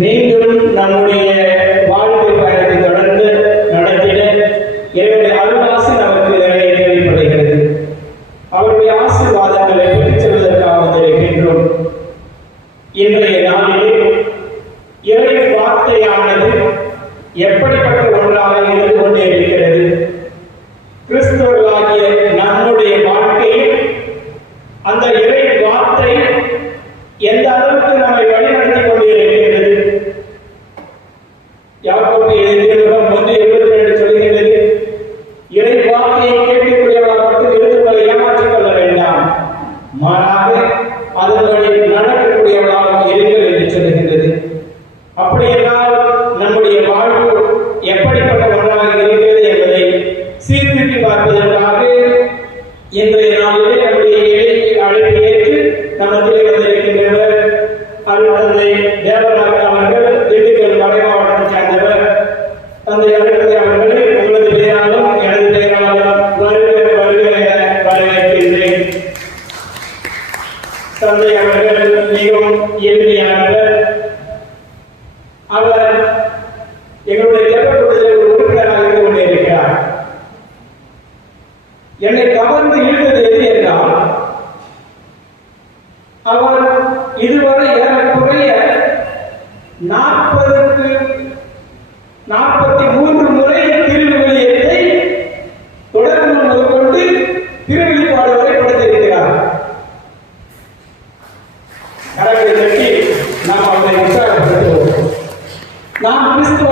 மீண்டும் நம்முடைய வாழ்க்கை பயணத்தை தொடர்ந்து நடத்திட என்னுடைய அருளாசி நமக்கு நிறைய தேவைப்படுகிறது. அவருடைய ஆசீர்வாதங்களை பெற்றுச் செல்வதற்காக வந்திருக்கின்றோம். இன்றைய நாளிலே இறை வார்த்தையானது எப்படிப்பட்ட ஒன்றாக இருந்து கொண்டே இருக்கிறது. கிறிஸ்தவர்களாகிய நம்முடைய வாழ்க்கையில் அந்த இறை வார்த்தை எந்த அளவுக்கு நம்மை வழிநடத்தி கொண்டே இருக்கிறது. யாக்கோபு எழுதிய நிருபம் 1:22 சொல்கிறது, இறை வார்த்தையை கேட்கக்கூடியவர்களாக மட்டும் இருந்துகளை ஏமாற்றிக் கொள்ள வேண்டாம், மாறாக அதன்படி நடக்கக்கூடியவர்களாக இருங்கள் என்று சொல்லுகின்றது. அப்படி என்றால் நம்முடைய வாழ்வு எப்படிப்பட்ட ஒன்றாக இருக்கிறது என்பதை சீர்தூக்கி பார்ப்பதற்காக இன்றைய நாளிலே நம்முடைய அழைப்பை ஏற்று நமக்கு வந்திருக்கின்றவர் அருட்தந்தை தேவராஜ் அவர்கள், திண்டுக்கல் மறை மாவட்டத்தை சேர்ந்தவர். தந்தை அருட்தந்தை அவர்கள் உங்களது பெயராலும் எனது பெயராலும் வருக வருக என வரவேற்கின்றேன். தந்தை அவர்கள் மிகவும் எளிமையானவர். அவர் எங்களுடைய ஜெபக்கூட்டத்தில் ஒரு உறுப்பினராக இருந்து கொண்டே இருக்கிறார். என்னை கவர்ந்து இழுத்தது எது என்றால், அவர் இதுவரை ஏறக்குறைய 43 முறை திருவிழியத்தை தொடர்பு முதற்கொண்டு திருவிழிப்பாடு வரை படுத்திருக்கிறார். கரங்களை தட்டி நாம் அவரை உற்சாகப்படுத்துவோம். நாம் கிறிஸ்தவ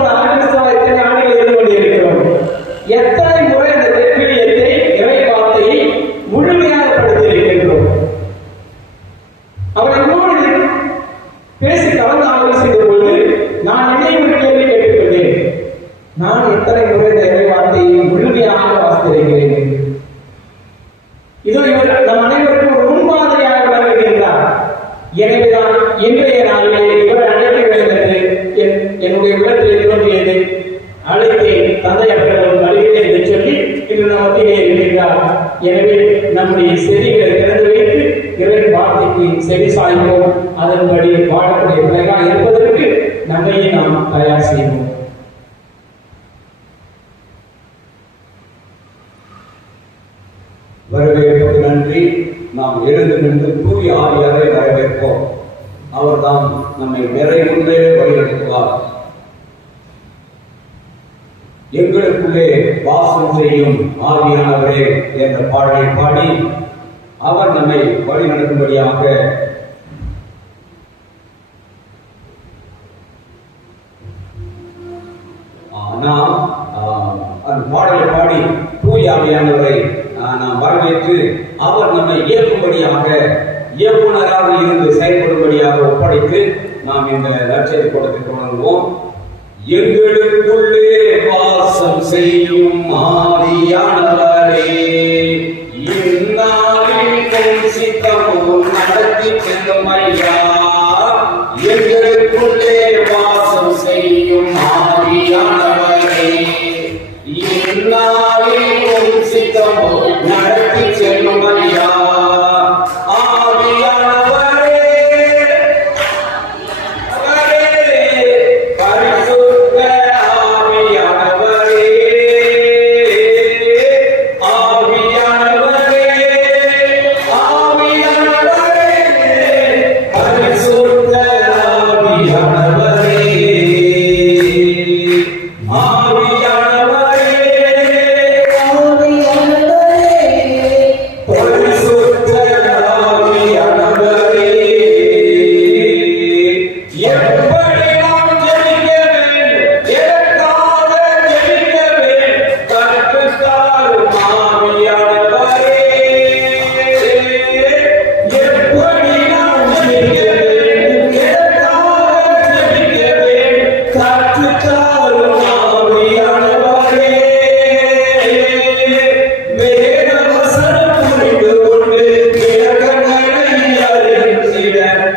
எத்தனை ஆண்டுகள் இருந்து கொண்டிருக்கிறோம். எத்தனை முறை அந்த திருவிழியத்தை இறை வார்த்தையை முழுமையாக படுத்தியிருக்கின்றோம். அவர் என்னோடு பேசி கலந்து ஆலோசனை செய்த பொழுது நான் நினைவு கேள்வி கேட்டுக்கொண்டேன். நான் எத்தனை முறை இந்த இறை வார்த்தையை முழுமையாக வாசித்திருக்கிறேன். இதோ இவர் நம் அனைவருக்கும் ஒரு முன்மாதிரியாக வழங்குகின்றார். எனவேதான் இன்றைய நாளிலே இவரை அழைக்க வேண்டும் என்று என்னுடைய உள்ளத்தில் தோன்றியது. அழைத்தேன். தந்தை அவர்கள் வருகிறேன் என்று சொல்லி இன்று நமக்கிலே இருக்கின்றார். எனவே நம்முடைய செவிகளை திறந்து வைத்து இறை வார்த்தைக்கு செவி சாய்வோம். அதன்படி வாழக்கூடிய பிள்ளைகளாக இருப்பதற்கு நம்மையே நாம் தயார் செய்வோம். வரவேற்பது நன்றி. நாம் எழுந்து நின்று தூய ஆவியாரை வரவேற்போம். அவர்தான் நம்மை நிறைவுள்ளே வழிநடத்துவார். எங்களுக்குள்ளே வாசம் செய்யும் ஆவியானவரே என்ற பாடலை பாடி அவர் நம்மை வழி நடக்கும்படியாக நாம் அந்த பாடலை பாடி தூய ஆவியானவரை நாம் வரவேற்று அவர் நம்மை இயக்கும்படியாக, இயக்குனராக இருந்து செயல்படும்படியாக ஒப்படைத்து நாம் இந்த லட்சியத்தை கொடுத்து தொடங்குவோம். எங்களுக்குள்ளே வாசம் செய்யும் ஆவியானவரே, இந்நாளில் சித்தமும் நடத்தி செல்லும் ஐயா. எங்களுக்குள்ளே வாசம் செய்யும் ஆவியானவரே, இந்நாளில் சித்தமும் நடத்தி செல்லும் ஐயா.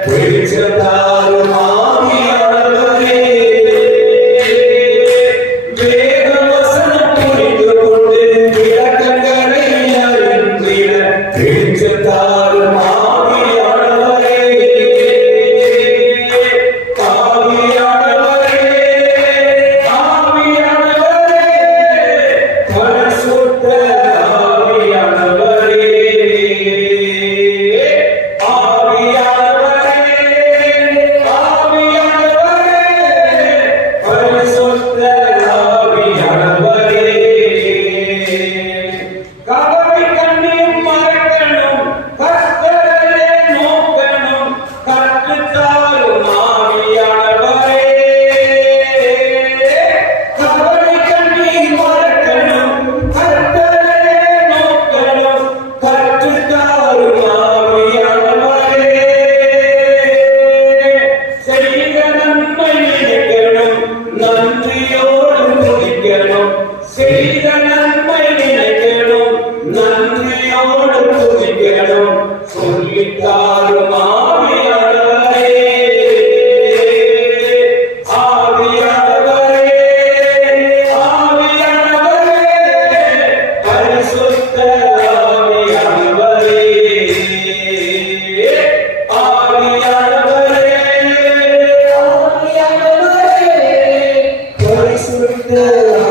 Praise the Lord,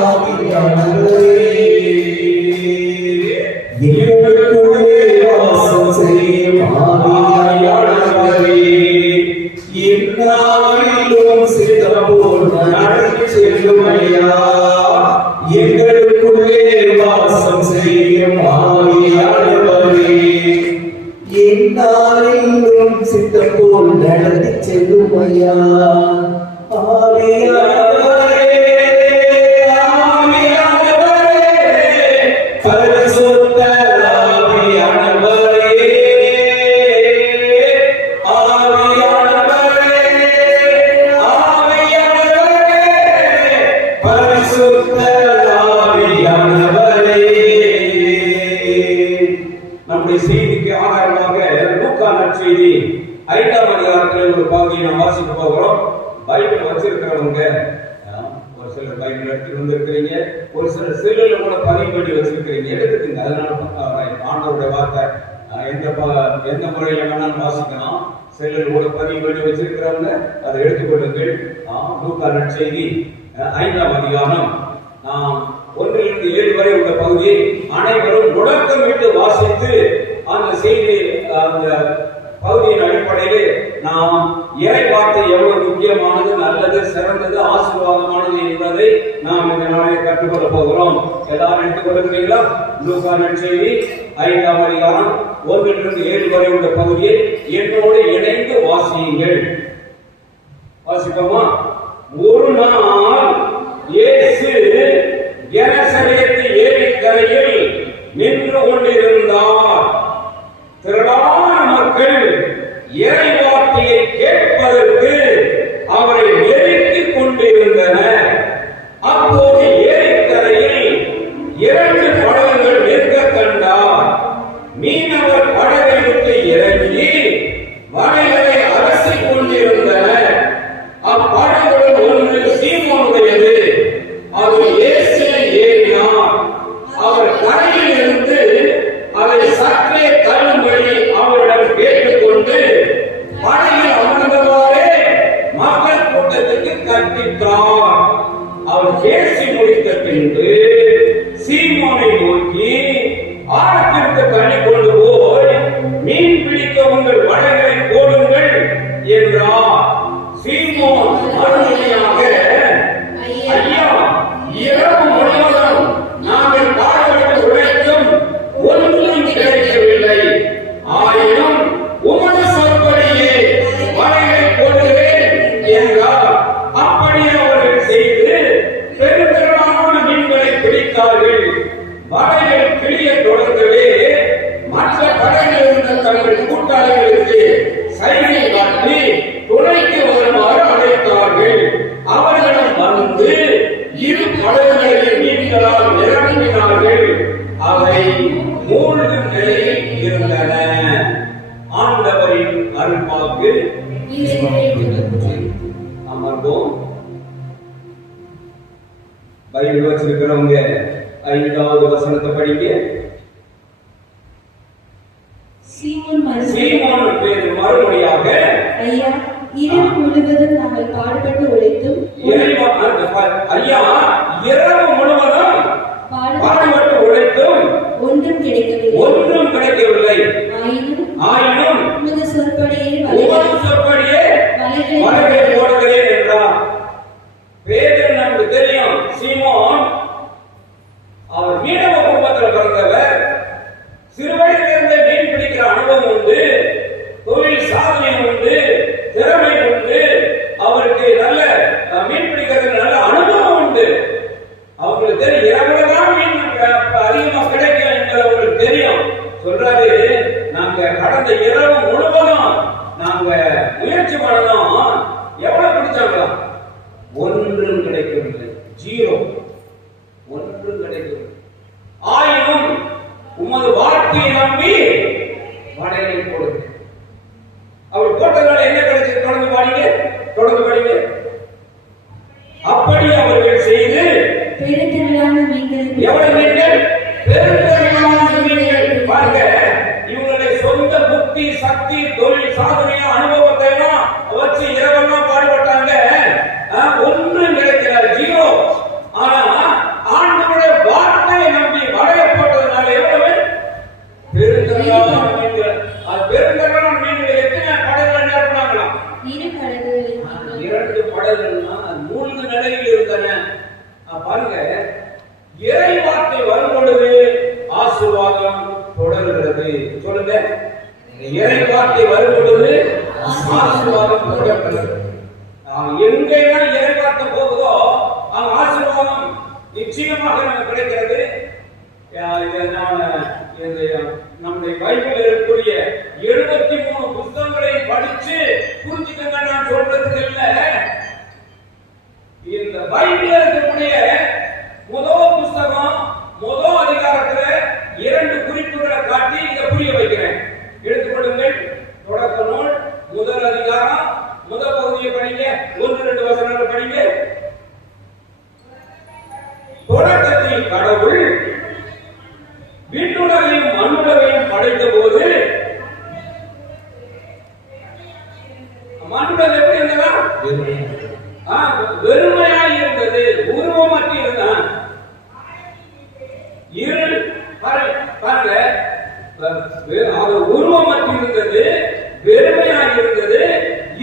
ஆவியானவரே, எங்களுக்குள்ளே வாசம் செய்யும் ஆவியானவரே, எந்நாளிலும் சித்தம் போல் நடத்தி செல்லும் ஐயா, எங்களுக்குள்ளே வாசம் செய்யும் ஆவியானவரே, எந்நாளிலும் சித்தம் போல் நடத்தி செல்லும் ஐயா, ஆவியானவரே, ஆவியானவரே, பரிசுத்த ஆவியானவரே, ஆவியானவரே, ஆவியானவரே, பரிசுத்த ஆவியானவரே. நம்முடைய செய்திக்கு ஆதாரமாக லூக்கா நற்செய்தி 5ஆம் அதிகாரத்தில் ஒரு பகுதியை நாம் வாசிக்க போகிறோம். பைபிள் வச்சிருக்கிறவங்க ஒரு சிலர் பைபிள் எடுத்து வந்திருக்கிறீங்க, ஒரு சிலர் செல்லுல கூட பதிவு பண்ணி வச்சிருக்கிறீங்க, எடுத்துக்கங்க. அதனால ஆண்டவருடைய வார்த்தை எந்த முறையில வேணாலும் வாசிக்கலாம். செல்லுல கூட பதிவு பண்ணி வச்சிருக்கிறவங்க அதை எடுத்துக்கொள்ளுங்கள். லூக்கா நற்செய்தி 5ஆம் அதிகாரம் 1 to 7 வரை உள்ள பகுதியை அனைவரும் முழக்கமிட்டு வாசித்து அந்த செய்தி அந்த பகுதியின் அடிப்படையில் நாம் இறை வார்த்தை எவ்வளவு முக்கியமானது, நல்லது, சிறந்தது, ஆசீர்வாதமானது என்பதை நாம் இந்த நாளில் கற்றுக்கொள்ள போகிறோம். எல்லாரும் எடுத்துக்கொள்ளுங்களா? லூக்கா நற்செய்தி 5ஆம் அதிகாரம் 1 to 7 வரை உள்ள பகுதியை என்னோடு இணைந்து வாசியுங்கள். வாசிப்போமா? ஒரு நாள் இயேசு கெனசரேத்து ஏரிக்கரையில் நின்று கொண்டிருந்தார். திரளான மக்கள் இறை வார்த்தையை கேட்பதற்கு அவரை நெருக்கிக் கொண்டிருந்தனர். அப்போது ஏரிக்கரையில் 2 படகுகள் நிற்க கண்டார். மீனவர் படகை விட்டு இறங்கி வலைகளை அலசிக் கொண்டிருந்தனர். அப்படகுகள் ஒன்று சீமோனுடையது. அது இயேசு ஏறினார். அவர் கரையில் இருந்து அதை சற்றே தள்ளும்படி அவரிடம் கேட்டுக்கொண்டு படகில் அமர்ந்தவாறே மக்கள் கூட்டத்துக்கு கற்பித்தார். அவர் பேசி முடித்த பின்பு சீமோனை நோக்கி, ஆழத்திற்கு தண்ணி கொண்டு போய் மீன் பிடிக்க உங்கள் வலைகளை போடுங்கள் என்றார். சீமோன் மறுமொழியாக, ஐயா, இரவு முழுவதும் நாங்கள் பாடுபட்டு உழைத்தும் ஒன்றும் கிடைக்கவில்லை. ஆயினும் உமது சொற்படியே வலைகளை போடுவேன் என்றார். அப்படியே அவர்கள் செய்து பெருந்திரளான மீன்களை பிடித்தார்கள். வலைகள் கிழிய தொடர்ந்தவே மற்ற படகில் இருந்த தங்கள் கூட்டாளிகளுக்கு சைகை காட்டி துணைக்கு வருமாறு அழைத்தார்கள். அவர்களிடம் வந்து 2 படகுகளையும் மீன்களால் நிரப்பினார்கள். அவை மூழ்கும் நிலையில் இருந்தன. ஆண்டவரின் அருள்வாக்கு. அமர்வோம். பைபிள் வச்சிருக்கிறவங்க 5வது வசனத்தை படிங்க. சீமோன் மறுமொழியாக, ஐயா, இரவு முழுவதும் நாங்கள் பாடுபட்டு உழைத்தும் ஐயா, இரவு முழுவதும் பாடுபட்டு உழைத்தும் ஒன்றும் கிடைக்கவில்லை. ஆயினும் உமது சொற்படியே வலைகளை போடுகிறேன் என்றார். பேதுரு நமக்கு தெரியும். சீமோன் அவர் மீனவ குடும்பத்தில் பிறந்தவர். சிறுவயதிலிருந்து மீன் பிடிக்கிற அனுபவம் உண்டு, தொழில் சாதனை உண்டு, திறமை உண்டு. அவருக்கு நல்ல மீன் பிடிக்கிறதுக்கு நல்ல அனுபவம் உண்டு. அவங்களுக்கு தெரியும் இரவுலதான் மீன் அதிகமா கிடைக்கும் என்பது அவங்களுக்கு தெரியும். சொல்றாரு, நாங்க கடந்த இரவு முழுவதும் நாங்க முயற்சி பண்ணோம். எவ்வளவு பிடிச்சாங்களா? ஒன்றும் கிடைக்கவில்லை. 0. ஒன்றும் கிடைக்கவில்லை. ஆயினும் உமது வார்த்தையை நம்பி வலையை போடுங்க. அவர் போட்டதால என்ன கிடைச்சது? தொடர்ந்து பாடிங்க. அப்படி அவர்கள் செய்து பெருந்திரளான மீன்கள். எவ்வளவு மீன்கள்? பெருந்திரளான மீன்கள். பாருங்க, இவங்களுடைய சொந்த புத்தி, சக்தி, தொழில் சாதனை, அனுபவத்தை எல்லாம் வச்சு இரவெல்லாம் பாடுபட்டாங்க. ஒன்றும் கிடைக்கிறார். 0. ஆனா 2 படகுன்னா 3 நிலையில் இருந்தன. பாருங்க, இறை வார்த்தை வரும் பொழுது ஆசீர்வாதம் தொடர்கிறது. சொல்லுங்க, இறை வார்த்தை வரும் பொழுது ஆசீர்வாதம் தொடர்கிறது. எங்கெல்லாம் இறை வார்த்தை போகுதோ அங்க ஆசீர்வாதம் நிச்சயமாக நமக்கு கிடைக்கிறது. நம்முடைய பைபிள் இருக்கக்கூடிய 73 புத்தகங்களை படிச்சு புரிஞ்சுக்கங்க. நான் சொல்றதுக்கு இல்ல, இந்த பைபிள் இருக்கக்கூடிய முதல் புஸ்தகம் முதல் அதிகாரத்துல 2 குறிப்புகளை காட்டி இதை புரிய வைக்கிறேன். எடுத்துக்கொள்ளுங்கள். தொடக்க நூல் முதல் அதிகாரம் முதல் பகுதியை படிங்க. 1-2 வசனங்களை படிங்க. தொடக்கத்தில் கடவுள் விண்ணுலகையும் மண்ணுலகையும் படைத்த போது மண்ணுலகம் எப்படி இருந்ததா? வெறுமையாய் இருந்தது, உருவமற்று இருந்தான். இருள் பாருங்க, அது உருவமற்று இருந்தது, வெறுமையாய் இருந்தது,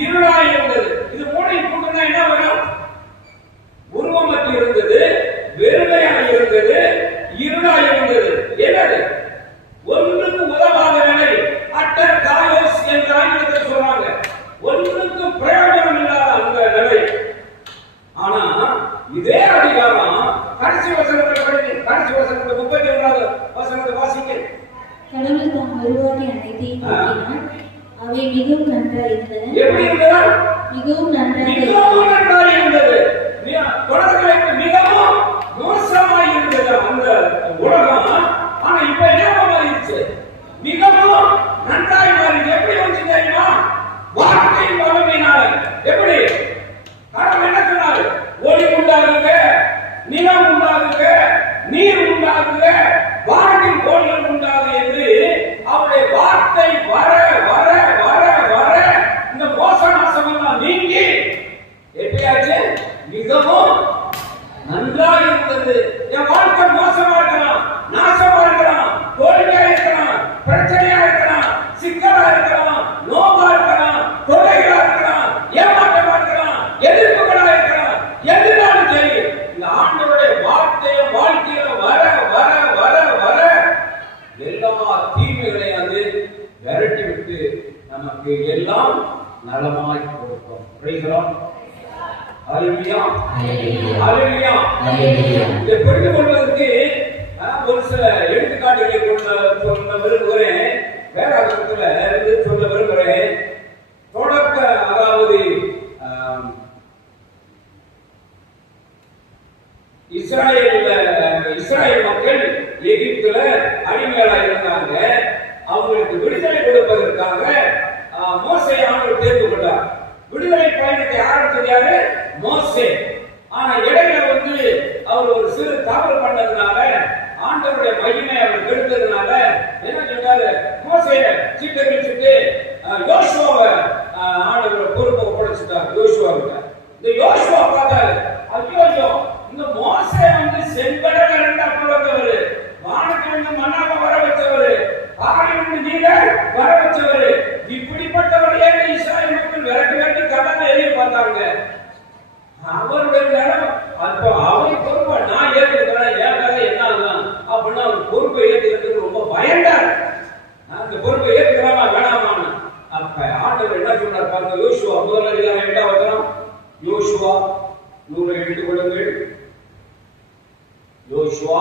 இருளாய் இருந்தது. இது மூணையும் கூட்டினா என்ன வரும்? உருவமற்று இருந்தது, வெறுமையாய் இருந்தது, இருளாய் இருந்தது. என்னது? ஒன்றுக்கு உதவாத நிலை. அட்டர் காயோஸ் என்ற ஆங்கிலத்தில் சொல்றாங்க. ஒன்றுக்கு பிரயோஜனம் இல்லாத அந்த நிலை. ஆனா இதே அதிகாரம் கடைசி வசனத்தை படிங்க. கடைசி வசனத்தை 31வது வசனத்தை வாசிங்க. கடவுள் தாம் உருவாக்கிய அனைத்தையும் நோக்கினார். அவை மிகவும் நன்றாயிருந்தன. எப்படி இருந்ததா? மிகவும் நன்றாயிருந்தது. தொடர்ந்து மிகவும் மோசமாய் இருந்தது அந்த உலகம். ஆனா இப்ப என்ன மாறிடுச்சு? மிகவும் நன்றாய் மாறிடுச்சு. எப்படி வந்து தெரியுமா? வார்த்தை வல்லமையினால. எப்படி? கடவுள் என்ன சொன்னாரு? ஒளி உண்டாகுக, நிலம் உண்டாகுக, நீர் உண்டாகுக, வானத்தின் கோள்கள் உண்டாகு என்று அவருடைய வார்த்தை வர வர வர வர இந்த மோச நாசமெல்லாம் நீங்கி எப்படியாச்சு? மிகவும் நன்றாக இருந்தது. என் வாழ்க்கை மோசமா இருக்கலாம், நாசமா இருக்கலாம், தோல்வியா இருக்கலாம், பிரச்சனையா இருக்கலாம், சிக்கலா இருக்கலாம், நோவா இருக்கலாம், தொல்லைகளா இருக்கலாம், ஏமாற்றமா இருக்கலாம், எதிர்ப்புகளா இருக்கலாம், எதுனாலும் சரி இந்த ஆண்டவருடைய வார்த்தையை வாழ்க்கையில வர வர வர வர எல்லா தீமைகளையும் அது விரட்டி விட்டு நமக்கு எல்லாம் நலமாய் கொடுக்கும். பிரைஸ்லார்ட். ஹalleluya, ஹalleluya, ஹalleluya. இதை புரிந்து கொள்வதற்கு ஒரு சில எடுத்துக்காட்டுகளை சொல்ல விரும்புகிறேன். வேதாகமத்துல இருந்து சொல்ல விரும்புகிறேன். தொடக்க, அதாவது இஸ்ராயேல் மக்கள் எகிப்துல அடிமைகளா இருந்தாங்க. அவங்களுக்கு விடுதலை கொடுப்பதற்காக மோசேயை ஆண்டவர் தேர்ந்து கொண்டார். விடுதலை பயணத்தை ஆரம்பிச்சது யாரு? மோசே. ஆனா இடையில அவர் ஒரு சிறு தவறு பண்ணதுனால, ஆண்டவருடைய மகிமை அவர் கெடுத்ததுனால என்ன சொன்னாரு? மோசேயை சீட்டரிச்சுட்டு யோசுவாவை ஆண்டவர் பொறுப்பை ஒப்படைச்சிட்டார். யோசுவாவுக்கு இந்த யோசுவா பார்த்தாரு, ஐயோ இந்த மோசே செங்கடல ரெண்டா பிளந்தவர், வானத்திலிருந்து மன்னாவை வர வச்சவர், பாறையிலிருந்து நீரை வர வச்சவர், இப்படிப்பட்டவரையே இஸ்ராயேல் மக்கள் விரட்டி விரட்டி கடலை எரிய பார்த்தாங்க. அவருடைய நிலம் அப்ப அவர் பொறுப்பை நான் ஏற்றுக்கிறேன், என் வேலை என்ன ஆகும் அப்படின்னா அவர் பொறுப்பை ஏற்றுக்கிறதுக்கு ரொம்ப பயந்தார். நான் இந்த பொறுப்பை ஏற்றுக்கிறேமா வேணாமான்னு. அப்ப ஆண்டவர் என்ன சொன்னார் பாருங்க. யோசுவா முதல் அதிகாரம் 8ஆம் வசனம். யோசுவா 100 எடுத்துக் கொள்ளுங்கள். யோசுவா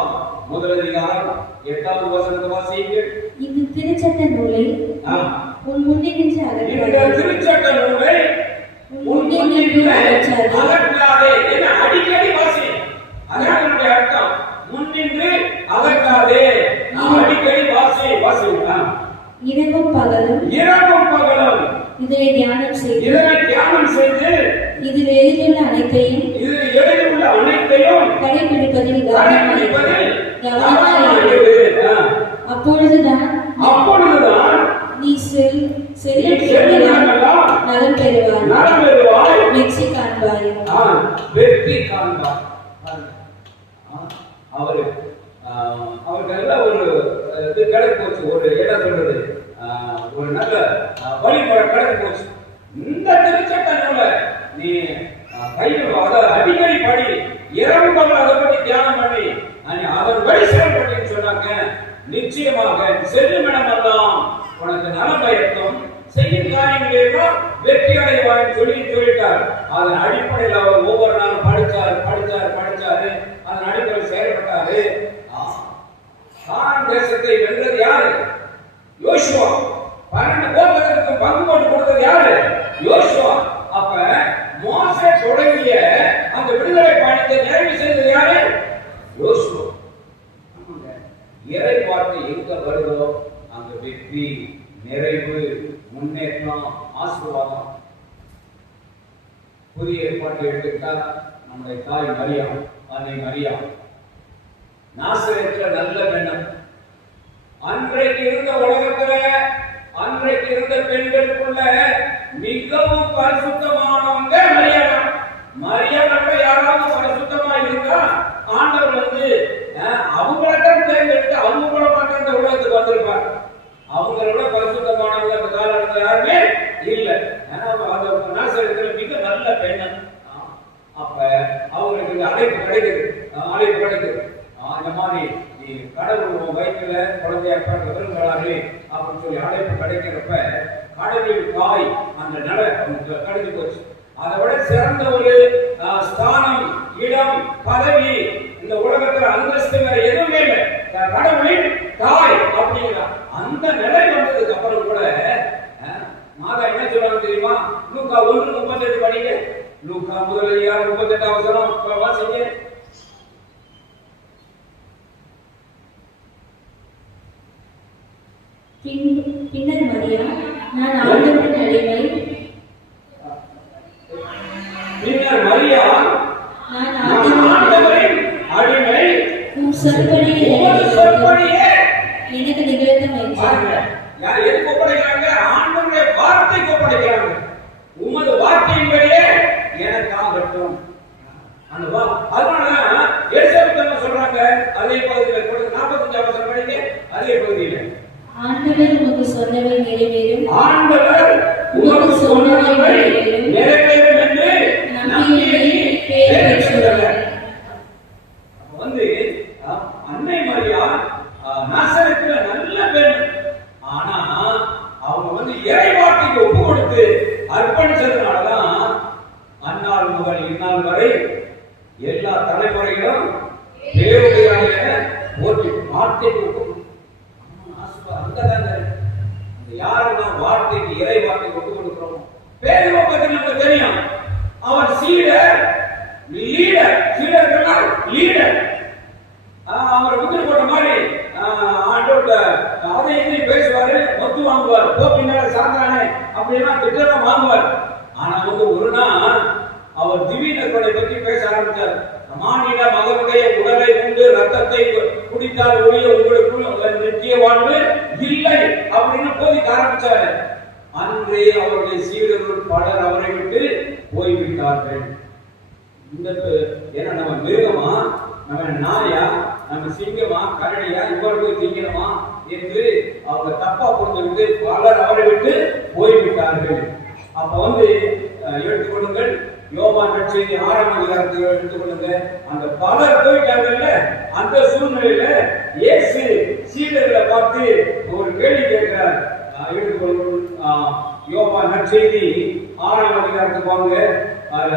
முதல் அதிகாரம் 8ஆவது வசனத்தை வாசியுங்கள். இந்த திருச்சட்ட நூலை உன் முன்னின்று அகற்றாதே. இந்த திருச்சட்ட நூலை உன் முன்னின்று அகற்றாதே. என்ன அடிக்கடி வாசி. அதான் என்னுடைய அர்த்தம். முன்னின்று அகற்றாதே. அடிக்கடி வாசி வாசிக்கலாம். இரவும் பகலும் இதை தியானம் செய்து இதில் எழுதியுள்ள அனைத்தையும் கடைபிடிப்பதில் கவனமாயிரு. அப்பொழுதுதான் நீ நலம் பெறுவாய், வெற்றி காண்பாய். அவருக்கு நல்ல ஒரு இது கிடைக்க போச்சு. ஒரு என்ன சொல்றது, ஒரு நல்ல வழிமுறை கிடைக்க போச்சு. இந்த திருச்சட்ட நூலை நீ கையில் அடிக்கடி படி, இரவு பகல் அதை பற்றி தியானம் பண்ணி அதன்படி செயல்பட்டு சொன்னாங்க, நிச்சயமாக செல்லும் இடமெல்லாம் உனக்கு நலம் பயக்கும், செய்யும் காரியங்களெல்லாம் வெற்றி அடைவாய் சொல்லிட்டார். அதன் அடிப்படையில் அவர் ஒவ்வொரு நாளும் படிச்சாரு. அதன் அடிப்படையில் செயல்பட்டாரு. கானான் தேசத்தை வென்றது யாரு? யோசுவா. 12 கோத்திரத்துக்கு பங்கு போட்டு கொடுத்தது யாரு? யோசுவா. அப்ப மோசே தொடங்கிய அந்த விடுதலை பயணத்தை நிறைவு செய்தது யாரு? யோசுவா. இறை வார்த்தை எங்க வருதோ அங்க வெற்றி, நிறைவு, முன்னேற்றம், ஆசீர்வாதம். புதிய ஏற்பாட்டை எடுத்துக்கிட்டால் நம்முடைய தாய் மரியா, அன்னை மரியா நாசரேத்துல நல்ல பெண்ணம். அன்றைக்கு இருந்த உலகத்துல அன்றைக்கு இருந்த பெண்களுக்குள்ள மிகவும் பரிசுத்தமானவங்க மரியா. மரியாதை யாராவது பரிசுத்தமா இருந்தா ஆண்டவர் அவங்கள்ட்ட தேர்ந்தெடுத்து அவங்க மூலமாக இந்த உலகத்துக்கு வந்திருப்பாங்க. அவங்களோட பரிசுத்தமானவங்க அந்த காலத்துல யாருமே இல்லை. நாசரேத்துல மிக நல்ல பெண்ணம். அப்ப அவங்களுக்கு அழைப்பு கிடைக்குது. இந்த மாதிரி கடவுள் வயிற்றுல குழந்தையா விரும்புகிறார்களே அப்படின்னு சொல்லி அழைப்பு கிடைக்கிறப்ப கடவுள் தாய் அந்த நட கிடைச்சு போச்சு. அதை விட சிறந்த ஒரு ஸ்தானம், இடம், பதவி இந்த உலகத்துல அந்தஸ்து வேற எதுவுமே இல்லை. கடவுளின் தாய் அப்படிங்கிற அந்த நிலை வந்ததுக்கு அப்புறம் கூட மாதா என்ன சொல்றாங்க தெரியுமா? லூக்கா 1:38 படிங்க. லூக்கா முதல் 38 வசனம் வாசிங்க. பின்னர் மரியா, நான் ஆண்டவரின் அடிமை. பின்னர் மரியா, நான் ஆண்டவரின் அடிமை. உம் சொற்படியே எனக்கு நிகழ்த்தும் என்றார். யார் எதுக்கு ஒப்படைக்கிறாங்க? ஆண்டவருடைய வார்த்தைக்கு ஒப்படைக்கிறாங்க. உமது வார்த்தையின்படியே எனக்கு ஆகட்டும். அதனால எலிசபெத் சொல்றாங்க அதே பகுதியில் 45 வசனம் படிங்க. அதே பகுதியில் ஆண்டவர் உமக்கு சொன்னவை நிறைவேறும், ஆண்டவர் உமக்கு சொன்னவை நிறைவேறும் என்று நம்பிக்கையை பெற்றுள்ளனர். அன்னை மரியா நாசரேத்துல நல்ல பெண். ஆனா அவங்க இறைவார்த்தைக்கு ஒப்பு கொடுத்து அர்ப்பணிச்சதுனாலதான் அந்நாள் முதல் இந்நாள் வரை எல்லா தலைமுறைகளும் தேவனுடைய வார்த்தைக்கு ஒப்பு யாரெல்லாம் வார்த்தைக்கு இறை வார்த்தைக்கு ஒப்பு கொடுக்கிறோம். பேருவை பற்றி நமக்கு தெரியும். அவன் சீடர், சீடர்கள் லீடர். அவரை முந்திரி போட்ட மாதிரி ஆண்டோட்ட அதை எதையும் பேசுவாரு, மொத்து வாங்குவார், போக்கினால சாந்தானே அப்படின்னா திட்டம் வாங்குவார். ஆனா ஒரு நாள் அவர் திடீர்னு பற்றி பேச ஆரம்பித்தார். மானிட மகனுடைய உடலை உண்டு ரத்தத்தை குடித்தால் ஒழிய உங்களுக்கு நித்திய வாழ்வு இல்லை அப்படின்னு போதிக்க ஆரம்பிச்சாரு. அன்றே அவருடைய சீடர்கள் பலர் அவரை விட்டு போய்விட்டார்கள். ஏன்னா நம்ம மிருகமா, நம்ம நாயா, நம்ம சிங்கமா, கரடியா, இவர் போய் திங்கணுமா என்று அவங்க தப்பா புரிந்துவிட்டு பலர் அவரை விட்டு போய்விட்டார்கள். அப்ப எடுத்துக்கொள்ளுங்கள் யோவான் நற்செய்தி 6ஆம் அதிகாரத்தை எடுத்துக்கொள்ளுங்க. அந்த பலர் போயிட்டாங்கல்ல, அந்த சூழ்நிலையில இயேசு சீடர்களை பார்த்து ஒரு கேள்வி கேட்கிறார். எடுத்துக்கொள்ளுங்கள் யோவான் நற்செய்தி 6ஆம் அதிகாரத்துக்கு பாருங்க. அதுல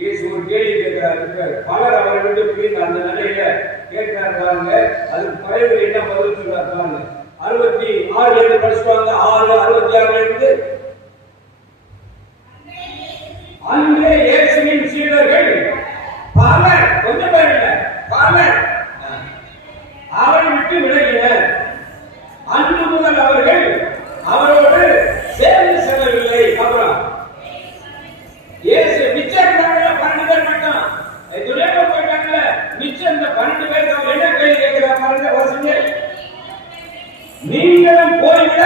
இயேசு ஒரு கேள்வி கேட்கிறார். பலர் அவரை விட்டு பிரிந்த அந்த நிலையில கேட்கிறார் பாருங்க. அதுக்கு பயிர்கள் என்ன பதில் சொல்றார் பாருங்க. 66 படிச்சுவாங்க. 6:66 இருந்து அன்றே இயேசுவின் சீடர்கள் பலர், கொஞ்சம் பேர் இல்ல, பலர் அவரை விட்டு விலகினர். அன்று முதல் அவர்கள் அவரோடு சேர்ந்து செல்லவில்லை. அப்புறம் இயேசு மிச்சம் 12 பேர் மட்டும் துணையாக போயிட்டாங்க. மிச்சம் இந்த 12 பேருக்கு அவர் என்ன கேள்வி கேட்கிறார் பாருங்க. வாசிங்க. நீங்களும் போய்விட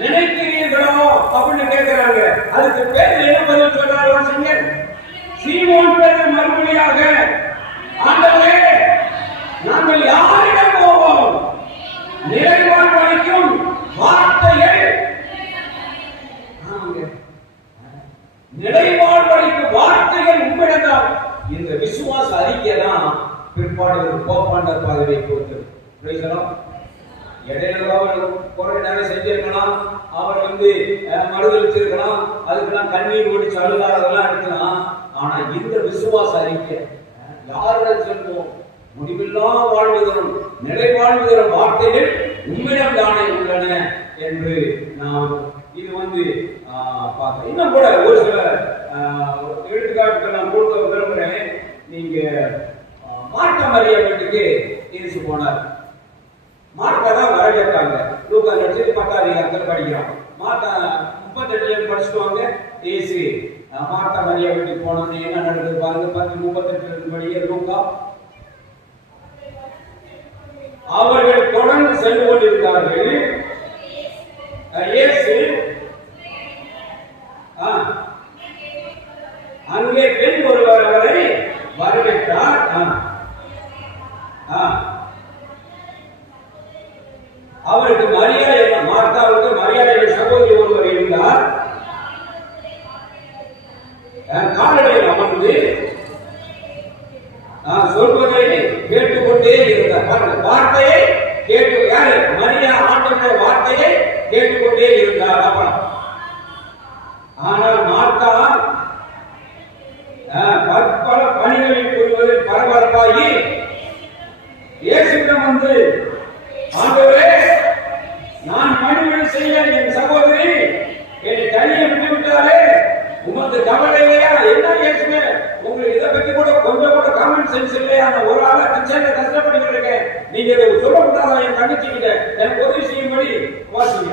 நினைக்கிறீர்களோ அப்படின்னு கேட்கிறாங்க. அதுக்கு பேர் என்ன பதில் சொல்றாரு வாசிங்க. சீமோன் பேதுரு மறுபடியாக, ஆண்டவரே நாங்கள் யாரிடம் போவோம்? நிறைவாழ்வு அளிக்கும் வார்த்தையை நிலைவாழ்வளிக்கும் வார்த்தைகள் உண்மைதான். இந்த விசுவாச அறிக்கை தான் பிற்பாடு ஒரு போப்பாண்ட பாதையை கொடுத்தது. இடையில குறை நிறைய செஞ்சிருக்கலாம், அவர் மறுதளிச்சிருக்கலாம், அதுக்கெல்லாம் கண்ணீர் ஓடிச்சு அழுதாரதெல்லாம் இருக்கலாம். ஆனா இந்த விசுவாச அறிக்கை யாருடன் சொல்வோம்? முடிவில்லா வாழ்வதரும் நிலை வாழ்வதரும் வார்த்தைகள் உண்மையாக தானே உள்ளன என்று நாம் இது பார்க்க. இன்னும் கூட ஒரு சில எடுத்துக்காட்டுகள் நான் கொடுக்க விரும்புகிறேன். நீங்க மார்த்தா மரியா வீட்டுக்கு இயேசு போனார். மார்த்தா தான் வரவேற்றாங்க. லூக்கா 10 படிக்கிறான். மார்த்தா 38 படிச்சுட்டு வாங்க. இயேசு மார்த்தா மரியா வீட்டுக்கு போனோன்னு என்ன நடக்குது பாருங்க. 10:38 படிக்கிற லூக்கா. அவர்கள் தொடர்ந்து சென்று கொண்டிருந்தார்கள். இயேசு அங்கே பெண் ஒருவர் அவரை வரவேற்றார். அவருக்கு மரியாதை, மார்த்தாவுக்கு மரியாதை சகோதரி ஒருவர் இருந்தார். காலடியில் அமர்ந்து சொல்வதை கேட்டுக்கொண்டே இருந்தார். வார்த்தையை கேட்டு யாரு? மரியா ஆண்டவருடைய வார்த்தையை கேட்டுக்கொண்டே இருந்தார். அப்புறம் ஆனால் மார்த்தா பல பணிகளில் புரிவதில் பரபரப்பாகி இயேசுவிடம் ஆண்டவரே, நான் பணிகள் செய்ய என் சகோதரி என்னை தனியை விட்டு விட்டாலே உமக்கு கவலை இல்லையா? என்ன இயேசுவே, உங்களுக்கு இதை பத்தி கூட கொஞ்சம் கூட காமன் சென்ஸ் இல்லையா? நான் ஒரு ஆளா கிச்சன்ல கஷ்டப்பட்டு இருக்கேன், நீங்க இதை சொல்ல முடியாதா? என் தங்கச்சிக்கிட்ட எனக்கு உதவி செய்யும்படி வாசிங்க.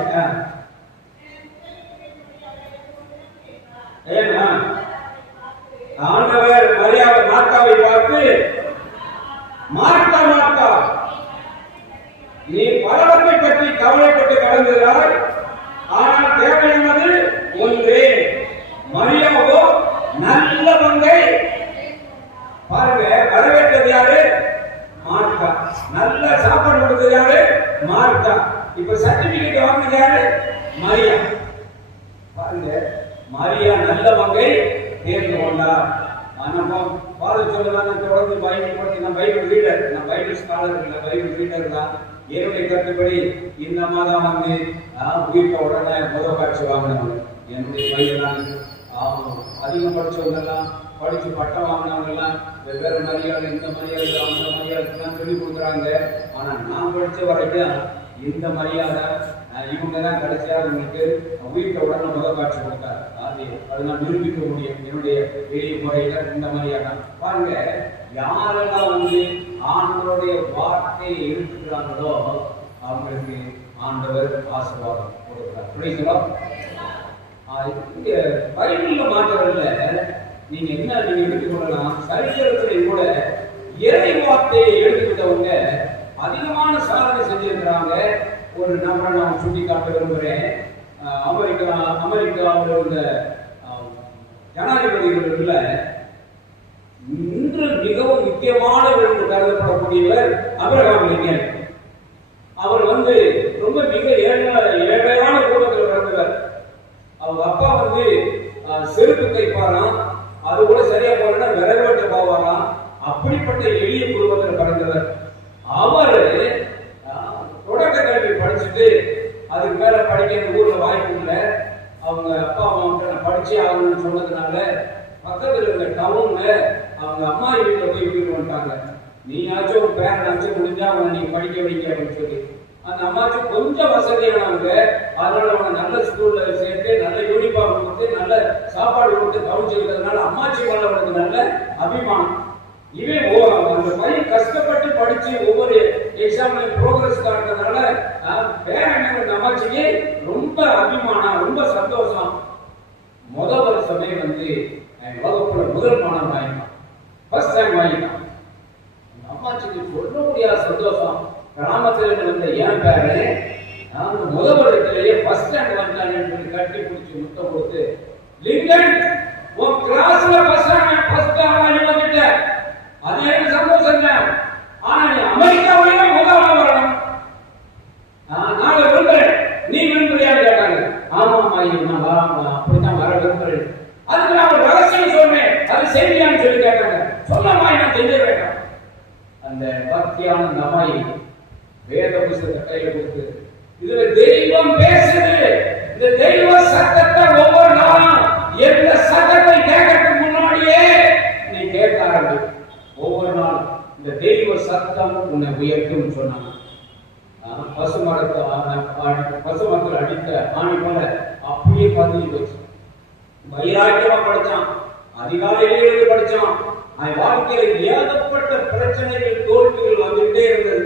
ஏன்னா ஆண்டவர் மரியாதை மார்த்தாவை பார்த்து, மார்த்தா மார்த்தா, நீ பலவற்றை பற்றி கவலைப்பட்டு கடந்துகிறாய், ஆனால் தேவையானது ஒன்றே. மரியாவோ நல்ல பங்கை பாருங்க. வரவேற்றது யாரு? மார்த்தா. நல்ல சாப்பாடு கொடுத்தது யாரு? மார்த்தா. இப்ப சர்டிபிகேட் வாங்கினது யாரு? மரியா. பாருங்க, மரியா நல்ல பங்கை தேர்ந்து கொண்டார். தொடர்ந்து பைபிள் பற்றி நான் பைபிள் ரீடர், நான் பைபிள் ஸ்காலர் இல்லை, பைபிள் ரீடர் தான். என்னுடைய கருத்துப்படி இந்த மாதம் உயிர்த்த உடனே முதல் காட்சி வாங்கினவங்க என்னுடைய பைபிள் அதிகம் படிச்சவங்கெல்லாம், படிச்சு பட்டம் வாங்கினவங்கெல்லாம் வெவ்வேறு மரியாதை, இந்த மரியாதை அந்த மரியாதைலாம் சொல்லி கொடுக்குறாங்க. ஆனா நான் படிச்ச வரைக்கும் இந்த மரியாதை இவங்க தான் கடைசியா உங்களுக்கு உயிர்த்த உடனே முதல் காட்சி கொடுத்தார். அது நான் நிரூபிக்க முடியும் என்னுடைய எளிய முறையில. இந்த மரியாதை பாருங்க, யாரெல்லாம் ஆண்டவருடைய வார்த்தையை எடுத்துக்கிறாங்களோ அவங்களுக்கு ஆண்டவர் ஆசீர்வாதம் கொடுக்கிறார். புரியுங்களா? இங்க பைபிள்ல மாற்றவில்லை. நீங்க என்ன எடுத்துக்கொள்ளலாம், சரித்திரத்திலே கூட இறை வார்த்தையை எடுத்துக்கிட்டவங்க அதிகமான சாதனை செஞ்சிருக்கிறாங்க. ஒரு நபரை நான் சுட்டி காட்ட விரும்புகிறேன். அமெரிக்காவில் உள்ள ஜனாதிபதிகள் இன்று மிகவும் முக்கியமானவர் என்று கருதப்படக்கூடியவர் ஆபிரகாம் லிங்கன். அவர் ரொம்ப மிக ஏழையான குடும்பத்தில் பிறந்தவர். அவங்க அப்பா செருப்பு தைப்பாராம், அது கூட சரியா போனா விரைவாட்ட போவாராம். அப்படிப்பட்ட எளிய குடும்பத்தில் பிறந்தவர். அவர் தொடக்க கல்வி படிச்சுட்டு அதுக்கு மேல படிக்க ஊர்ல வாய்ப்பு இல்லை. அவங்க அப்பா அம்மா படிச்சே ஆகணும்னு சொன்னதுனால பக்கத்துல இருந்த டவுன்ல அவங்க அம்மா வீட்டுல போய் வீட்டு வந்துட்டாங்க. நீயாச்சும் பேரனாச்சும் முடிஞ்சா அவனை நீங்க படிக்க வைக்க அப்படின்னு சொல்லி அந்த அம்மாச்சும் கொஞ்சம் வசதியானவங்க. அதனால அவங்க நல்ல ஸ்கூல்ல சேர்த்து நல்ல யூனிஃபார்ம் கொடுத்து நல்ல சாப்பாடு கொடுத்து கவனிச்சுக்கிறதுனால அம்மாச்சி மேல அவனுக்கு நல்ல அபிமானம். இவன் அந்த பையன் கஷ்டப்பட்டு படிச்சு ஒவ்வொரு எக்ஸாம்ல ப்ரோக்ரஸ் காட்டுறதுனால பேரன் அம்மாச்சிக்கு ரொம்ப அபிமானம், ரொம்ப சந்தோஷம். முதல் வருஷமே வகுப்புல முதல் மாணவன் வாங்கிட்டான், ஃபர்ஸ்ட் ரேங்க் வாங்கிட்டான். அம்மாச்சிக்கு சொல்ல முடியாத சந்தோஷம். கிராமத்துல வந்த என் பேரன் அந்த முதல் வருடத்திலேயே ஃபர்ஸ்ட் ரேங்க் வாங்கிட்டான்னு சொல்லி கட்டி பிடிச்சி முத்தம் கொடுத்து, லிங்கன் உன் கிளாஸ்ல ஃபர்ஸ்ட் ரேங்க் வந்துட்ட, அது எனக்கு சந்தோஷம் தான். ஆனா நீ அமெரிக்காவிலேயே முதல்ல வரணும், நான் விரும்புறேன், நீ விரும்புறியான்னு கேட்டாங்க. ஆமா அப்படித்தான் வர விரும்புறேன். அதுக்கு நான் செய்வியான்னு சொல்லி கேட்டாங்க. சொல்லமா, நான் செஞ்ச வேண்டாம். அந்த பக்தியான அந்த அம்மாயி வேத புஸ்தகத்தை கையில கொடுத்து, இதுல தெய்வம் பேசுது, இந்த தெய்வ சத்தத்தை ஒவ்வொரு நாளும் எந்த சத்தத்தை கேட்கறதுக்கு முன்னாடியே நீ கேட்க ஆரம்பி. ஒவ்வொரு நாளும் இந்த தெய்வ சத்தம் உன்னை உயர்த்தும் சொன்னாங்க. பசுமரத்தில் அடித்த ஆணி போல அப்படியே பதிஞ்சு போச்சு. வைராக்கியமா படிச்சான், அதிகாலையிலிருந்து படிச்சான். அவன் வாழ்க்கையில ஏகப்பட்ட பிரச்சனைகள் தோல்விகள் வந்துட்டே இருந்தது.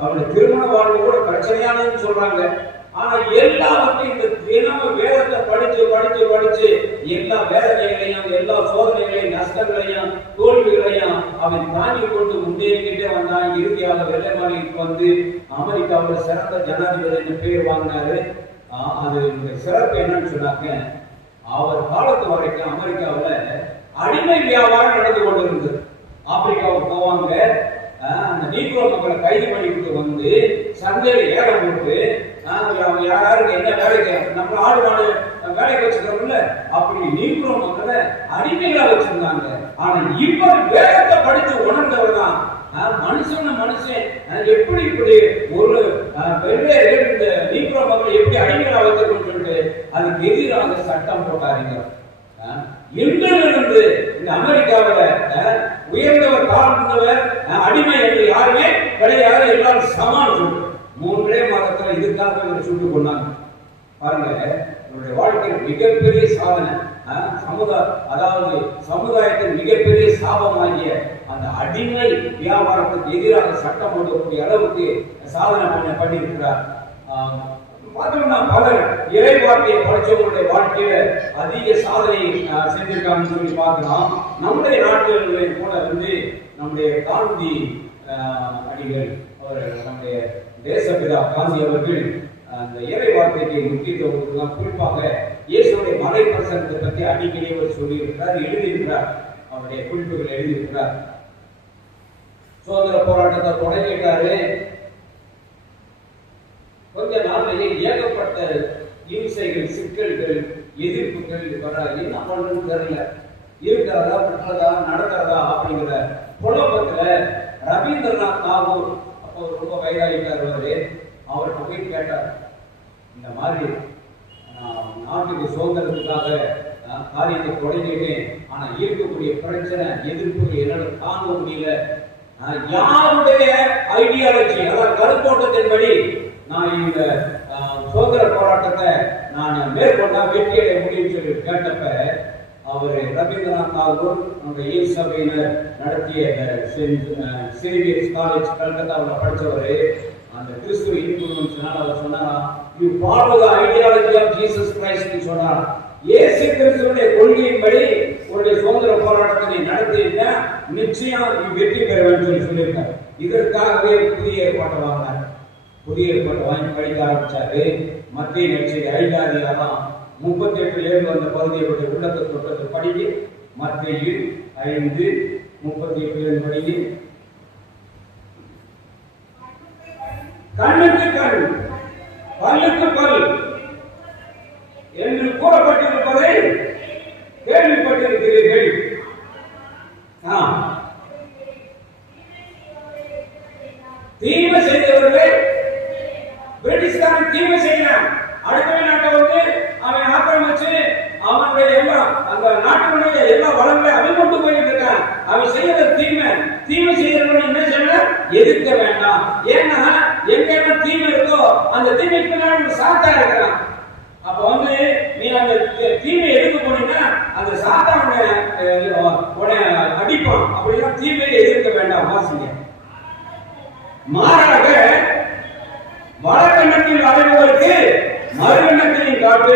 அவனுடைய திருமண வாழ்வு கூட பிரச்சனையானதுன்னு சொல்றாங்க. ஆனா எல்லாவற்றையும் இந்த தினமும் வேதத்தை படிச்சு படிச்சு படிச்சு எல்லா வேதனைகளையும், எல்லா சோதனைகளையும், நஷ்டங்களையும், தோல்விகளையும் அவன் தாங்கி கொண்டு முன்னேறிக்கிட்டே வந்தான். இறுதியாக வெள்ளை மாளிகைக்கு வந்து அமெரிக்காவில் சிறந்த ஜனாதிபதி பேர் வாங்கினாரு. அது சிறப்பு என்னன்னு சொன்னாங்க, அவர் காலத்து வரைக்கும் அமெரிக்காவில் அடிமை வியாபாரம் நடந்து கொண்டு இருந்தது. ஆப்பிரிக்காவுக்கு போவாங்க, அந்த நீக்ரோ மக்களை கைது பண்ணிக்கிட்டு வந்து சந்தையில ஏலம் போட்டு யாருக்கு என்ன வேலைக்கு நம்ம ஆடு மாடு வேலைக்கு வச்சுக்கிறோம்ல, அப்படி நீக்ரோ மக்களை அடிமைகளா வச்சிருந்தாங்க. ஆனா இப்ப வேதத்தை படிச்சு உணர்ந்தவர் தான் மனுஷன் எப்படி இப்படி ஒரு வெவ்வேறு இந்த நீக்ரோ மக்களை எப்படி அடிமைகளா வச்சிருக்கணும்னு சொல்லிட்டு அதுக்கு எதிராக சட்டம் போட்டாருங்க. இன்றிலிருந்து இந்த அமெரிக்காவில் உயர்ந்தவர் தாழ்ந்தவர் அடிமை என்று யாருமே கிடையாது, எல்லாரும் சமான் சொல்லு. 3 மாதத்துல இதுக்காக சுட்டு கொண்டாங்க. பாருங்க, என்னுடைய வாழ்க்கையில் மிகப்பெரிய சாதனை, அதாவது சமுதாயத்தின் மிகப்பெரிய சாபமாகிய அந்த அடிமை வியாபாரத்துக்கு எதிராக சட்டம் போடக்கூடிய அளவுக்கு சாதனை பண்ணியிருக்கிறார். பார்த்தோம்னா பலர் இறைவார்த்தையை படிச்சவங்களுடைய வாழ்க்கையில அதிக சாதனை செஞ்சிருக்காங்கன்னு சொல்லி பார்க்கலாம். நம்முடைய நாடுகளிலே கூட வந்து நம்முடைய காந்தி அடிகள், அவர் நம்முடைய தேசப்பிதா காந்தி அவர்கள் அந்த இறை வார்த்தைக்கு முக்கியத்துவம் குறிப்பாக இயேசுடைய மலை பிரசங்கத்தை பற்றி அடிக்கடி அவர் சொல்லியிருக்கிறார், எழுதியிருக்கிறார். அவருடைய குறிப்புகள் எழுதியிருக்கிறார். சுதந்திர போராட்டத்தை தொடங்கிட்டாரு. கொஞ்ச நாளிலேயே ஏகப்பட்ட இம்சைகள், சிக்கல்கள், எதிர்ப்புகள் வர, என்ன பண்றதுன்னு தெரியல, இருக்கிறதா விட்டுறதா நடக்கிறதா அப்படிங்கிற குழப்பத்துல ரவீந்திரநாத் தாகூர், அப்போ ரொம்ப வயதாகிட்டார் அவரு, அவர்கிட்ட போய் கேட்டார், இந்த மாதிரி நாட்டுக்கு சுதந்திரத்துக்காக காரியத்தை தொடங்கிட்டேன், ஆனா இருக்கக்கூடிய பிரச்சனை எதிர்ப்புகள் என்னால தாங்க முடியல, யாருடைய ஐடியாலஜி அதாவது கருத்தோட்டத்தின்படி நான் இந்த சுதந்திர போராட்டத்தை நான் மேற்கொண்டா வெற்றி அடைய முடியும் சொல்லி கேட்டப்ப அவர் ரவீந்திரநாத் தாகூர் நம்முடைய இயேசு சபையினர் நடத்திய சேவியர்ஸ் காலேஜ் கல்கத்தாவில் படித்தவர், அந்த கிறிஸ்துவ இன்புன்னு சொன்னால் அவர் சொன்னாரா, you follow the ideology of Jesus Christ சொன்னார். இயேசு கிறிஸ்துவினுடைய கொள்கையின்படி உங்களுடைய சுதந்திர போராட்டத்தை நடத்தினா நிச்சயம் வெற்றி பெற வேண்டும் சொல்லியிருக்காரு. இதற்காகவே புதிய ஏற்பாட்டை வாங்கினார். புதிய ஏற்பாட்டை வாங்கி படிக்க ஆரம்பிச்சாரு. மத்திய நட்சத்திர 5 அதிகாரம் 38 வந்த பகுதியை உள்ளத்தை தொட்டத்தை படிக்க, மத்திய 5:38 படிக்க, கண்ணுக்கு கண் பல்லுக்கு பல் என்று கூறப்பட்டிருப்பதை கேள்விப்பட்டிருக்கிறீர்கள். தீமை செய்தவர்கள் பிரிட்டிஷ்காரன் தீமை செய்யறான், அடுத்த நாட்டை வந்து அவன் ஆக்கிரமிச்சு அவனுடைய எல்லாம் அந்த நாட்டினுடைய எல்லா வளங்களையும் அவன் கொண்டு போயிட்டு இருக்கான். அவன் செய்யறது தீமை செய்யறவன் என்ன செய்ய எதிர்க்க வேண்டாம். ஏன்னா எங்க தீமை இருக்கோ அந்த தீமைக்கு பின்னாடி சாத்தா இருக்கிறான். அப்ப வந்து நீ அந்த தீமை எதிர்க்க போனீங்கன்னா அந்த சாத்தான அடிப்பான். அப்படின்னா தீமையை எதிர்க்க வேண்டாம். வாசிங்க. மாறாக வடக்கண்ணத்தில் அடைவதற்கு மறுகண்ணத்தையும் காட்டு.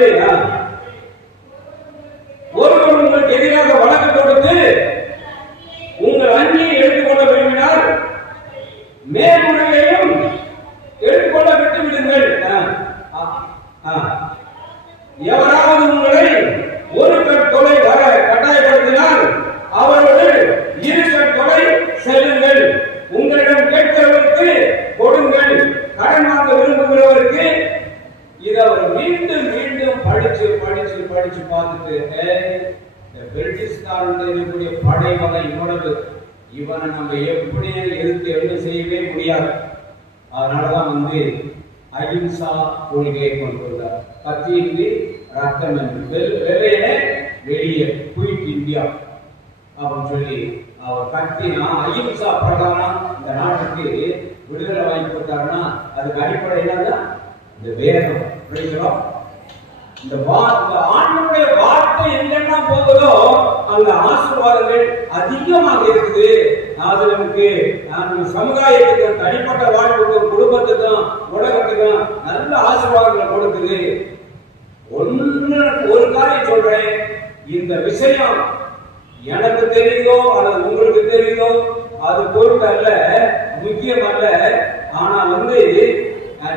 ஒருவர் உங்களுக்கு எதிராக வழக்கு கொடுத்து உங்கள் அங்கியை எடுத்துக்கொள்ள விரும்பினால் மேல்முறையையும் எடுத்துக்கொள்ள விட்டு விடுங்கள். எவராவது உங்களை ஒரு கண் கொலை வர கட்டாயப்படுத்தினால் அவரோடு 2 கண் கொலை செல்லுங்கள். உங்களிடம் கேட்கிறவருக்கு கொடுங்கள், கடன் வாங்க விரும்புகிறவருக்கு. இதை அவர் மீண்டும் மீண்டும் படிச்சு பிரிட்டிஷ்காரன் இருக்கக்கூடிய படை வகை இவ்வளவு, இவனை நம்ம எப்படியே எதிர்த்து என்ன செய்யவே முடியாது. அதனாலதான் அகிம்சா கொள்கையை கொண்டு வந்தார். கத்தியின்றி ரத்தம் என்று வெள்ளையில வெளியே குயிட் இந்தியா அப்படின்னு சொல்லி அவர் கத்தினா அகிம்சா பிரகாரம் இந்த நாட்டுக்கு விடுதலை வாங்கி கொடுத்தாருன்னா அதுக்கு அடிப்படை என்னன்னா இந்த வேதம். இந்த ஆண்டவருடைய வார்த்தை எங்கெல்லாம் போகுதோ அந்த ஆசீர்வாதங்கள் அதிகமாக இருக்குது. அது நமக்கு சமுதாயத்துக்கும் தனிப்பட்ட வாழ்வுக்கும் குடும்பத்துக்கும் உலகத்துக்கும் நல்ல ஆசீர்வாதங்களை கொடுக்குது. ஒரு காரியம் சொல்றேன், இந்த விஷயம் எனக்கு தெரியுதோ அல்லது உங்களுக்கு தெரியுதோ அது பொருள் அல்ல, முக்கியம் அல்ல. ஆனா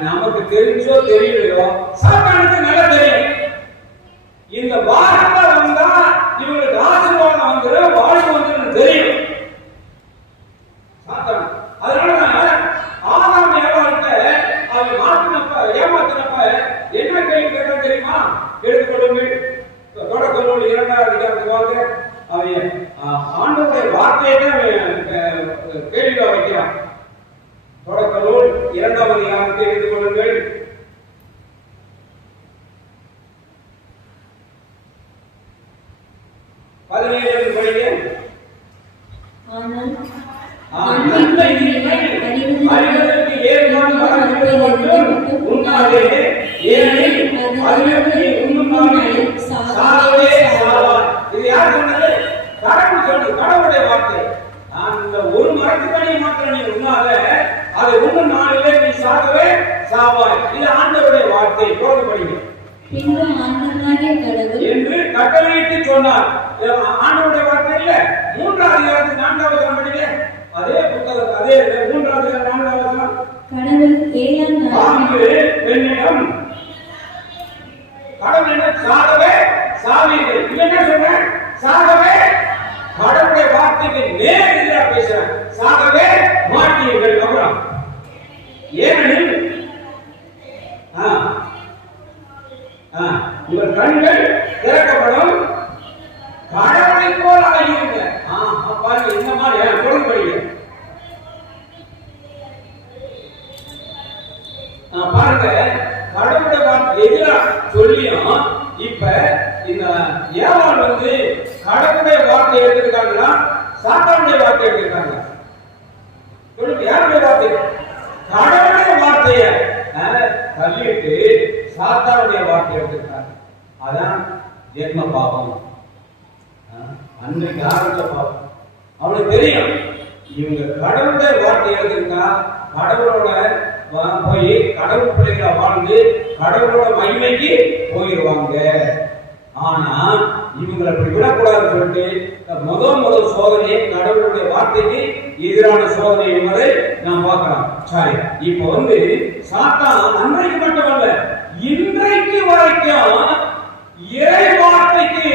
நமக்கு தெரிஞ்சோ தெரியலையோ சாத்தானுக்கு நல்லா தெரியும். இந்த வார்த்தை வந்தா இவங்களுக்கு ஆசீர்வாதம் வந்துரு, வாழ்வு வந்துரு தெரியும் சாத்தான். அதனால ஆதாம் ஏவாள்கிட்ட அவன் ஏமாத்தினப்ப என்ன கேள்வி கேட்டா தெரியுமா? எடுத்துக்கொள்ளுங்கள் தொடக்க நூல் 2ஆம் அதிகாரத்துக்கு வாங்க. அவன் ஆண்டவருடைய வார்த்தையை கேள்வி வைக்கிறான். தொடக்க நூல் 2ஆம் அதிகாரத்தை எடுத்துக்கொள்ளுங்கள். கடவுளுடைய வார்த்தை. அந்த ஒரு மரத்துக்கடி மாத்திரம் நீ உண்ணாத, அதை உண்ணும் நாளிலே நீ சாகவே சாவாய். இது ஆண்டவருடைய வார்த்தை. போடுபடுங்க என்று கட்டளையிட்டு சொன்னார். ஆண்டவருடைய வார்த்தை இல்ல. 3ஆம் அதிகாரத்தில் 4ஆம் வசனம் படிங்க. அதே புத்தகம், அதே 3ஆம் அதிகாரம் 4ஆம் வசனம். பெண்ணிடம் கடவுள் என்ன சாகவே சாவீர்கள். இது என்ன சொல்ற? சாகவே. கடவுளுடைய வார்த்தைக்கு நேர் எதிராக பேசுறாங்க. சாகவே மாட்டீர்கள். அப்புறம் ஏனெனில் உங்கள் கண்கள் திறக்கப்படும், கடவுளை போல ஆகியிருங்க. பாருங்க இந்த மாதிரி பொருள்படுங்க. பாருங்க கடவுளுடைய வார்த்தை எதிராக சொல்லியும் இப்ப இந்த ஏவாள் கடவுளுடைய வார்த்தை எடுத்துருக்காங்களா சாத்தானுடைய வார்த்தை எடுத்துருக்காங்க? யாருடைய வார்த்தை? கடவுளுடைய வார்த்தைய தள்ளிட்டு சாத்தானுடைய வார்த்தை எடுத்துருக்காங்க. அதான் ஜென்ம பாவம். அன்றைக்கு ஆரம்பிச்ச பாவம். அவனுக்கு தெரியும் இவங்க கடவுளுடைய வார்த்தை எடுத்துருக்கா, கடவுளோட போய் கடவுள் பிள்ளைகளை வாழ்ந்து கடவுளோட மகிமைக்கு போயிடுவாங்க. ஆனா இவங்களை அப்படி விடக்கூடாதுன்னு சொல்லிட்டு முதல் சோதனை கடவுளுடைய வார்த்தைக்கு எதிரான சோதனை என்பதை நாம் பார்க்கலாம். சரி, இப்ப சாத்தான் அன்றைக்கு மட்டுமல்ல இன்றைக்கு வரைக்கும் இறை வார்த்தைக்கு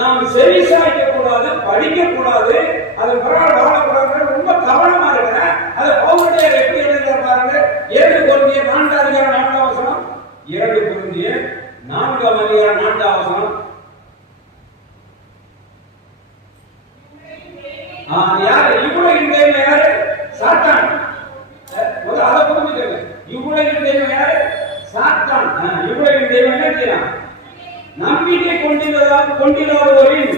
நாம் செவி சாய்க்க கூடாது, படிக்க கூடாது, அதன் பிரகாரம் வாழக்கூடாது. ரொம்ப கவனமா இருக்கிறேன். அதை பவுலடியார் எப்படி எழுதுகிற பாருங்க. 2 கொரிந்தியர் 4ஆம் அதிகாரம் 4ஆம் வசனம். 2 கொரிந்தியர் 4ஆம் அதிகாரம் 4ஆம் வசனம். யாரு இவ்வுலகின் தெய்வம்? யாரு? சாத்தான். அதை புரிஞ்சுக்கங்க. இவ்வுலகின் தெய்வம் யாரு? சாத்தான். இவ்வுலகின் தெய்வம் என்ன செய்யலாம்? நம்பிக்கை கொண்டிருந்தவரின்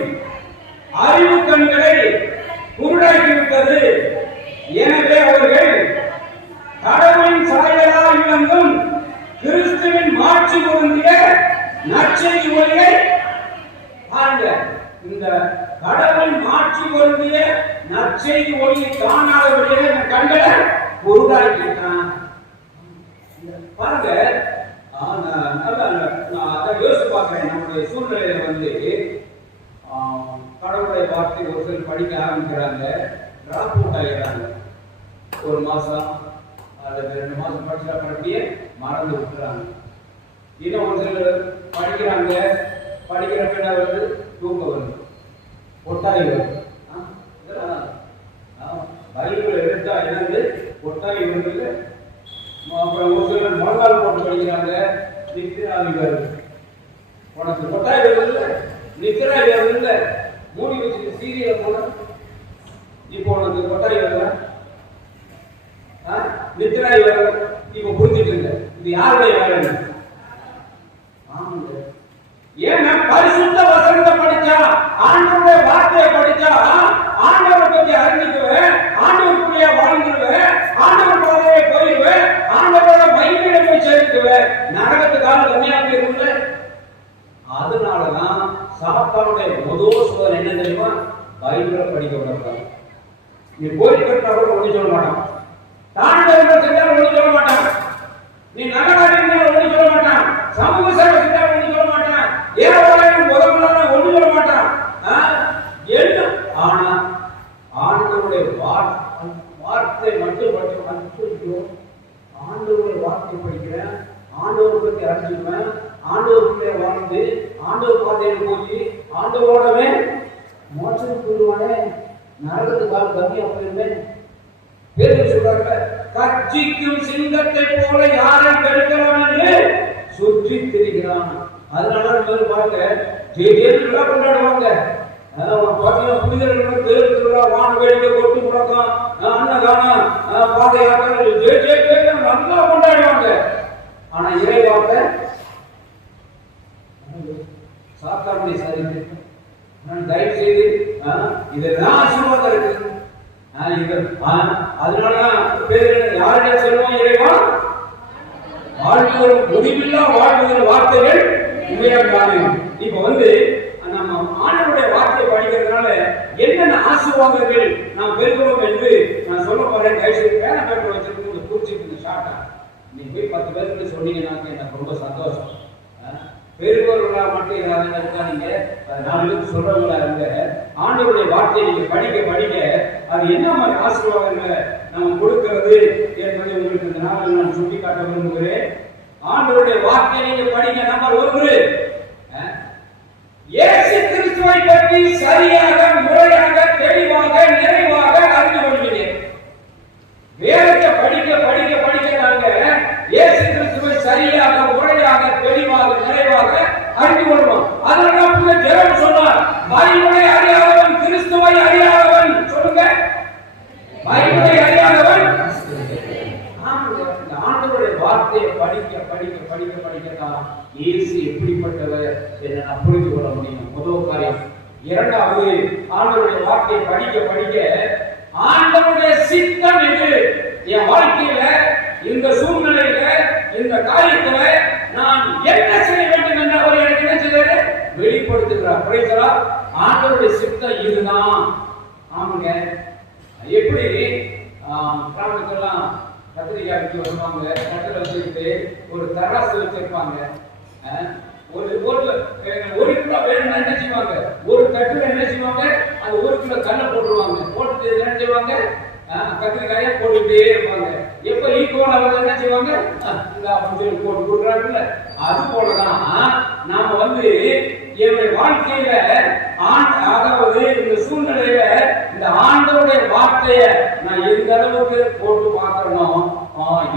அறிவு கண்களை குருடாக்கிவிட்டது. எனவே அவர்கள் கடவுளின் சாயலால் விளங்கும் கிறிஸ்துவின் மாட்சி பொருந்திய நற்செய்தி ஒளியை பாருங்க. இந்த கடவுளின் மாட்சி பொருந்திய நற்செய்தி ஒளியை காணாதபடியே கண்களை குருடாக்கிட்டான். பாருங்க, யோசிச்சு பார்க்கிறேன். நம்முடைய சூழ்நிலையில கடவுளுடைய வார்த்தை ஒரு சிலர் படிக்க ஆரம்பிக்கிறாங்க, டிராப் அவுட் ஆகிறாங்க. 1 மாசம் அல்லது 2 மாசம் படிப்பியே மறந்து விட்டுறாங்க. இன்னும் ஒரு சிலர் படிக்கிறாங்க, படிக்கிற பின்ன தூங்க வருது, கொட்டாய் வருது. பைபிள் எடுத்தா என்னது கொட்டாய் வருது. அப்புறம் ஒரு சிலர் முழங்கால் போட்டு படிக்கிறாங்க, நித்திராவி வருது. உனக்கு கொட்டாய் வருது, நித்திராவி வருது. மூடி வச்சுட்டு சீரியல் போட இப்போ உனக்கு கொட்டாய் வரல, நித்திராய் வரல, இப்ப புரிஞ்சுட்டு இருக்க. இது யாருடைய வேலை? ஏன்னா பரிசுத்த வசனத்தை படிச்சா, ஆண்டவருடைய வார்த்தையை படிச்சா, ஆண்டவரை பத்தி அறிஞ்சுக்குவேன், ஆண்டவருக்குரிய வாழ்ந்துருவேன், ஆண்டவர் பாதையை போயிடுவேன், ஆண்டவரோட மகிமையில போய் சேர்த்துக்குவேன், நரகத்துக்காக தனியா போயிருந்த. அதனாலதான் சாத்தானுடைய முதல் சோதனை என்ன தெரியுமா? பைபிளை படிக்க விடக்கூடாது. நீ கோயில் கட்டாரோட ஒண்ணு சொல்ல மாட்டான், தாண்டவர்கள் செஞ்சாலும் ஒண்ணு சொல்ல மாட்டான், நீ நகராட்சி ஒண்ணு சொல்ல மாட்டான், சமூக சேவை செஞ்சாலும் ஒண்ணு சொல்ல மாட்டான், ஏறவாளையும் உதவுலாம் ஒண்ணு சொல்ல மாட்டான். என்ன ஆனா ஆண்டவருடைய வார்த்தை மட்டும் ஆண்டவருடைய வார்த்தை படிக்கிறேன், ஆண்டவரை பத்தி அறிஞ்சுக்குவேன், ஆண்டவருக்குள்ளே வாழ்ந்து ஆண்டவர் பாதையில் போய் ஆண்டவரோடவே மோட்சத்துக்கு போடுவானே, நரகத்துக்காக கம்மியா போயிருந்தேன். பேர் சொல்றாங்க, கட்சிக்கும் சிங்கத்தை போல யாரை கெடுக்கலாம் என்று சுற்றி திரிகிறான். அதனால பாருங்க, தேர்தலா கொண்டாடுவாங்க. புனிதர்கள் தேர் திருவிழா, வான வேடிக்கை, கொட்டு முழக்கம், அன்னதானம், பாத யாத்திரை நல்லா கொண்டாடுவாங்க. ஆனா இறைவாக்க சாத்தானுடைய சரிந்து தயவு செய்து இதெல்லாம் ஆசீர்வாதம் இருக்கு. அதனாலதான் யாருடைய செல்வம்? இறைவா வாழ்வதற்கு முடிவில்லா வாழ்வதற்கு வார்த்தைகள் உண்மையாக. இப்ப நம்ம ஆண்டவருடைய வார்த்தையை படிக்கிறதுனால என்னென்ன ஆசீர்வாதங்கள் நாம் பெறுகிறோம் என்று நான் சொல்ல போறேன். தயவுசெய்து பேன பேப்பர் வச்சிருக்கோம், குறிச்சிட்டு ஷார்ட்டா நீங்க போய் 10 பேருக்கு சொன்னீங்கன்னா எனக்கு ரொம்ப சந்தோஷம். பெருவர்களா மட்டும் யாராவது இருக்காங்க, 4 பேருக்கு சொல்றவங்களா இருங்க. ஆண்டவருடைய வார்த்தையை நீங்க படிக்க படிக்க அது என்ன மாதிரி ஆசீர்வாதங்களை நம்ம கொடுக்கிறது என்பதை உங்களுக்கு இந்த நாளில் நான் சுட்டி காட்ட விரும்புகிறேன். ஆண்டவருடைய வார்த்தையை நீங்க படிக்க. நம்பர் 1, இயேசு கிறிஸ்துவை பற்றி சரியாக, முறையாக, தெளிவாக, நிறைவாக அறிந்து கொள்கிறேன். வேதத்தை படிக்க படிக்க படிக்க நாங்க இயேசு கிறிஸ்துவை சரியாக, முறையாக, தெளிவாக, நிறைவாக அறிந்து கொள்வோம். அதனால ஜெரம் சொன்னார், பைபிளை அறியாதவன் கிறிஸ்துவை அறியாதவன். சொல்லுங்க, பைபிளை அறியாதவன். ஆண்டவருடைய வார்த்தையை படிக்க படிக்க படிக்க படிக்கத்தான் இயேசு எப்படிப்பட்டவர் என்று நான் புரிந்து கொள்ள முடியும். முதல் காரியம். இரண்டாவது, ஆண்டவருடைய வார்த்தையை படிக்க படிக்க ஆண்டவருடைய சித்தம் என்று என் வாழ்க்கையில, இந்த சூழ்நிலையில, இந்த காரியத்துல நான் என்ன செய்ய வேண்டும் என்று அவர் எனக்கு என்ன செய்தாரு? வெளிப்படுத்துகிறார். புரியுதா? ஆண்டவருடைய சித்தம் இதுதான். ஆமாங்க. எப்படி கிராமத்துக்கெல்லாம் கத்திரிக்காய் விட்டு வருவாங்க, கட்டில வச்சுக்கிட்டு ஒரு தராசு வச்சிருப்பாங்க. ஒரு கிலோ வேணும்னா என்ன செய்வாங்க? ஒரு தட்டுல என்ன செய்வாங்க? அது 1 கிலோ கல்லை போட்டுருவாங்க. போட்டுட்டு என்ன செய்வாங்க? கத்திரிக்காயை போட்டுட்டே இருப்பாங்க. எப்ப ஈக்குவலா வந்து என்ன செய்வாங்க? போட்டு கொடுக்குறாங்கல்ல. அது போலதான் நாம என்னுடைய வாழ்க்கையில அதாவது இந்த சூழ்நிலையில இந்த ஆண்டவருடைய வார்த்தைய நான் எந்த அளவுக்கு போட்டு பார்க்கணும்,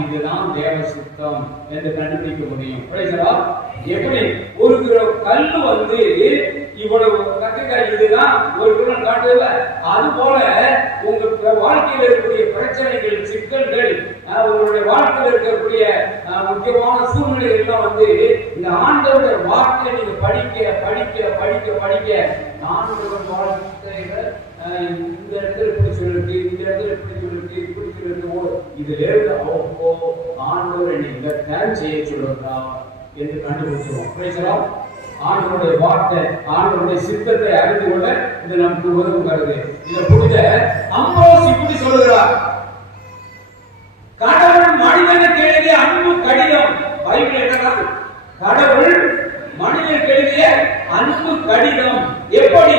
இதுதான் தேவ சித்தம் என்று கண்டுபிடிக்க முடியும். எப்படி ஒரு கிலோ கல்லு இவ்வளவு கத்திரிக்காய் இதுதான் 1 கிலோ காட்டுதுல, அது போல உங்க வாழ்க்கையில் இருக்கக்கூடிய பிரச்சனைகள், சிக்கல்கள், உங்களுடைய வாழ்க்கையில் இருக்கக்கூடிய முக்கியமான சூழ்நிலைகள் எல்லாம் இந்த ஆண்டவருடைய வார்த்தையை நீங்க படிக்க படிக்க படிக்க படிக்க ஆண்டவர் வாழ்க்கையில இந்த இடத்துல இப்படி சொல்லிருக்கு, இந்த இடத்துல இப்படி சொல்லிருக்கு, இப்படி சொல்லிருக்கு, இதுல இருந்து ஆண்டவரை நீங்க தான் செய்ய சொல்லுறா என்று கண்டுபிடிச்சிருவோம். ஆண்டவருடைய வார்த்தை, ஆண்டவருடைய சித்தத்தை அறிந்து கொள்ள இது நமக்கு உதவுகிறது. இதை புரித அம்ப்ரோஸ் இப்படி சொல்லுகிறார், கடவுள் மனிதனுக்கு எழுதிய அன்பு கடிதம். பைபிள் என்னதான்? கடவுள் மனிதனுக்கு எழுதிய அன்பு கடிதம். எப்படி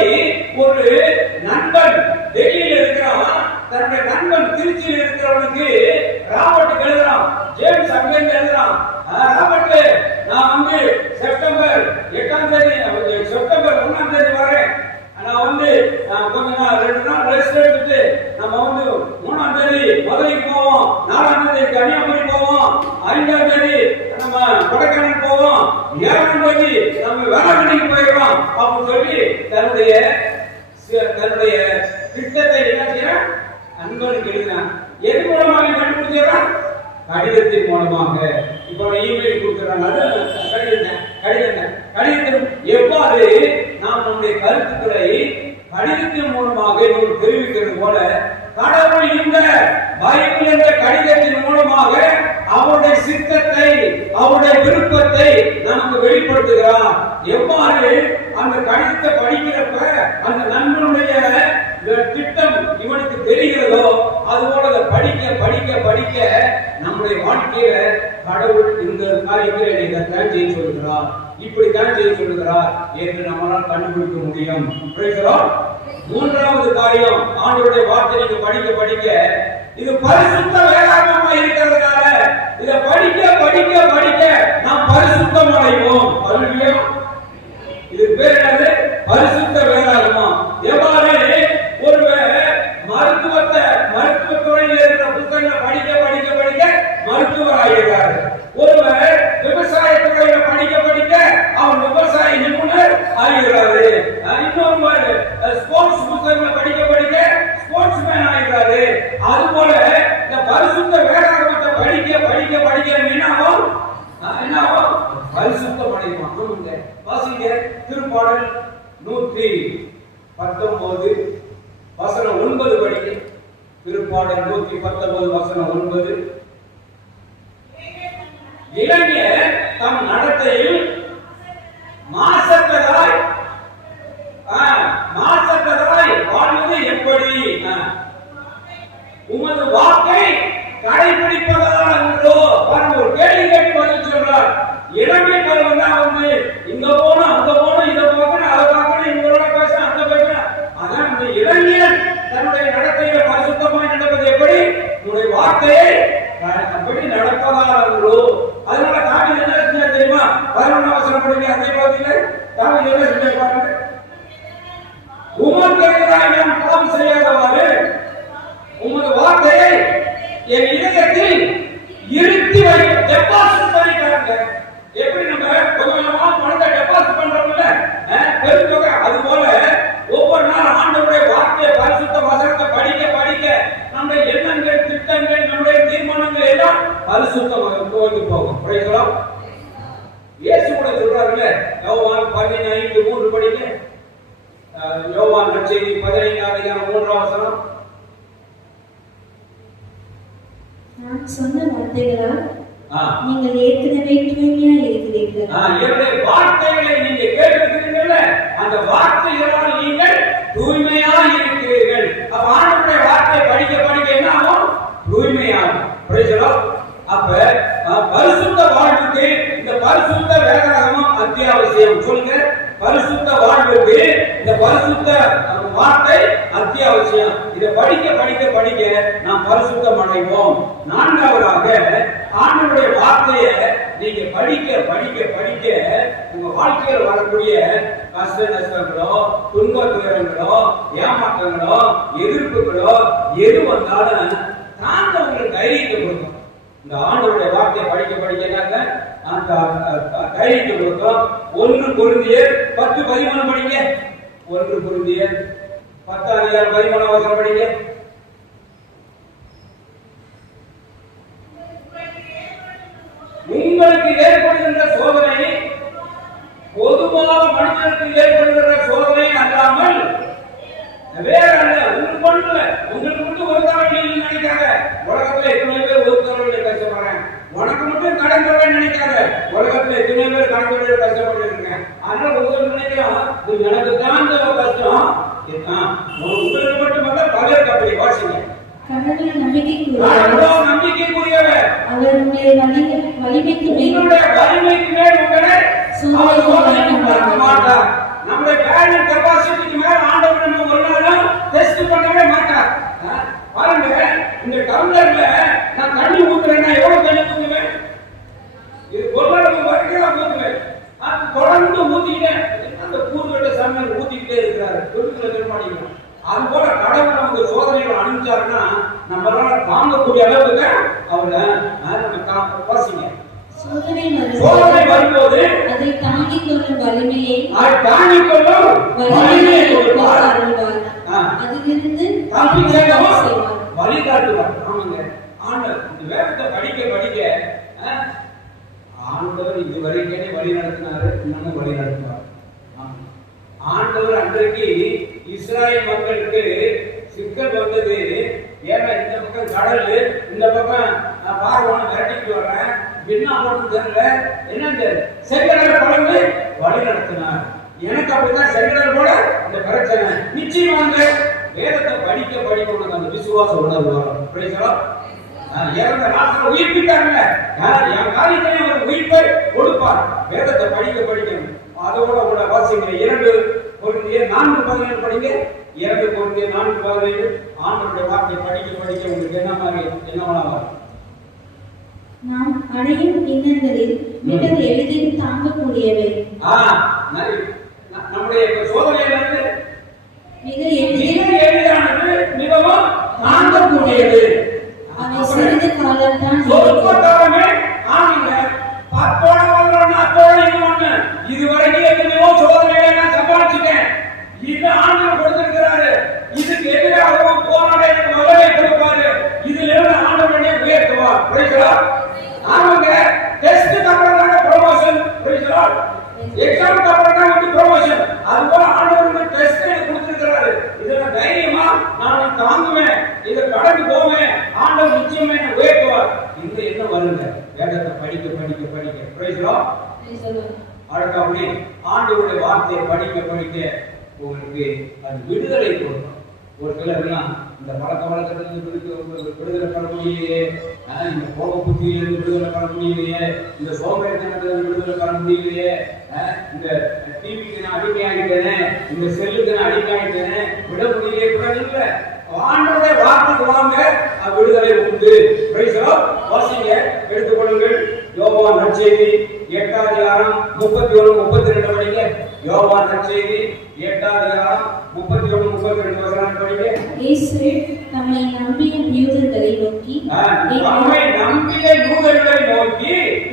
ஒரு நண்பன் டெல்லியில் இருக்கிறான், தன்னுடைய நண்பன் திருச்சியில் இருக்கிறவனுக்கு ராபர்ட் எழுதுறான், ஜேம்ஸ் அங்கிருந்து எழுதுறான், ராபர்ட் நான் செப்டம்பர் 8ஆம் தேதி, செப்டம்பர் 1ஆம் தேதி வரேன், நான் கொஞ்ச நாள் 2 நாள் ரெஸ்ட் எடுத்துட்டு நம்ம 3ஆம் தேதி மதுரைக்கு போவோம், 4ஆம் தேதி கன்னியாகுமரி போவோம், 5ஆம் தேதி நம்ம கொடைக்கானல் போவோம், 7ஆம் தேதி நம்ம வேளாங்கண்ணிக்கு போயிடுவோம் அப்படின்னு சொல்லி தன்னுடைய தன்னுடைய திட்டத்தை என்ன செய்யறான்? அன்பனுக்கு எழுதினான். எது மூலமாக கண்டுபிடிச்சான்? கடிதத்தின் மூலமாக. இப்ப இமெயில் கொடுக்குறாங்க, கடிதம் எவ்வாறு நாம் நம்முடைய கருத்துக்களை கடிதத்தின் மூலமாக தெரிவிக்கிறது போல கடவுள் இந்த பைபிள் என்ற கடிதத்தின் மூலமாக அவருடைய சித்தத்தை, அவருடைய விருப்பத்தை நமக்கு வெளிப்படுத்துகிறார். எவ்வாறு அந்த கடிதத்தை படிக்கிறப்ப அந்த நண்பனுடைய திட்டம் இவனுக்கு தெரிகிறதோ அதுபோல அதை படிக்க படிக்க படிக்க நம்முடைய வாழ்க்கையில கடவுள் இந்த காரியத்தில் இதைத்தான் செய்ய சொல்கிறார், இப்படித்தான் செய்ய சொல்கிறார் என்று நம்மளால் கண்டுபிடிக்க முடியும். மூன்றாவது காரியம், ஆண்டவருடைய வார்த்தை நீங்க படிக்க படிக்க இது பரிசுத்த வேதாகமமா இருக்கிறதுனால இதை படிக்க படிக்க படிக்க நாம் பரிசுத்தம் அடைவோம். இது பேர் என்னது? பரிசுத்த வேதாகமம். எவ்வாறு ஒருவர் மருத்துவத்துறையில் இருக்கிற புத்தகங்களை படிக்க படிக்க படிக்க மருத்துவர் ஆகிறார். ஒருவர் விவசாய துறையில படிக்க படிக்க அவன் விவசாய நிபுணர் ஆகிறாரு. இன்னொருவர் ஸ்போர்ட்ஸ் புத்தகங்களை படிக்க படிக்க ஸ்போர்ட்ஸ் மேன் ஆகிறாரு. அதுபோல இந்த பரிசுத்த வேதாகமத்தை படிக்க படிக்க படிக்க என்னாகும்? பரிசுத்தம் அடைவோம். வாசிங்க திருப்பாடல் 119 வசனம் 9 படிக்க. திருப்பாடல் 119 வசனம் 9. இளைஞர் தம் நடத்தையில் மாசற்றதாய் வாழ்வது எப்படி? உமது வாக்கை கடைபிடிப்பதால் அன்றோ? ஒரு கேள்வி கேட்டு பதில் சொல்றார். இளமை பருவம் தான் வந்து இங்க போனா அங்க போனா இதை பார்க்கணும் அதை பார்க்கணும் இவங்களோட பேசணும் அந்த பேசணும். அதான் இந்த இளைஞர் தன்னுடைய நடத்தையில பரிசுத்தமாய் நடப்பது எப்படி? உன்னுடைய வார்த்தையை அப்படி நடப்பதால் அன்றோ? அதனால தாவீது என்ன செஞ்சார் தெரியுமா? 11 வசனம் படிங்க. அதே பகுதியில தாவீது என்ன செஞ்சார் பாருங்க. உமக்கு எதிராக நான் பாவம் செய்யாதவாறு உமது வார்த்தையை என் இதயத்தில் இருத்தி வைக்க டெபாசிட் பண்ணிட்டாங்க. எப்படி நம்ம கொஞ்சமா பணத்தை டெபாசிட் பண்றோம்ல பெருந்தொகை, அது போல ஒவ்வொரு நாள் ஆண்டவருடைய வார்த்தையை பரிசுத்த வசனத்தை படிக்க படிக்க நம்முடைய எண்ணங்கள், திட்டங்கள், நம்முடைய தீர்மானங்கள் எல்லாம் பரிசுத்தமாக போகும். இயேசு கூட சொல்றாருல்ல, யோவான் 15:3 படிக்க. யோவான் நற்செய்தி 15:3 நான் சொன்ன வார்த்தைகளால் நீங்கள் ஏற்கனவே தூய்மையா இருக்கிறீர்கள். என்னுடைய வார்த்தைகளை நீங்க கேட்டிருக்கிறீங்கல்ல, அந்த வார்த்தைகளால் நீங்கள் தூய்மையா இருக்கிறீர்கள். அப்ப ஆண்டவருடைய வார்த்தை படிக்க படிக்க என்ன ஆகும்? தூய்மையாகும். அப்ப பரிசுத்த வாழ்வுக்கு இந்த பரிசுத்த வேதாகமம் அத்தியாவசியம். சொல்லுங்க, பரிசுத்த வாழ்வுக்கு இந்த பரிசுத்த வார்த்தை அத்தியாவசியம். இதை படிக்க படிக்க படிக்க நாம் பரிசுத்தம் அடைவோம். நான்காவதாக ஆண்டவருடைய வார்த்தையை நீங்க படிக்க படிக்க படிக்க உங்க வாழ்க்கையில் வரக்கூடிய கஷ்ட நஷ்டங்களோ, துன்ப துயரங்களோ, ஏமாற்றங்களோ, எதிர்ப்புகளோ எது வந்தாலும் தாங்க உங்களுக்கு தைரியத்தை கொடுக்கும். இந்த ஆண்டவருடைய வார்த்தையை படிக்க படிக்க அந்த தைரியத்தை கொடுக்கும். 1 கொரிந்தியர் 10:13 படிங்க. 1 கொரிந்தியர் 10:13 படிங்க. உங்களுக்கு ஏற்படுகின்ற சோதனை பொதுவாக மனிதனுக்கு ஏற்படுகின்ற சோதனை அல்லாமல் வேற அல்ல. உங்களுக்கு மட்டும் ஒரு தடவை நினைக்காத. உலகத்துல எத்தனை பேர் ஒரு தடவை கஷ்டப்படுறேன், உனக்கு மட்டும் கடன் தடவை நினைக்காத. உலகத்துல எத்தனை பேர் கடன் தடவை கஷ்டப்பட்டு இருக்கேன். அதனால உங்களுக்கு நினைக்கிறோம் எனக்கு தான் கஷ்டம். உங்களுக்கு மட்டுமல்ல பலருக்கு அப்படி வாசிங்க. நம்பிக்கைக்குரியவர் அவர் உங்களுடைய வலிமைக்கு மேல் உங்களை சோதனைக்கு மாட்டார். நம்முடைய பேரண்ட் கெபாசிட்டிக்கு மேல ஆண்டவர் நம்ம ஒரு நாளும் டெஸ்ட் பண்ணவே மாட்டார். பாருங்க, இந்த டம்ளர்ல நான் தண்ணி ஊத்துறேன்னா எவ்வளவு தண்ணி ஊத்துவேன்? இது கொள்ளளவு வரைக்கும் நான் ஊத்துவேன். அது தொடர்ந்து ஊத்திட்டேன். அந்த கூறுகட்ட சாமியார் ஊத்திக்கிட்டே இருக்கிறாரு. தொழுத்துல திருமாடிக்கணும். அது போல கடவுள் நமக்கு சோதனைகள் அனுப்பிச்சாருன்னா நம்மளால தாங்கக்கூடிய அளவுக்கு அவங்கள நம்ம வாசிங்க. சோதனை வரும்போது அதை தாங்கிக் கொள்ளும் வலிமையை கொடுப்பார். காண்பிக்கிறவன் வழிகாட்டுவார். ஆமாங்க, ஆண்டவர் இந்த வேதத்தை படிக்க படிக்க ஆண்டவர் இதுவரைக்கே வழி நடத்தினாரு, இன்னும் வழி நடத்துவார். ஆண்டவர் அன்றைக்கு இஸ்ராயல் மக்களுக்கு சிக்கல் வந்தது. ஏன்னா இந்த பக்கம் கடல், இந்த பக்கம் நான் பார்வனை விரட்டிட்டு வர்றேன், என்ன போட்டு தெரியல, என்ன செங்கடல் கடந்து வழி நடத்தினார். எனக்கு அப்படித்தான் செங்கடல் போல அந்த பிரச்சனை. நிச்சயமாக வேதத்தை படிக்க படிக்க உனக்கு அந்த விசுவாச உணர்வு வரும். இறந்த நாட்கள் உயிர்ப்பிட்டாங்க, என் காரியத்திலே அவர் உயிர்ப்பை கொடுப்பார். வேதத்தை படிக்க படிக்கணும். அதோட கூட வாசிங்க 2 கொரிந்தியர் 4:17 படிங்க. 2 கொரிந்தியர் 4:17 ஆண்டவருடைய வார்த்தை படிக்க படிக்க உங்களுக்கு என்னவா வரும்? நாம் அடையும் இன்னல்களில் மிக எளிதில் தாங்கக்கூடியவை. நம்முடைய சோதனையிலிருந்து மிக எளிதானது, மிகவும் தாங்கக்கூடியது. அவை சிறிது காலம்தான் சொற்பகாலமே. ஆமாங்க, இதுவரைக்கும் எத்தனையோ சோதனைகளை நான் சமாளிச்சுட்டேன். இது ஆண்டவர் கொடுத்திருக்கிறாரு. இதுக்கு எதிராக போராட எனக்கு வல்லமை கொடுப்பாரு. இதுல இருந்து ஆண்டவரே உயர்த்துவார். புரியுதா? ஆமாங்க, டெஸ்ட்க்கு அப்புறம் தான் ப்ரமோஷன். புரியுதா? எக்ஸாம்க்கு அப்புறம் தான் வந்து ப்ரமோஷன். அதுபோல ஆண்டவர் டெஸ்ட் எனக்கு கொடுத்திருக்கிறாரு. இதுல தைரியமா நான் தாங்குவேன், இதை கடந்து போவேன். ஆண்டவர் நிச்சயமா என்னை உயர்த்துவார். இந்த என்ன வருங்க வேதத்தை படிக்க படிக்க படிக்க. புரியுதா? அடுத்தபடி ஆண்டவருடைய வார்த்தையை படிக்க படிக்க உங்களுக்கு அது விடுதலை கொடுக்கும். ஒரு சிலர்லாம் இந்த பழக்க வழக்கத்திலிருந்து விடுதலை பெற முடியலையே, இந்த கோப புத்தியிலிருந்து விடுதலை பெற முடியலையே, இந்த சோம்பேறித்தனத்திலிருந்து விடுதலை பெற முடியலையே, இந்த டிவிக்கு நான் அடிமையாகிட்டேனே, இந்த செல்லுக்கு நான் அடிமையாகிட்டேனே, விட முடியலையே கூட இல்லை. ஆண்டவருடைய வார்த்தைக்கு வாங்க, விடுதலை உண்டு. வாசிங்க, எடுத்துக்கொள்ளுங்கள். யோவான் நற்செய்தி 8ஆம் அதிகாரம் 31-32 படிங்க. யோவான் நற்செய்தி 8ஆம் அதிகாரம் 31-32 வசனம் படிங்க. இயேசு தம்மை நம்பிய யூதர்களை நோக்கி,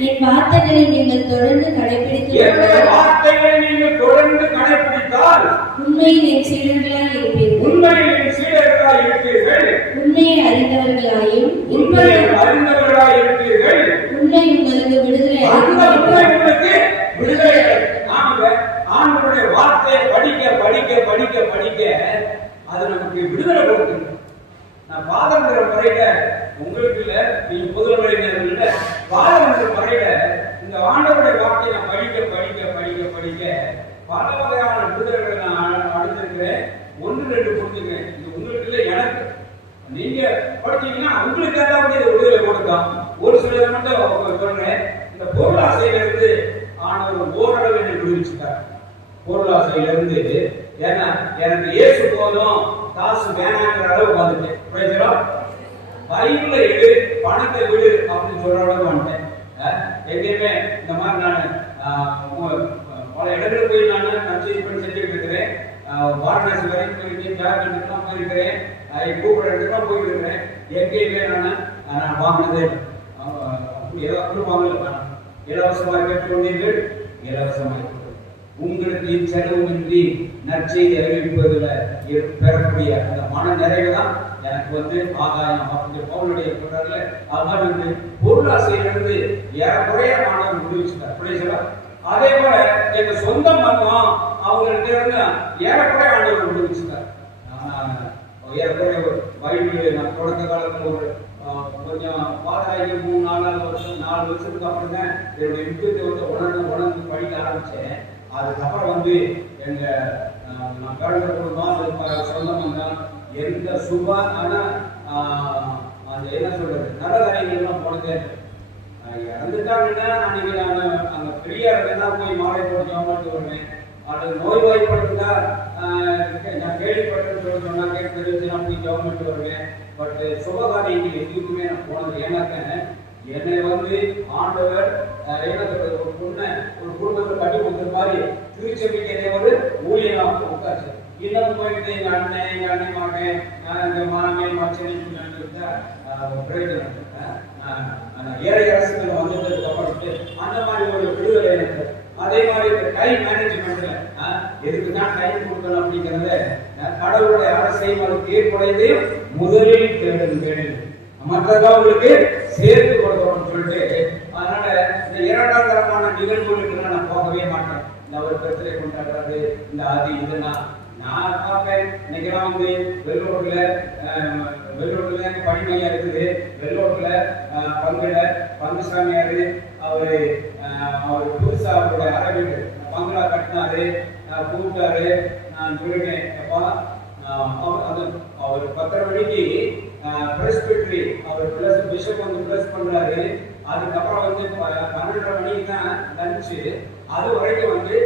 என் வார்த்தைகளை நீங்கள் தொடர்ந்து கடைபிடித்தால் உண்மையில் என் சீடர்களாய் இருப்பீர்கள். உண்மையை அறிந்தவர்களாயும் உண்மை உங்களுக்கு விடுதலை. ஆண்டவருடைய வார்த்தையை படிக்க படிக்க படிக்க படிக்க அது நமக்கு விடுதலை கொடுக்குது. நான் பாதங்கிற முறையில உங்களுக்கு இல்ல, நீங்க புதுமையினர் இல்ல, பாதங்கிற முறையில இந்த ஆண்டவருடைய வார்த்தையை நான் படிக்க படிக்க படிக்க படிக்க பல வகையான விடுதலைகளை நான் அடைஞ்சிருக்கிறேன். 1-2 புரிஞ்சுக்கிறேன். இது உங்களுக்கு இல்ல, எனக்கு. நீங்க படிச்சீங்கன்னா உங்களுக்கு ஏதாவது விடுதலை கொடுக்கும். ஒரு சிலர் மட்டும் சொல்றேன். இந்த பொருளாசையில இருந்து ஆண்டவர் ஓரளவு என்னை விடுவிச்சுட்டார். பொருளாசையில இருந்து, ஏன்னா எனக்கு இயேசு போதும், காசு வேணாங்கிற அளவுக்கு வந்துட்டேன். பைபிள எடு, பணத்தை விடு அப்படின்னு சொல்ற அளவுக்கு வந்துட்டேன். எங்கேயுமே இந்த மாதிரி நான் பல இடங்களுக்கு போய் நான் நச்சரி பண்ணி செஞ்சுட்டு இருக்கிறேன். வாரணாசி வரைக்கும் போயிருக்கேன், ஜார்க்கண்ட்லாம் போயிருக்கிறேன், கூப்பிட இடத்துக்குலாம் போயிருக்கிறேன். எங்கேயுமே நான் வாங்கினதே அப்படி வாங்கல. இலவசமாக கேட்டுக்கொண்டீர்கள், இலவசமாக உங்களுக்கு செலவுமின்றி நற்செய்தி அறிவிப்பதில் பெறக்கூடிய அந்த மன நிறைவு தான் எனக்கு ஆதாயம். அப்படி பவுலுடைய சொல்றாருல, அது மாதிரி பொருளாசையிலிருந்து ஏறக்குறைய மாணவன் முடிவுச்சுட்டார். அதே போல எங்க சொந்த மதம் அவங்கள்ட்ட இருந்து ஏறக்குறைய ஆண்டவர் முடிவுச்சுட்டார். ஏறக்குறைய பைபிள் நான் தொடக்க காலத்தில் கொஞ்சம் பாதாகி 3-4 வருஷத்துக்கு அப்புறம் தான் என்னுடைய யுத்தத்தை உணர்ந்து படிக்க ஆரம்பிச்சேன். அதுக்கப்புறம் எங்க நான் பிறந்த குடும்பம் சொந்தம் தான் எந்த சுபான அந்த என்ன சொல்றது நரதரைகள்லாம் போனதே இறந்துட்டாங்கன்னா அன்னைக்கு நான் அங்க பெரியார் போய் மாலை போட்டு ஜாமாட்டு வருவேன். அல்லது நோய்வாய்ப்படுத்தா நான் கேள்விப்பட்டேன்னு சொன்னா கேட்டு தெரிஞ்சு நான் போய் ஜாமாட்டு வருவேன். பட் சுபகாரியங்கள் எதுக்குமே நான் போனது. ஏன்னாக்க என்னை ஆண்டவர் என்ன சொல்றது, ஒரு பொண்ணை ஒரு குடும்பத்தில் கட்டி கொடுத்த மாதிரி திருச்சபைக்கு என்னை ஊழியனாக உட்காச்சு. இன்னும் போயிட்டு எங்க அண்ணன் மகன் எங்க மாமே மச்சனை பிரயோஜனம் ஏழை அரசுகள் வந்ததுக்கு அப்புறம் அந்த மாதிரி ஒரு விடுதலை எனக்கு. அதே மாதிரி இந்த டைம் மேனேஜ்மெண்ட்ல எதுக்கு தான் டைம் கொடுக்கணும் அப்படிங்கறத கடவுளுடைய அரசை அரசையும் அதுக்கு ஏற்புடையதையும் முதலில் தேடுங்கள், மற்றதான் உங்களுக்கு சேர்த்து கொடுக்கணும்னு சொல்லிட்டு. அதனால இந்த இரண்டாம் தரமான நிகழ்வுகளுக்கு நான் போகவே மாட்டேன். இந்த ஒரு பிரச்சனை கொண்டாடுறது, இந்த அது இதுனா நான் பார்ப்பேன். இன்னைக்கெல்லாம் வந்து வெள்ளோட்டுல பணிமையா இருக்குது. வெள்ளோட்டுல பங்குசாமியாரு அவரு புதுசா அவருடைய அரபில் பங்களா கட்டினாரு, கூப்பிட்டாரு. நான் சொல்லிட்டேன், அப்பா அவர் 10:30 மணிக்கு பிரஸ்பிட்டரி அவர் பிஷப் வந்து பிளஸ் பண்றாரு. அதுக்கப்புறம் வந்து 12:30 மணிக்கு தான் லஞ்சு. அது வரைக்கும் வந்து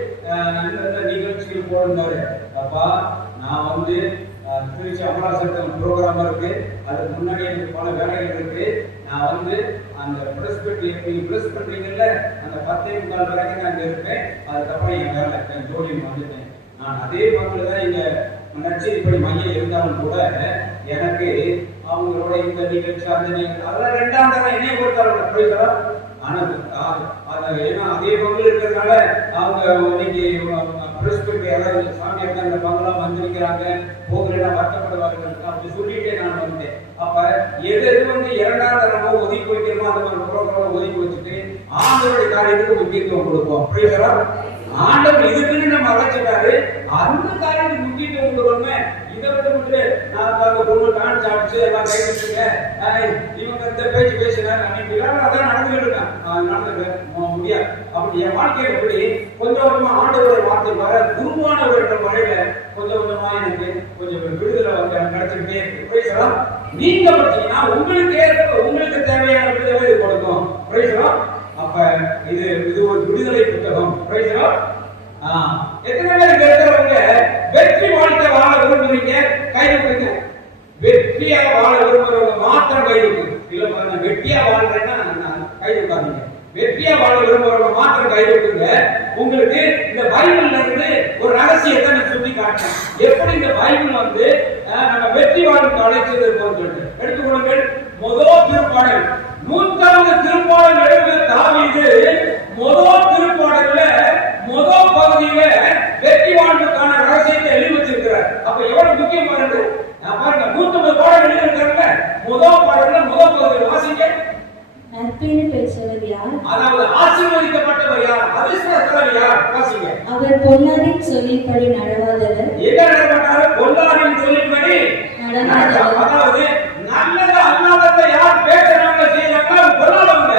இந்த நிகழ்ச்சிகள் போயிருந்தாரு. அப்பா நான் வந்து திருச்சி அமலாசட்டம் ப்ரோக்ராம் இருக்கு, அதுக்கு முன்னாடி எனக்கு பல வேலைகள் இருக்கு. நான் வந்து அந்த பிரஸ்பிட்டரி நீங்க பிளஸ் பண்றீங்கல்ல அந்த 10:45 வரைக்கும் நான் இருப்பேன். அதுக்கப்புறம் என் வேலை என் ஜோலி வந்துட்டேன். நான் அதே பங்குல தான் இங்க நற்செய்திப்படி மையம் இருந்தாலும் கூட எனக்கு அவங்களோட இந்த நிகழ்ச்சி அந்த நிகழ்ச்சி அதெல்லாம் ரெண்டாம் தரம் என்னைய பொறுத்தவரை. ஆனா ஏன்னா அதே பங்குல இருக்கிறதுனால அவங்க இன்னைக்கு பிரஸ்பிட்டரி அதாவது சாமியார் அந்த பங்கெல்லாம் வந்திருக்கிறாங்க, போகலன்னா வருத்தப்படுவார்கள் அப்படி சொல்லிட்டே நான் வந்தேன். அப்ப எது வந்து இரண்டாம் தரமோ ஒதுக்கி வைக்கிறோமோ அந்த மாதிரி ப்ரோக்ராம் ஒதுக்கி வச்சுட்டு ஆண்டவருடைய காரியத்துக்கு முக்கியத்துவம் கொடுப்போம். ஆண்டவர் இதுக்குன்னு நம்ம அழைச்சிட்டாரு, அந்த காரியத்துக்கு முக்கியத்துவம் கொடுக்கணும். இதை விட்டு நான் பொண்ணு டான்ஸ் ஆடிச்சு எல்லாம் கை வச்சுங்க இவங்க இந்த பேச்சு பேசுறாங்க அதான் நடந்துகிட்டு இருக்கான் நடந்துக்க முடியாது. அப்படி என் வாழ்க்கையில எப்படி கொஞ்சம் கொஞ்சமா ஆண்டவருடைய வார்த்தை வர குருவானவர்கிட்ட முறையில கொஞ்சம் கொஞ்சமா எனக்கு கொஞ்சம் விடுதலை வந்து கிடைச்சிக்கிட்டே இருக்கு. நீங்க பார்த்தீங்கன்னா உங்களுக்கு தேவையான விடுதலை இது கொடுக்கும். அப்ப இது ஒரு விடுதலை புத்தகம். எத்தனை பேர் இருக்கிறவங்க வெற்றி வாழ்க்கை வாழ விரும்புறீங்க? கை வைங்க. வெற்றியா வாழ விரும்புறவங்க மாத்திரம் கை வைங்க. இல்ல பாருங்க, வெற்றியா வாழ்றேன்னா கை வைக்காதீங்க. வெற்றியா வாழ விரும்புறவங்க மாத்திரம் கை வைக்குங்க. உங்களுக்கு இந்த பைபிள்ல இருந்து ஒரு ரகசியத்தை நான் சுட்டி காட்டுறேன். எப்படி இந்த பைபிள் வந்து நம்ம வெற்றி வாழ்க்கை அழைச்சது இருக்கும்னு சொல்லிட்டு எடுத்துக்கொள்ளுங்கள். முதல் திருப்பாடல் 100வது திருப்பாடல் எழுதுகிற தாவீது முதல் திருப்பாடல்ல முதல் பகுதியில வெற்றி வாழ்வுக்கான ரகசியத்தை எழுதி வச்சிருக்கிறார். அப்ப எவ்வளவு முக்கியம் பாருங்க. பாருங்க 150 பாடல் எழுதியிருக்காங்க. முதல் பாடல்ல முதல் பகுதியில் வாசிங்க. நற்பேறு பெற்றவர் யார்? அதாவது ஆசீர்வதிக்கப்பட்டவர் யார்? அதிர்ஷ்டசாலி யார்? வாசிங்க. அவர் பொல்லாரின் சொல்லின்படி நடவாதவர். எங்க நடவாரு? பொல்லாரின் சொல்லின்படி நடவாதவர். அதாவது நல்லது அல்லாததை யார் பேசுறாங்க செய்யறாங்க பொல்லாதவங்க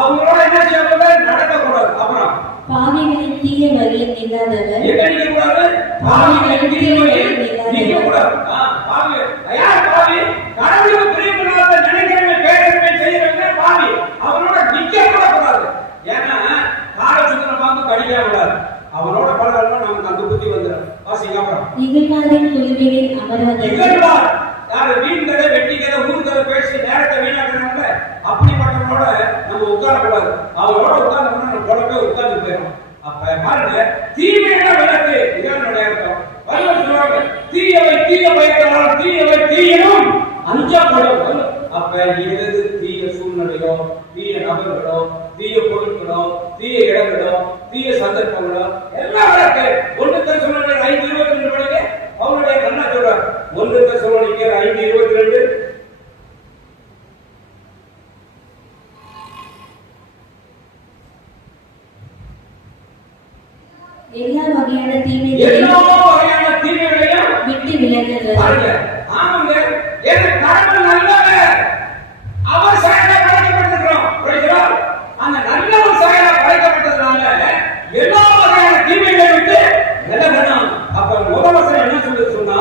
அவங்களோட என்ன செய்யக்கூடாது? நடக்கக்கூடாது. அப்புறம் பாவிகளின் தீய வழியில் நில்லாதவர். எங்க நிற்கக்கூடாது? பாவிகளின் தீய வழியில் நிற்கக்கூடாது. பாவி யார்? பாவி கடவுளுக்கு பிரியமில்லாத நினைக்கிறவங்க பேசுறவங்க செய்யறவங்க பாவி. அவனோட நிற்கக்கூடாது. ஏன்னா காலச்சுத்திரம் பார்த்து கடிக்க கூடாது. அவனோட பழகலாம் நமக்கு அந்த புத்தி வந்துடும். வாசிங்க. அப்புறம் இகழ்வாரின் குழுவினில் அமராதவர். இகழ்வார் யாரு? வீண் கதை வெட்டி கதை ஊர் கதை பேசி நேரத்தை வீணாக்குறாங்க. அப்படிப்பட்டவனோட நம்ம உட்காரக்கூடாது. அவனோட உட்கார்ந்து நம்ம குழப்பே உட்கார்ந்து போயிடும். அப்ப பாருங்க, தீமையான விளக்கு இதான் அர்த்தம். வள்ளுவர் சொல்றாங்க, தீயவை தீய பயத்தால் தீயவை தீயனும் அஞ்சப்படும். அப்ப எது தீய சூழ்நிலையோ தீய நபர்களோ தீய பொருட்களோ தீய இடங்களோ தீய சந்தர்ப்பங்களோ எல்லாம் விளக்கு. 1 தெசலோனிக்கர் 5:22 படிங்க. அவருடைய நல்லா சொல்றார். 1 தெசலோனிக்கர் 5:22 எல்லா வகையான தீமைகளையும் விட்டு விலகுங்கள். ஆமாங்க. ஏன்னா கடவுள் நல்லவர். அவர் சாயலா படைக்கப்பட்டிருக்கிறோம். அந்த நல்லவர் சாயலா படைக்கப்பட்டதுனால எல்லா வகையான தீமைகளை விட்டு விலகணும். அப்ப முதல் வசனம் என்ன சொன்னா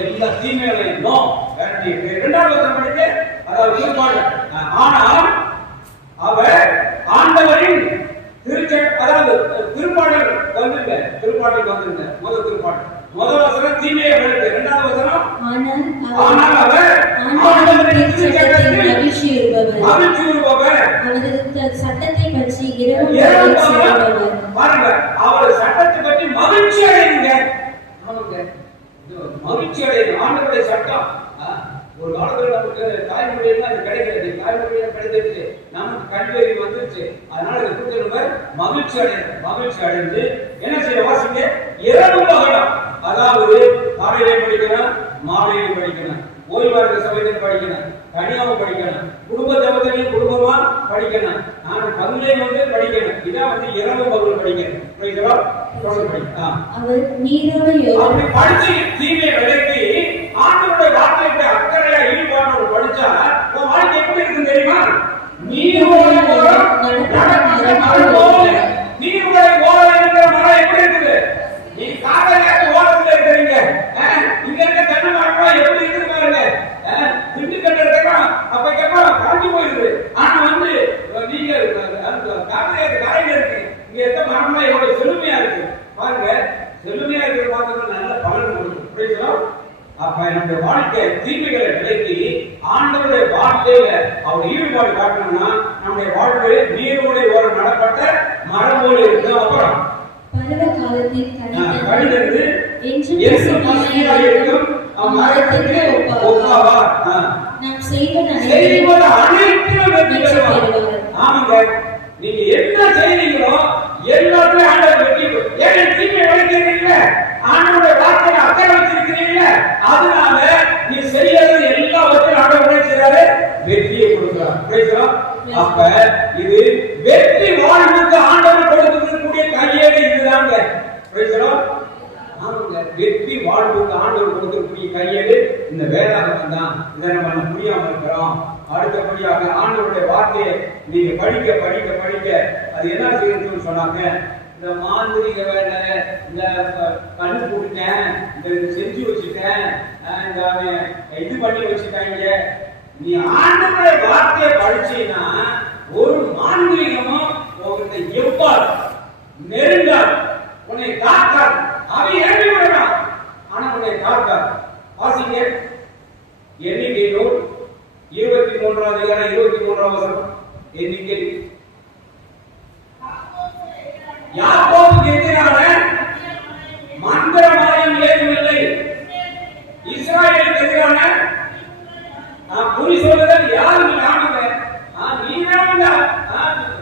எல்லா தீமைகளையும் நோ வேண்டி. இரண்டாவது வசனம் படிக்க அதாவது திருப்பாடு. ஆனால் அவர் ஆண்டவரின் அதாவது திருப்பாடல் வந்துருங்க. திருப்பாடல் வந்துருங்க. முதல் திருப்பாடல் முதல் வசனம் தீமையை விலக்கு. இரண்டாவது வசனம் ஆனால் அவர் ஆண்டவரின் திருச்சட்டத்தில் மகிழ்ச்சி இருப்பவர். அவரது சட்டத்தை பற்றி இரவும் பகலும் பாருங்க. அவர் சட்டத்தை பற்றி மகிழ்ச்சி அடையுங்க. ஆமாங்க, மகிழ்ச்சி அடையுங்க. ஆண்டவருடைய சட்டம் ஒரு காலத்துல நமக்கு தாய்மொழியில அது கிடைக்கிறது. தாய்மொழியில கிடைச்சிருச்சு, நமக்கு கல்வி வந்துருச்சு. அதனால இது கூட்டணும் மகிழ்ச்சி அடைந்து என்ன செய்ய வாசிங்க. இரவு பகலும் அதாவது காலையிலே படிக்கணும், மாலையிலே படிக்கணும், ஓய்வா இருக்க சமயத்தில் படிக்கணும், தனியாவும் படிக்கணும், குடும்ப ஜபத்திலையும் குடும்பமா படிக்கணும், நான் பகுதியை படிக்கணும். இதான் இரவு பகுதியில் படிக்கணும். அவர் நீரோடு அப்படி படிச்சு தீமை விலக்கி ஆண்டவருடைய வார்த்தைக்கு அக்கறையா ஈடுபாட்டோடு படிச்சா உன் வாழ்க்கை எப்படி இருக்குன்னு தெரியுமா? நீரோட ஓரம் நடக்கிற மரம் போல. நீரோட ஓரம் இருக்கிற மரம் எப்படி இருக்குது? நீ காதலியாக்கு ஓரத்துல இருக்கிறீங்க, இங்க இருக்க தென்னை மரம் எப்படி இருக்குது பாருங்க. திண்டு கட்டுறதுக்கா அப்ப கேட்போம் காஞ்சி போயிடுது. ஆனா நீங்க காதலியாக்கு கரையில இருக்கு, இங்க இருக்க மரம்லாம் எவ்வளவு செழுமையா இருக்கு பாருங்க. செழுமையா இருக்கிற பார்க்கறது நல்ல பலன் கொடுக்கும். அப்ப நம்முடைய வாழ்க்கை தீமைகளை விலக்கி ஆண்டவருடைய வார்த்தையில அவர் ஈடுபாடு காட்டணும்னா நம்முடைய வாழ்க்கை நீரோடை ஓரம் நடப்பட்ட மரம் போல இருக்கு. அப்புறம் பருவ காலத்தில் கடிதது இருக்கும் மரத்துக்கு ஒப்பாவார். நாம் செய்வது அனைத்திலும் வெற்றி பெறுவார். ஆமாங்க, நீங்க என்ன செய்றீங்களோ எல்லாத்தையும் ஆண்டவர் வெற்றி பெறுவார். ஏன் தீமை விலக்கிறீங்களா? ஆண்டவருடைய வார்த்தையை அக்கறை வச்சிருக்கிறீங்களா? அதனால நீ செய்யறது எல்லாவற்றையும் ஆண்டவர் செய்றாரு, வெற்றியை கொடுக்கிறார். அப்ப இது வெற்றி வாழ்வுக்கு ஆண்டவர் கொடுக்கக்கூடிய கையேடு இதுதாங்க. வெற்றி வாழ்வுக்கு ஆண்டவர் கொடுக்கக்கூடிய கையேடு இந்த வேதாகமம் தான். இதை நம்ம புரியாம இருக்கிறோம். அடுத்தபடியாக ஆண்டவருடைய வார்த்தையை நீங்க படிக்க படிக்க படிக்க அது என்ன செய்யணும்னு சொன்னாங்க, இந்த மாந்திரிக வேலை, இந்த கண்ணு போட்டுட்டேன், இந்த செஞ்சு வச்சுட்டேன், இது பண்ணி வச்சுட்டாங்க. நீ ஆண்டவருடைய வார்த்தையை படிச்சீன்னா ஒரு மாந்திரிகமும் உங்ககிட்ட எவ்வாறு நெருங்காது, உன்னை காக்காது. அவன் இறங்கி விடலாம், ஆனா உன்னை காக்காது. வாசிங்க எண்ணிக்கை நூல் 23வது அதிகாரம் 23வது வசனம். எண்ணிக்கை யாக்கோபுக்கு எதிரான மந்திரவாதம் ஏதுமில்லை, இஸ்ராயேலுக்கு எதிரான குறி சொல்லுதல் யாரும் இல்லாம நீங்க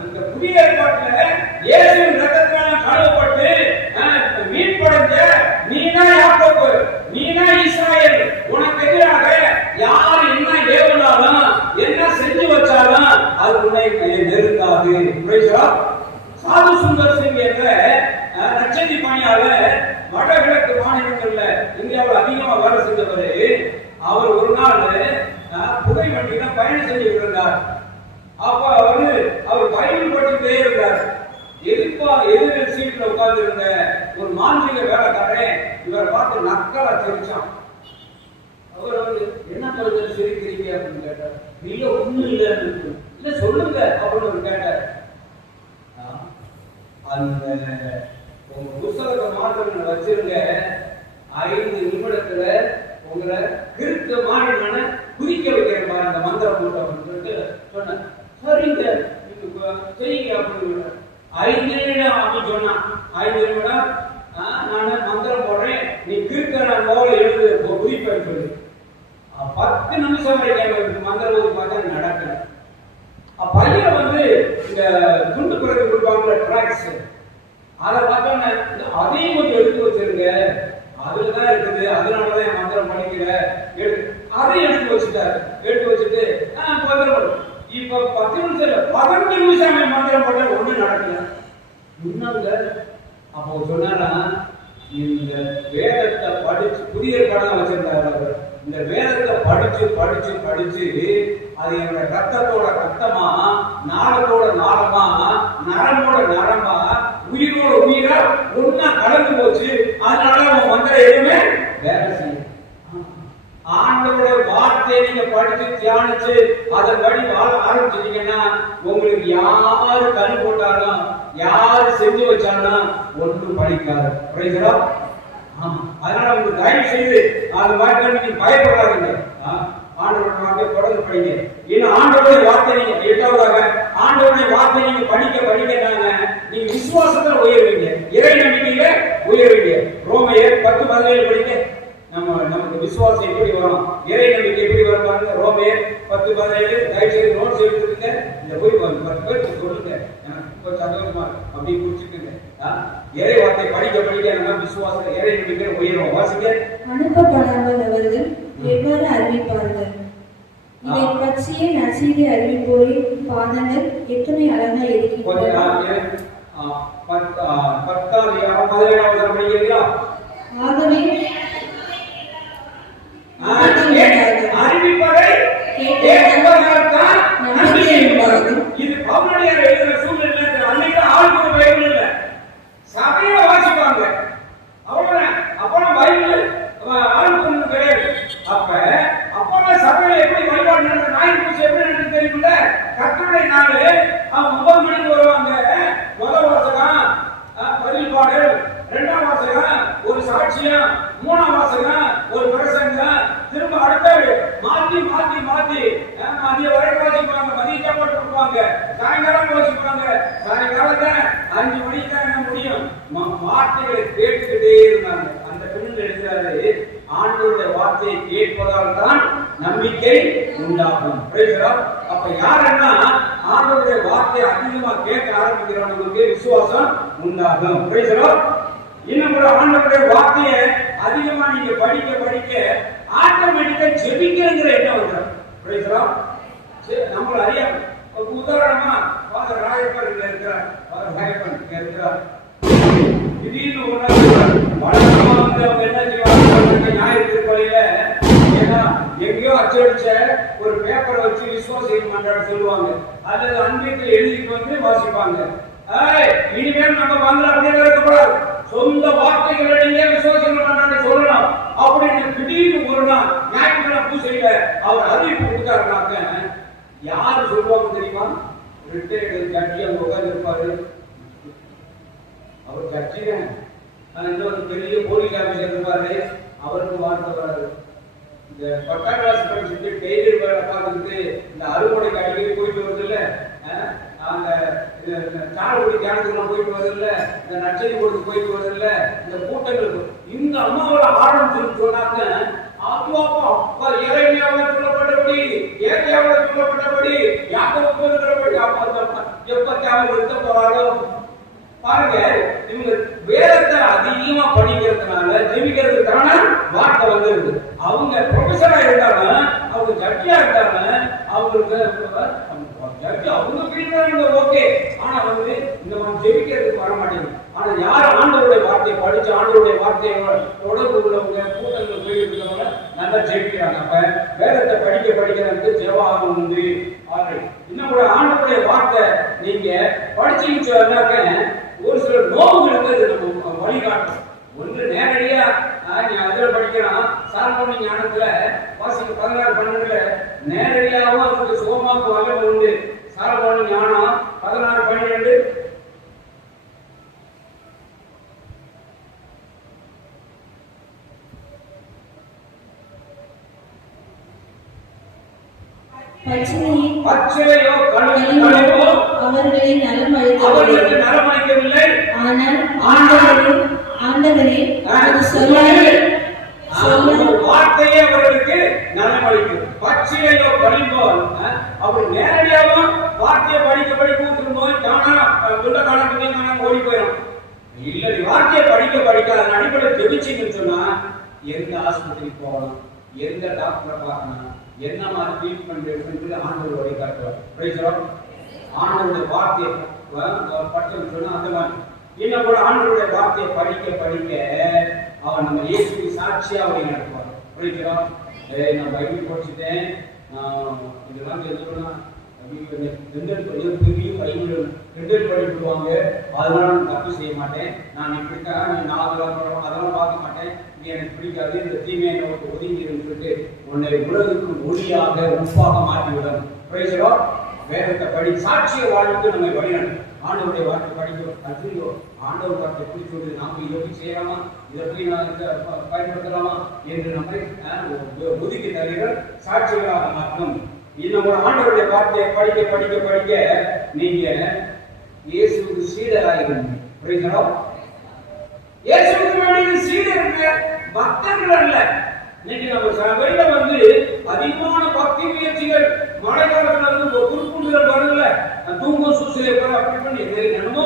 இந்த புதிய ஏற்பாட்டுல இயேசுவின் ரத்தத்தினால கழுவப்பட்டு மீட்படைஞ்ச நீனா யாக்கோபு, நீனா இஸ்ராயேல். உனக்கு எதிராக யார் என்ன ஏவனாலும் என்ன செஞ்சு வச்சாலும் அது உன்னை நெருங்காது. சாது சுந்தர் சிங் என்ற நச்சந்தி பணியாளர் வடகிழக்கு மாநிலங்கள்ல இந்தியாவில் அதிகமா வேலை செஞ்சவர். அவர் ஒரு நாள் புகை வண்டியில பயணம் செஞ்சுட்டு இருந்தார். அப்ப அவர் பைபிள் படிச்சுட்டே இருந்தார். எதிர் சீட்ல உட்கார்ந்து இருந்த ஒரு மாந்திரிக வேலைக்காரன் இவரை பார்த்து நக்கலா சிரிச்சான். அவர் என்ன கருத்து சிரிக்கிறீங்க அப்படின்னு கேட்டார். இல்ல ஒண்ணும் இல்ல சொல்லுங்க அப்படின்னு கேட்டார். அந்த உங்க புத்தகத்தை மாத்திரம் வச்சிருங்க, 5 நிமிடத்துல உங்களை கிறுக்க மாதிரி நான் குதிக்க வைக்கிறேன் பாரு அந்த மந்திரம் போட்டு சொல்லிட்டு சொன்னேன். சரிங்க செய்யுங்க அப்படின்னு 5 நிமிடம் அப்படின்னு சொன்னான். 5 நிமிடம் நான் மந்திரம் போடுறேன், நீ கிறுக்க நான் போல எழுது குதிப்பேன்னு சொல்லி 10 நிமிஷம் வரைக்கும் மந்திரம் பார்த்தா நடக்கல. பையன் இந்த துண்டு பிறகு கொடுப்பாங்கள ட்ராக்ஸ், அதை பார்த்தோன்னே அதையும் கொஞ்சம் எடுத்து வச்சிருங்க, அதுலதான் இருக்குது, அதனாலதான் என் மந்திரம் படிக்கிற அதையும் எடுத்து வச்சுட்டாரு. எடுத்து வச்சுட்டு இப்ப 10 நிமிஷம் இல்ல 15 நிமிஷம் மந்திரம் போட்ட ஒண்ணு நடக்கல. முன்னாங்க அப்போ சொன்னாரா, இந்த வேதத்தை படிச்சு புதிய படம் வச்சிருந்தாரு அவர். இந்த வேதத்தை படிச்சு படிச்சு படிச்சு அது என்னோட ரத்தத்தோட ரத்தமா, நாளத்தோட நாளமா, நரம்போட நரமா, உயிரோட உயிரா ஒன்னா கலந்து போச்சு. அதனால உன் மந்திரம் எதுவுமே வேலை செய்யும். ஆண்டவருடைய வார்த்தையை நீங்க படிச்சு தியானிச்சு அதன்படி வாழ ஆரம்பிச்சிட்டீங்கன்னா உங்களுக்கு யாரு கல் போட்டாலும் யாரு செஞ்சு வச்சாலும் ஒன்றும் படிக்காது. புரியுதா? அதனால உங்களுக்கு தயவு செய்து அது மாதிரி நீங்க பயப்படாதீங்க. ஆண்டவருடைய வார்த்தை தொடர்ந்து படிங்க. இன்னும் ஆண்டவருடைய வார்த்தை நீங்க 8வதாக ஆண்டவருடைய வார்த்தை நீங்க படிக்க படிக்கிறாங்க, நீங்க விசுவாசத்துல உயர்வீங்க, இறை நம்பிக்கையில உயர்வீங்க. ரோமையர் 10:17 படிங்க. நமக்கு விசுவாசம் எப்படி வரும், இறை நம்பிக்கை எப்படி வரும் பாருங்க. ரோமையர் 10:17 தயவு செய்து நோட்ஸ் எடுத்துருங்க. இந்த போய் 10 பேருக்கு சொல்லுங்க, எனக்கு ரொம்ப சந்தோஷமா அப்படி குறிச்சுக்குங்க. இறை வார்த்தை படிக்க படிக்க நம்ம விசுவாசம் இறை நம்பிக்கை உயரும். வாசிக்க. அனுப்பப்படாமல் அவர்கள் எவ்வாறு அறிவிப்பார்கள்? இதை பற்றிய நற்செய்தி அறிவிப்போரின் பாதங்கள் எத்தனை அழகா இருக்கின்றன. 17வது படிக்கிறீங்களா? ஆகவே அறிவிப்பதை கேட்பதற்கான நம்பிக்கை உண்டாகும். இது பவுலடியார் எழுதின சூழ்நிலை. அன்னைக்கு ஆளுக்கு பைபிள் இல்ல, சபையில வாசிப்பாங்க அவ்வளவுதான். அப்பெல்லாம் பைபிள் ஆளுக்கு கிடையாது. அப்பெல்லாம் சபையில எப்படி வழிபாடு நடந்த ஞாயிற்றுக்கிழமை எப்படி நடந்து தெரியுமில்ல. கர்த்தருடைய நாள் அவங்க 9 மணிக்கு வருவாங்க. முதல் வாசகம் பதில் பாடல், 2ஆம் வாசகம் ஒரு சாட்சியம், 3ஆம் வாசகம் ஒரு பிரசங்கம், திரும்ப அடுத்த மாத்தி மாத்தி மாத்தி மதிய வரைக்கும் வாசிப்பாங்க. மதிய சாப்பாடு கொடுப்பாங்க, சாயங்காலம் வாசிப்பாங்க. சாயங்காலத்தை 5 மணிக்கு தான் என்ன முடியும். வார்த்தைகளை கேட்டுக்கிட்டே இருந்தாங்க. அந்த பெண்ணில் எழுதுறாரு, ஆண்டவருடைய வார்த்தையை கேட்பதால் தான் நம்பிக்கை உண்டாகும். அப்ப யாருன்னா ஆண்டவருடைய வார்த்தையை அதிகமா கேட்க ஆரம்பிக்கிறவங்களுக்கு விசுவாசம் உண்டாகும். இன்னும் ஒரு ஆண்டவருடைய வார்த்தையை அதிகமா நீங்க படிக்க படிக்க ஆட்டோமேட்டிக்கா ஜெபிக்கிறங்கிற எண்ணம் வந்துடும். நம்மள அறியாம உதாரணமா ஃபாதர் ராயப்பன் இங்க இருக்கிறார். ஃபாதர் ராயப்பன் இங்க இருக்கிறார். திடீர்னு ஒரு நாள் வழக்கமா வந்து அவங்க என்ன செய்வாங்க, ஞாயிறு திருப்பலியில ஏன்னா எங்கேயோ அச்சடிச்ச ஒரு பேப்பரை வச்சு விசுவாச மன்றாட சொல்லுவாங்க, அல்லது அன்பியத்தில் எழுதிட்டு வந்து வாசிப்பாங்க. இனிமேல் நம்ம வந்து அப்படியே இருக்கக்கூடாது, சொந்த வார்த்தைகளிடையே விசுவாச மன்றாட சொல்லலாம் அப்படின்னு திடீர்னு ஒரு நாள் ஞாயிற்றுக்கிழமை பூசையில அவர் அறிவிப்பு கொடுத்தாருனாக்க யாரு சொல்லுவாங்க தெரியுமா? ரிட்டையர்டு ஜட்ஜி அவங்க உட்கார்ந்து இருப்பாரு. அவர் ஜட்ஜி தான், இன்னொரு பெரிய போலீஸ் ஆபீசர் இருப்பாரு. அவருக்கு வார்த்தை வராது. இந்த 10ஆம் கிளாஸ் படிச்சுட்டு டெய்லி பார்த்துக்கிட்டு இந்த அறுவடைக்கு அடிக்கடி போயிட்டு வருது இல்ல, அந்த சாலக்குடி தியானத்துக்குலாம் போயிட்டு வருது இல்ல, இந்த நச்சரி கொடுத்து போயிட்டு வருது இல்ல, இந்த கூட்டங்களுக்கு இந்த அம்மாவோட ஆரம்பிச்சுன்னு சொன்னாக்க அப்பா இறைமையாவில் சொல்லப்பட்டபடி ஏற்கையாவில் சொல்லப்பட்டபடி யாக்கோபு சொல்லப்பட்டபடி எப்ப தேவை இருக்க போறாரோ பாருங்க. இவங்க வேதத்தை அதிகமா படிக்கிறதுனால ஜெபிக்கிறதுக்கான வார்த்தை வந்துருது. அவங்க ப்ரொஃபஸரா இருந்தாங்க, அவங்க ஜட்ஜியா இருந்தாங்க, அவங்களுக்கு ஜட்ஜி அவங்க பிடிக்கிறாங்க ஓகே. ஆனா வந்து இந்த மாதிரி ஜெபிக்கிறதுக்கு வர மாட்டேங்குது. ஆனா யார் ஆண்டவருடைய வார்த்தையை படிச்சு ஆண்டவருடைய வார்த்தையை தொடர்பு உள்ளவங்க கூட்டங்கள் போயிட்டு இருக்கவங்க நல்லா ஜெபிக்கிறாங்க. அப்ப வேதத்தை படிக்க படிக்கிறதுக்கு ஜெபம் உண்டு. இன்னும் கூட ஆண்டவருடைய வார்த்தை நீங்க படிச்சுன்னு சொன்னாக்க ஒரு சில நோவுகளுக்கு நம்ம வழிகாட்டும். ஒன்று நேரடியா நீ அதுல படிக்கலாம், சார்பணி ஞானத்துல வாசிக்க 16-12 நேரடியாகவும் அதுக்கு சுகமாக்கு வல்லமை உண்டு. சார்பணி ஞானம் 16-12 பச்சையோ கழுவோ அவர்களை நலமளிக்கவில்லை. ஆனால் ஆண்டவரே வார்த்தையே அவர்களுக்கு நலமளிக்கும். பச்சையோ கழிவோல் அவர் நேரடியாகவும் வார்த்தையை படிக்க படிக்க நோய் தானா உள்ள காலத்துக்கு ஓடி போயிடும். இல்ல வார்த்தையை படிக்க படிக்க அதன் அடிப்படையில் ஜெபிச்சிங்கன்னு சொன்னா எந்த ஆஸ்பத்திரிக்கு போகலாம், எந்த டாக்டரை பார்க்கணும், என்ன மாதிரி ட்ரீட்மெண்ட் எடுத்து ஆண்டவர் வழிகாட்டுவார். ஆண்டவருடைய வார்த்தையை படிச்சோம்னு சொன்னா அந்த மாதிரி இன்னும் கூட ஆண்டவருடைய வார்த்தையை படிக்க படிக்க அவன் நம்ம இயேசுக்கு சாட்சியா வழி நடத்துவார். படிக்கிறோம், நான் பைபிள் படிச்சுட்டேன், இதெல்லாம் தெரிஞ்சுக்கணும், பெரிய பைபிள் படிப்புடுவாங்க, அதனால நான் தப்பு செய்ய மாட்டேன், நான் இப்படித்தான் நான் அதெல்லாம் பார்க்க மாட்டேன், நீ எனக்கு பிடிக்காது, இந்த தீமையை நமக்கு ஒதுங்கி இருந்துட்டு உன்னை உலகுக்கு ஒளியாக உப்பாக மாற்றிவிடும். பேசுகிறோம் வேதத்தை படி சாட்சிய வாழ்வுக்கு நம்மை வழிநடத்தும். ஆண்டவருடைய வார்த்தை படிக்கிறோம், கற்றுங்கோ ஆண்டவர் வார்த்தை எப்படி சொல்லுது, நாம இதை எப்படி செய்யலாமா, இதை எப்படி நான் பயன்படுத்தலாமா என்று நம்மை ஒதுக்கி தருகிற சாட்சிகளாக மாற்றும். இன்னும் ஆண்டவருடைய வார்த்தையை படிக்க படிக்க படிக்க நீங்க இயேசுவுக்கு சீடராகிறீங்க. புரியுங்களா? இயேசுவுக்கு வேண்டிய சீடருக்கு பக்தர்கள் அல்ல. இன்னைக்கு நம்ம வெளியில வந்து அதிகமான பக்தி முயற்சிகள் மழை காலத்துல வந்து குறுக்குண்டுகள் வரல, தூங்கும் சூழ்நிலை அப்படி பண்ணி என்னமோ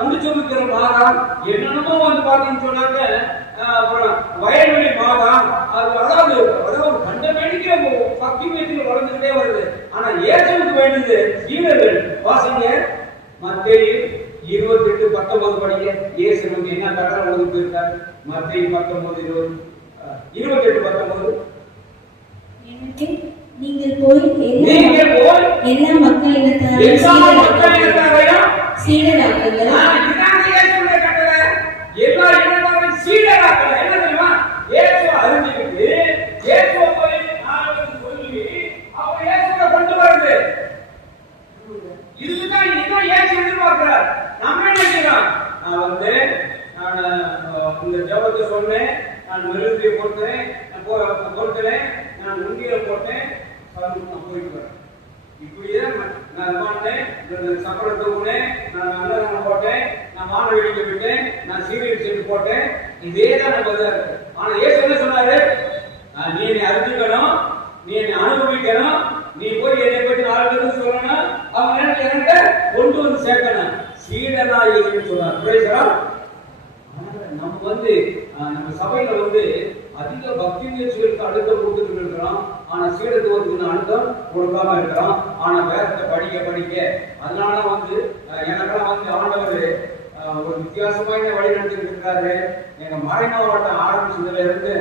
முடிச்சு வைக்கிறோமா, அது அதாவது கண்டமேடிக்க பக்தி மீட்டில் வளர்ந்துகிட்டே வருது. ஆனா இயேசுவுக்கு வேண்டியது சீடர்கள். வாசிங்க மத்தேயு 28:19 படிங்க. இயேசு நமக்கு என்ன தகவல் கொடுத்து போயிருக்காரு? மத்தேயு 19:20 28:19. நீங்கள் போய் எல்லா மக்களினத்தாரையும் சீடராக்குங்கள். எல்லா இனத்தாரையும் சீடராக்குங்கள். என்ன தெரியுமா? இயேசுவை அறிஞ்சுக்கிட்டு இயேசுவை போய் நாளைக்கு சொல்லி அவர் இயேசுவை கொண்டு வருது. இதுதான் இயேசு எதிர்பார்க்கிறார். நம்ம என்ன செய்யறோம்? நான் இந்த ஜெபத்தை சொன்னேன், நான் மெழுகுதிரியை போட்டேன், நான் உண்டியலை போட்டேன், நான் போயிட்டு வரேன். இப்படியே நான் பண்ணேன், சக்கரத்தை ஊனேன், நான் நல்ல போட்டேன், நான் வானவெளிக்கு விட்டேன், நான் சீரியல் சென்று போட்டேன். இதே தான் நம்ம இதாக இருக்கு. ஆனா ஏசு என்ன சொன்னாரு? நீ என்னை அறிஞ்சுக்கணும், நீ என்னை அனுபவிக்கணும், நீ போய் என்னை பற்றி 4 பேருக்கு சொல்லணும், அவங்க என்கிட்ட கொண்டு வந்து சேர்க்கணும், சீடனா இருக்குன்னு சொன்னார். நம்ம நம்ம சபையில அதிக பக்தி முயற்சிகளுக்கு அழுத்தம் கொடுத்துட்டு இருக்கிறோம். ஆனா சீடத்துவத்துக்கு அழுத்தம் கொடுக்காம இருக்கிறோம். ஆனா வேதத்தை படிக்க அதனால எனக்கெல்லாம் ஆண்டவர் ஒரு வித்தியாசமான வழி நடத்திட்டு இருக்காரு. எங்க மறை மாவட்டம் ஆரம்பிச்சதுல இருந்து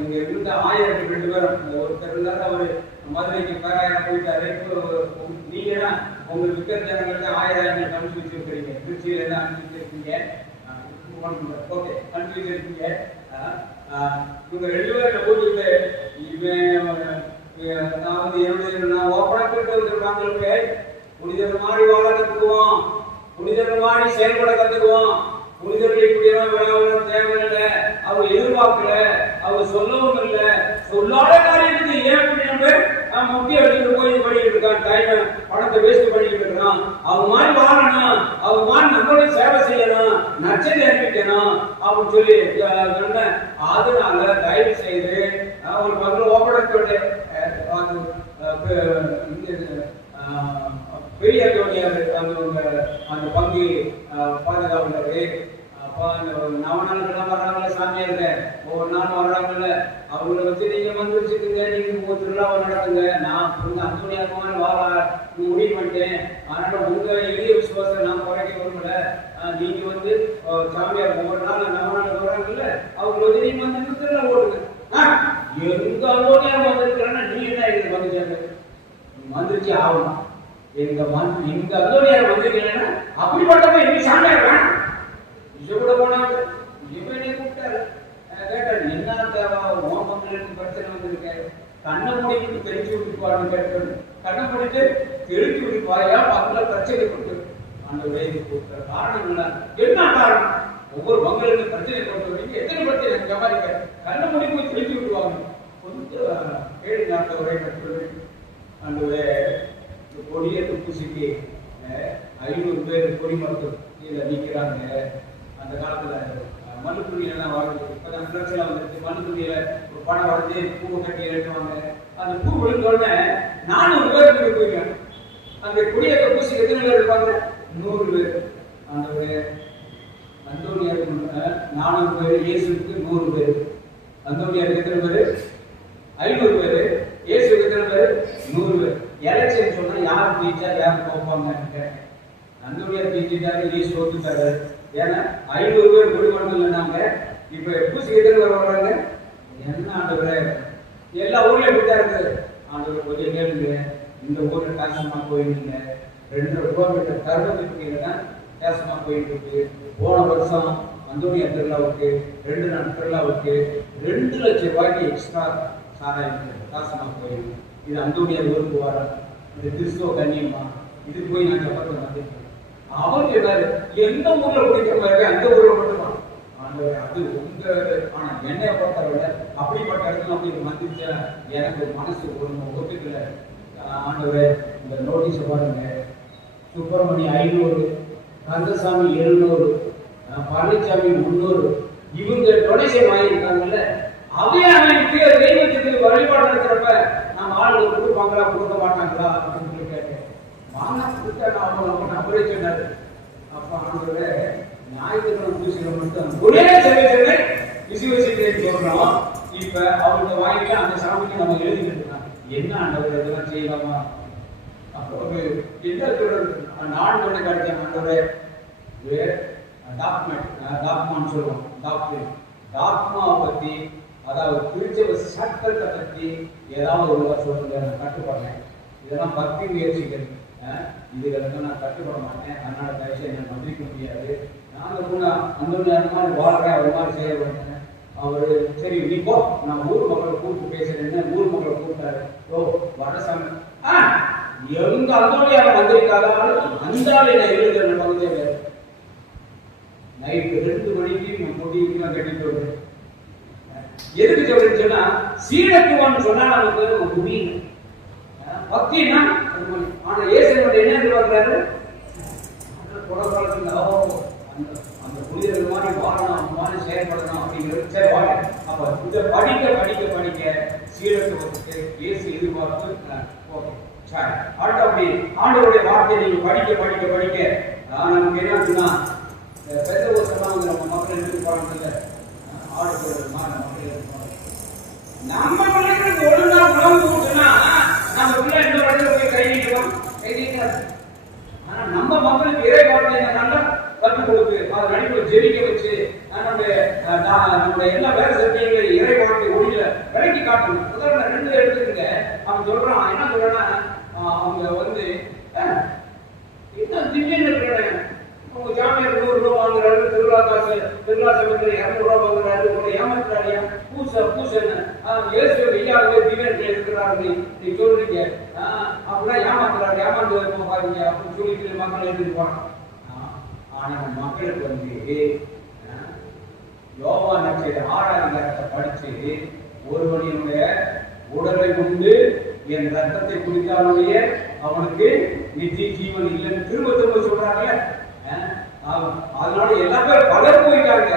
இங்க இருந்த 1002 பேரும் ஒருத்தர் இருந்தாரு. அவரு மதுரைக்கு பேராயிரம் போயிட்டாரு. இப்போ நீங்க உங்க விக்கிற ஜனங்களுக்கு 1000 அனுப்பிச்சு வச்சிருக்கீங்க. திருச்சியில இருந்து அனுப்பிச்சு வச்சிருக்கீங்க. ஓகே, அனுப்பி வச்சிருக்கீங்க. இவங்க 2 பேரை போட்டுக்கிட்டு நான் ஓப்பனா இருக்கிறவங்களுக்கு புனிதர் மாதிரி வாழ கத்துக்குவோம், புனிதர் மாதிரி செயல்பட கத்துக்குவோம். புனிதர்கள் இப்படியெல்லாம் தேவையில்லை, அவங்க எதிர்பார்க்கல, அவங்க சொல்லவும் இல்லை. சொல்லாத காரியத்துக்கு ஏன் முக்கிய வச்சுட்டு போய் பண்ணிட்டு இருக்கான், டைம் பணத்தை வேஸ்ட் பண்ணிட்டு இருக்கிறான். அவங்க மாதிரி வாழணும், அவங்க மாதிரி நம்மளுடைய சேவை செய்யணும், நச்சதை அறிவிக்கணும் அப்படின்னு சொல்லி அதனால தயவு செய்து ஒரு மகள் ஓப்படத்தோட பெரிய அந்த பங்கு பாதுகாவலரு நவநாளுக்கெல்லாம் வர்றாங்கல்ல சாமியாருங்க, ஒவ்வொரு நாளும் வர்றாங்கல்ல, அவங்கள வச்சு நீங்க வச்சுக்கோங்க, நீங்க திருவிழாவை நடத்துங்க. நான் அந்தோனியாருமான வாழ முடிவு பண்ணிட்டேன். அதனால உங்க எளிய விசுவாசம் நான் குறைக்க விரும்பல. நீங்க சாமியார் ஒவ்வொரு நாள் நவநாளுக்கு வர்றாங்கல்ல, அவங்கள வச்சு நீங்க திருவிழா ஓடுங்க. எங்க அந்தோனியார் வந்திருக்கிறேன்னா நீ என்ன இது வந்துச்சாங்க வந்துருச்சு ஆகணும். எங்க அந்தோனியார் வந்திருக்கீங்கன்னா அப்படிப்பட்டவங்க எங்க சாமியார் வேணும். கூட போனாங்க, கூப்பிட்டாரு, கேட்டாரு என்ன தேவை, உன் மக்களுக்கு பிரச்சனை வந்திருக்கேன், கண்ணை மூடிட்டு தெரிஞ்சு விட்டுப்பாருன்னு கேட்டாரு. கண்ணை மூடிட்டு தெரிஞ்சு விட்டுப்பாயா பக்கத்துல பிரச்சனை கொடுத்து அந்த வயது கொடுத்த காரணம் என்ன காரணம்? ஒவ்வொரு மக்களுக்கு பிரச்சனை கொண்டு வரீங்க, எத்தனை பிரச்சனை சமாளிக்க, கண்ணை மூடி போய் தெரிஞ்சு விட்டுவாங்க. கொஞ்சம் கேள்வி நாட்ட உரை கட்டுறது அந்த கொடிய துப்புசிக்கு 500 பேர் கொடி மருத்துவம் கீழே நிற்கிறாங்க. அந்த காலத்துல மண்ணுக்குடியெல்லாம் வாழ்ந்து இப்பதான் பிரச்சனை வந்துருக்கு. மண்ணுக்குடியில ஒரு பணம் வரைஞ்சி பூவை கட்டி இறக்குவாங்க. அந்த பூ விழுந்தோடனே 400 பேருக்கு போயிருக்காங்க. அந்த குடியை பூசி எத்தனை பேர் இருப்பாங்க? 100 பேர். அந்த அந்தோனியாருக்கு 400 பேர், இயேசுக்கு 100 பேர். அந்தோனியாருக்கு எத்தனை பேர்? 500 பேர். இயேசுக்கு எத்தனை பேர்? 100 பேர். எலெக்ஷன் சொன்னா யார் ஜெயிச்சா யார் போப்பாங்க? அந்தோனியார் ஜெயிச்சிட்டாரு, இயேசு தோத்துட்டாரு. ஏன்னா 500 பேர் குடி மட்டும் இல்லைனாங்க. இப்ப பூசி எத்தனை பேர் வர்றாங்க? என்ன ஆண்டவரே, எல்லா ஊர்லயும் இப்படிதான் இருக்குது. ஆண்டவர் கொஞ்சம் கேளுங்க, இந்த ஊர்ல காசமா போயிருந்தீங்க, 2.5 கிலோமீட்டர் தருமத்துக்கு காசமா போயிட்டு இருக்கு. போன வருஷம் அந்தோனியார் திருவிழாவுக்கு 2 நாள் திருவிழாவுக்கு 2 லட்சம் ரூபாய்க்கு எக்ஸ்ட்ரா சாராயம் காசமா போயிருக்கு. இது அந்தோனியார் ஊருக்கு வர இது கிறிஸ்துவ கண்ணியமா, இது போய் நான் ஜபத்தை வந்துட்டேன். அவர் சொன்னாரு, எந்த ஊர்ல குடிக்கிற மாதிரி அந்த ஊர்ல மட்டும்தான் அது உங்க. ஆனா என்னைய பொறுத்தவரை அப்படிப்பட்ட இடத்துல அப்படி வந்துச்சா எனக்கு மனசு ஒத்துக்கல. ஆண்டவர் இந்த நோட்டீஸ் பாருங்க, சுப்பிரமணி 500, கந்தசாமி 700, பழனிசாமி 300, இவங்க டொனேஷன் வாங்கியிருக்காங்கல்ல. அவனுக்கு தெய்வத்துக்கு வழிபாடு நடக்கிறப்ப நம்ம ஆளுநர் கொடுப்பாங்களா கொடுக்க மாட்டாங்களா அப்படின்னு சொல்லி கேட்டேன். வாங்க கொடுத்தா அவங்க நம்பரே சொன்னாரு. அப்ப ஆண்டவர் ஞாயிற்றுக்கிழமை பூசிகளை மட்டும் ஒரே சமயத்துல விசுவசிட்டு சொல்றோம். இப்ப அவர்கிட்ட வாங்கிட்டு அந்த சாமிக்கு நம்ம எழுதிட்டு இருக்கோம், என்ன ஆண்டவர் இதெல்லாம் செய்யலாமா? அப்போ ஒரு என்ன சொல்றது, நான் ஒண்ணு கிடைச்சேன் ஆண்டவரே, டாக்குமெண்ட் சொல்லுவோம், டாக்மாவை பத்தி, அதாவது கிறிஸ்தவ சட்டத்தை பத்தி ஏதாவது ஒழுங்கா சொல்லுங்க, நான் கட்டுப்படுறேன். இதெல்லாம் பக்தி முயற்சிகள், இதுகளுக்கு நான் கட்டுப்பட மாட்டேன், அதனால தயவுசெய்து என்ன மதிக்க முடியாது. நாங்கள் அந்த மாதிரி வாழ்றேன், அவர் மாதிரி செய்ய மாட்டேன். அவரு சரி நீ போ, நான் ஊர் மக்களை கூப்பிட்டு பேசுறேன்னு ஊர் மக்களை கூப்பிட்டாரு. ஓ வடசாமி எங்க அந்தோனியால வந்திருக்காதான் அந்தாள் என்ன எழுதுற பகுதியே வேறு. நைட்டு 2 மணிக்கு நான் பொடியெல்லாம் கட்டிட்டு வருவேன். எதுக்கு சொல்றேன்னு சொன்னா, சீடத்துவம்னு சொன்னா நமக்கு முடியும் பக்தினா. ஆனா இயேசுவோட என்ன எதிர்பார்க்கிறாரு, அந்த புனிதர்கள் மாதிரி வாழணும், அந்த மாதிரி செயல்படணும் அப்படிங்கிறது சரி வாழ. அப்ப இதை படிக்க படிக்க படிக்க சீடத்துவத்துக்கு இயேசு எதிர்பார்த்து ஓகே சரி. அடுத்தபடி ஆண்டவருடைய வார்த்தையை நீங்க படிக்க படிக்க படிக்க நமக்கு என்ன சொன்னா, பெரிய வருஷமா நம்ம மக்கள் எதிர்பார்க்கல, ஆடு மக்கள் எதிர்பார்க்க நம்ம மக்களுக்கு ஒரு நாள் உணவு போட்டுன்னா நம்ம பிள்ளை இந்த வழியில போய் கை நீட்டுவோம். ஆனா நம்ம மக்களுக்கு இறை வார்த்தை நல்லா கற்றுக் கொடுத்து அதை நடிப்பு ஜெபிக்க வச்சு நம்முடைய எல்லா வேற சத்தியங்களை இறை வார்த்தை ஒளியில விளக்கி காட்டணும். உதாரணம் 2 எடுத்துக்கங்க. அவன் சொல்றான், என்ன சொல்றான்னா, அவங்க இன்னும் திடீர்னு இருக்கிறாங்க, உங்க ஜாமியார் 100 ரூபா வாங்குறாரு, திருவிழா சமயத்தில் 200 ரூபா வாங்குறாரு, உங்களை ஏமாத்துறாரியா, பூசன்னு இயேசு ஐயாவே திடீர்னு இருக்கிறாரு நீ சொல்றீங்க, அப்படின்னா ஏமாத்துறாரு, ஏமாந்து பாருங்க அப்படின்னு சொல்லிட்டு மக்கள் எழுதிருப்பாங்க. ஆனா மக்களுக்கு யோவான் நற்செய்தி 6ஆம் அதிகாரத்தை படிச்சு, ஒருவனுடைய உடலை உண்டு என் ரத்தத்தை குடித்தாலுடைய அவனுக்கு நித்திய ஜீவன் இல்லைன்னு திரும்ப திரும்ப சொல்றாங்க. அதனால எல்லா பேரும் பலர் போயிட்டாங்க,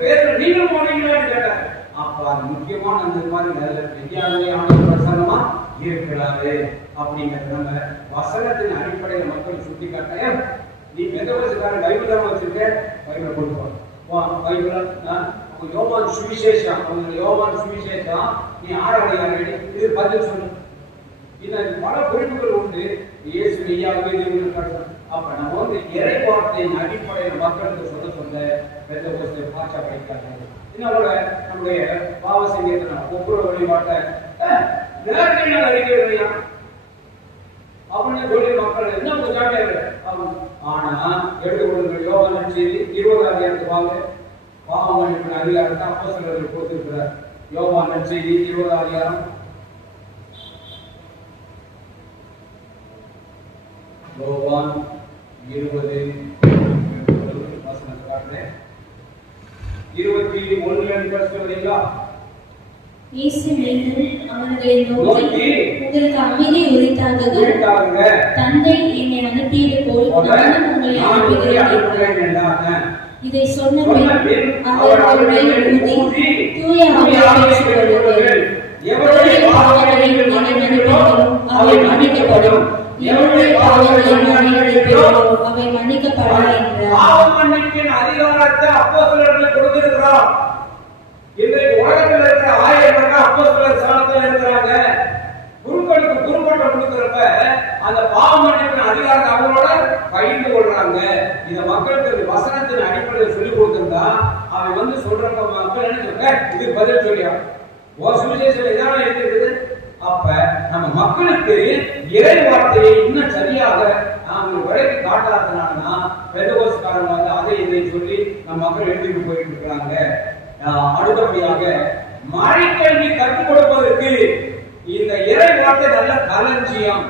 பேர்ல நீங்களும் போனீங்களான்னு கேட்டாங்க. அப்ப அது முக்கியமான அந்த மாதிரி நல்ல பெரியாவே ஆனந்த பிரசனமா இருக்கிறாரு அப்படிங்கிறது நம்ம வசனத்தின் அடிப்படையில் மக்கள் சுட்டி காட்ட. நீ எந்த வயசுக்காரன் பைபிள் தான் வச்சிருக்க, பைபிளை கொடுப்போம். யோவான் சுவிசேஷம், அவங்க யோவான் சுவிசேஷம் நீ 6ஆம் அதிகாரம் இது பதில் சொல்லு. இன்னும் பல குறிப்புகள் உண்டு. இயேசு ஐயாவே தேவன் கருத்து. அப்ப நம்ம இறை வார்த்தையின் அடிப்படையில் மக்களுக்கு சொல்ல பெந்த பாட்சா படிக்கிறாங்க. இன்னொரு நம்முடைய பாவ சங்கீதத்தை ஒவ்வொரு வழிபாட்டை நேரடியாக அறிக்கையா அப்படின்னு சொல்லி மக்கள் என்ன ஜாமியாரு. ஆனா எடுத்துக்கொள்ளுங்கள் யோவான் நற்செய்தி 20ஆம் அதிகாரத்துக்கு வாங்க, பாவ மன்னிப்பின் அதிகாரத்தை அப்போஸ்தலர்கள் கொடுத்திருக்கிறார். யோவான் நற்செய்தி 20ஆம் அதிகாரம் யோவான் 20 வசனத்தை காட்டுறேன். 21 படிச்சுவீங்களா? இயேசு மீண்டும் அவர்களை நோக்கி, உங்களுக்கு அமைதி உரித்தாகுக. தந்தை என்னை அனுப்பியது போல் நானும் உங்களை அனுப்புகிறேன். இதை சொன்ன பின் அவர் அவர்களை ஊதி தூய ஆவியை பெற்றுக்கொள்ளுங்கள். எவருடைய பாவங்களை நீங்கள் மன்னிப்பீர்களோ அவை மன்னிக்கப்படும், எவருடைய பாவங்களை மன்னிப்பீர்களோ அவை மன்னிக்கப்படா என்றார். பாவ மன்னிப்பின் அதிகாரத்தை அப்போஸ்தலர்களுக்கு கொடுத்திருக்கிறார். இன்றைக்கு உலகத்தில் இருக்கிற 1000 பேர் அப்போஸ்தலர் ஸ்தானத்தில் இருக்கிறாங்க. குருக்களுக்கு குருப்பட்டம் கொடுக்கிறப்ப அந்த பாவ மன்னிப்பின் அதிகாரத்தை அவங்களோட பகிர்ந்து கொள்றாங்க. இத மக்களுக்கு வசனத்தின் அடிப்படையில் சொல்லி கொடுத்திருந்தா அவன் சொல்றப்ப மக்கள் என்ன சொல்ற, இது பதில் சொல்லியா சுவிசேஷம் இதான இருக்குது. அப்ப நம்ம மக்களுக்கு இறை வார்த்தையை இன்னும் சரியாக அவங்க விலைக்கு காட்டாததுனாலனா பெந்தகோஸ்தக்காரங்க அதை இதை சொல்லி நம்ம மக்கள் எழுதிட்டு போயிட்டு இருக்கிறாங்க. அடுத்தபடியாக மறைக்கல்வி கற்றுக் கொடுப்பதற்கு இந்த இறை வார்த்தை நல்ல களஞ்சியம்.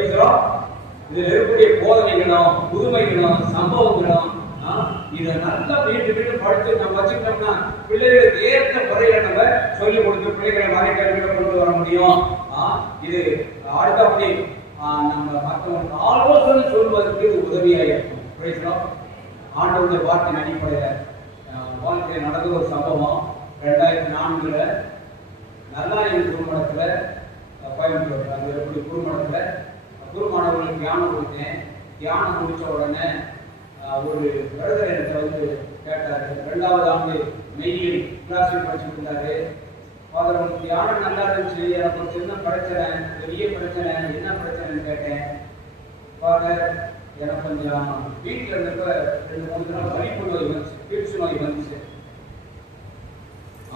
இதுல இருக்கக்கூடிய போதனைகளும் புதுமைகளும் சம்பவங்களும் இதை நல்லா வீட்டு படிச்சு நம்ம வச்சுக்கிட்டோம்னா பிள்ளைகளுக்கு ஏற்ற முறையில நம்ம சொல்லிக் கொடுத்து பிள்ளைகளை மறைக்கல்வியில கொண்டு வர முடியும். இது அடுத்தபடி நம்ம மற்றவங்களுக்கு ஆலோசனை சொல்வதற்கு இது உதவியாக இருக்கும். ஆண்டவருடைய வார்த்தையின் அடிப்படையில வாழ்க்கையில் நடந்த ஒரு சம்பவம் 2004 நல்லாயிரம் குறுமணத்துல கோயம்புத்தூர் அங்கே எப்படி குறுமணத்துல குறுமானவர்களுக்கு தியானம் கொடுத்தேன். தியானம் முடிச்ச உடனே ஒரு விரதர் என்கிட்ட கேட்டாரு. 2வது ஆண்டு மெய்யில் கிளாஸில் படிச்சுட்டு இருந்தாரு. ஃபாதர் உங்களுக்கு தியானம் நல்லா இருந்துச்சு, எனக்கு ஒரு சின்ன பிரச்சனை, பெரிய பிரச்சனை, என்ன பிரச்சனைன்னு கேட்டேன். ஃபாதர் எனக்கு கொஞ்சம் வீட்டில் இருந்தப்ப 2-3 நாள் வலிப்பு நோய் வந்துச்சு, பீட்ஸ் நோய் வந்துச்சு.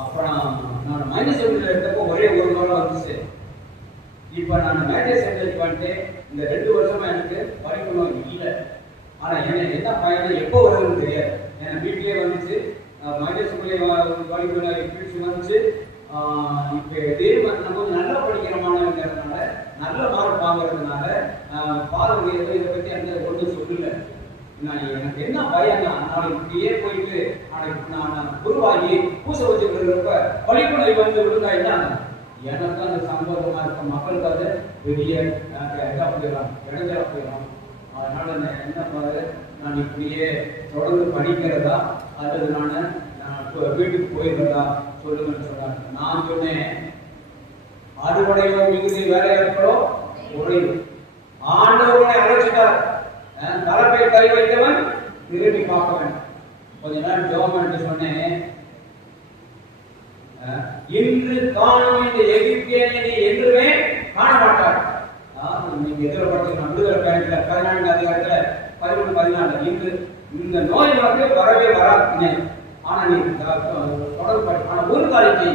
அப்புறம் நான் மைனஸ் சென்டரில் இருந்தப்போ ஒரே ஒரு நாள் வந்துச்சு. இப்போ நான் மேஜர் சென்டருக்கு வந்துட்டு இந்த 2 வருஷமா எனக்கு வலிப்பு நோய் இல்லை. ஆனால் என்ன பயணம் எப்போ வருதுன்னு தெரியாது. ஏன்னா வீட்டிலே வந்துச்சு, மைனஸ் வலிப்பு நோய் பீட்ஸ் வந்துச்சு. இப்போ நம்ம கொஞ்சம் நல்லா படிக்கிறமானங்கிறதுனால, நல்ல மார்க் வாங்குறதுனால ஃபாதர் இதை பற்றி அந்த ஒன்றும் சொல்லலை. நான் எனக்கு என்ன பயம்னா, நாளைக்கு இப்படியே போயிட்டு நாளைக்கு நான் குருவாகி பூசை வச்சுக்கிறப்ப படிப்புனை வந்து விழுந்தாயிட்டா எனக்கு அந்த சம்பவமாக இருக்க மக்களுக்கு அது பெரிய இதாக போயிடலாம், இடைஞ்சலாக போயிடலாம். அதனால நான் என்ன பாரு, நான் இப்படியே தொடர்ந்து படிக்கிறதா அல்லது நான் வீட்டுக்கு போயிடுறதா சொல்லுங்கன்னு சொன்னாங்க. நான் சொன்னேன், அறுவடையோ மிகுதி வேலையாட்களோ உறைவு. ஆண்டவரை அழைச்சிட்டார், தலைப்பை கை வைத்தவன் திரும்பி பார்க்க வேண்டும். கொஞ்ச நேரம் ஜெபம் பண்ணிட்டு சொன்னேன், இன்று காணும் இந்த எகிப்தியனை நீ என்றுமே காண மாட்டார். நீங்க எதிர படிச்சுக்கணும், விடுதலை பயணத்துல 14 அதிகாரத்துல 13-14 இன்று இந்த நோய் வந்து வரவே வராது. ஆனா நீ தொடர்பு படி. ஆனா ஒரு காரியத்தை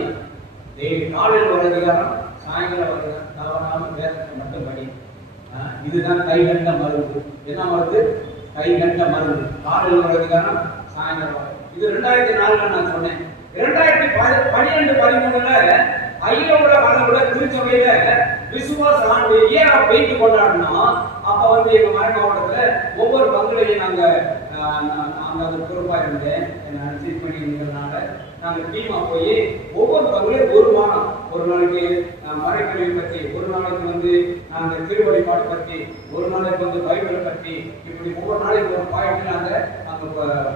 காலையில் ஒரு அதிகாரம், சாயங்காலம் ஒரு அதிகாரம் தவறாம வேதத்தை மட்டும் படி. இதுதான் கைகண்ட மருந்து. என்ன மருந்து? கைகண்ட மருந்து. காலையில் ஒரு அதிகாரம், சாயங்காலம். இது 2004 நான் சொன்னேன். 2012-13 ஐயோட வளர்வுல திருச்சபையில விசுவாச ஆண்டு ஏன் வைத்து கொண்டாடணும். அப்ப வந்து எங்க மறை மாவட்டத்துல ஒவ்வொரு பங்குலையும் நாங்க அந்த பொறுப்பா இருந்தேன், சீட் பண்ணி இருந்ததுனால நாங்க டீமா போய் ஒவ்வொரு பங்குலையும் ஒரு வாரம், ஒரு நாளைக்கு மறைக்கல்வி பற்றி, ஒரு நாளைக்கு வந்து நாங்க திருவழிபாடு பற்றி, ஒரு நாளைக்கு வந்து பைபிளை பற்றி, இப்படி ஒவ்வொரு நாளைக்கு ஒரு பாயிண்ட் நாங்க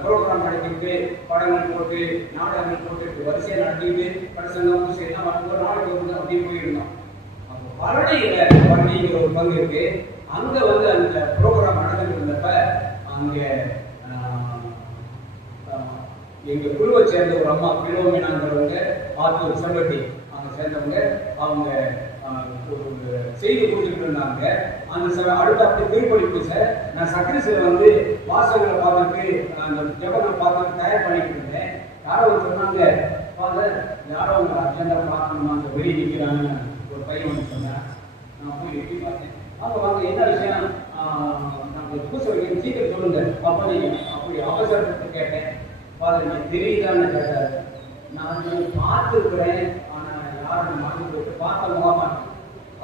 ப்ரோக்ராம் நடத்திட்டு படங்கள் போட்டு நாடகங்கள் போட்டு வரிசையை நடத்திட்டு பிரசங்கம் எல்லாம் ஒரு நாளைக்கு வந்து அப்படியே போயிருந்தோம். அப்போ பழனிங்கிற ஒரு பங்கு இருக்கு, அங்க வந்து அந்த ப்ரோக்ராம் நடந்துட்டு இருந்தப்ப அங்க எங்க குழுவை சேர்ந்த ஒரு அம்மா பிலோமினாங்கிறவங்க ஆத்தூர் செம்பட்டி அங்க சேர்ந்தவங்க, அவங்க ஒரு செய்தி கொடுத்துட்டு இருந்தாங்க. அந்த அடுத்த அப்படி திருப்படிப்பு சார் நான் சக்கரசில வந்து வாசகங்களை பார்த்துட்டு அந்த ஜபங்களை பார்த்துட்டு தயார் பண்ணிட்டு இருந்தேன். யாரோ சொன்னாங்க, ஃபாதர் யாரோ உங்க அர்ஜென்டா பார்க்கணுமா, அங்க வெளியே நிற்கிறாங்க ஒரு பையன் வந்து சொன்னேன். நான் போய் எட்டி பார்த்தேன். அவங்க வாங்க என்ன விஷயம், நாங்கள் பூசை வைக்க சீக்கிரம் சொல்லுங்க. அப்போ நீங்க அப்படி அவசரப்பட்டு கேட்டேன். ஃபாதர் எனக்கு தெரியுதான்னு கேட்டார். நான் பார்த்துருக்குறேன், ஆனால் யாரும் மாற்றி பார்த்த முகமாட்டேன்.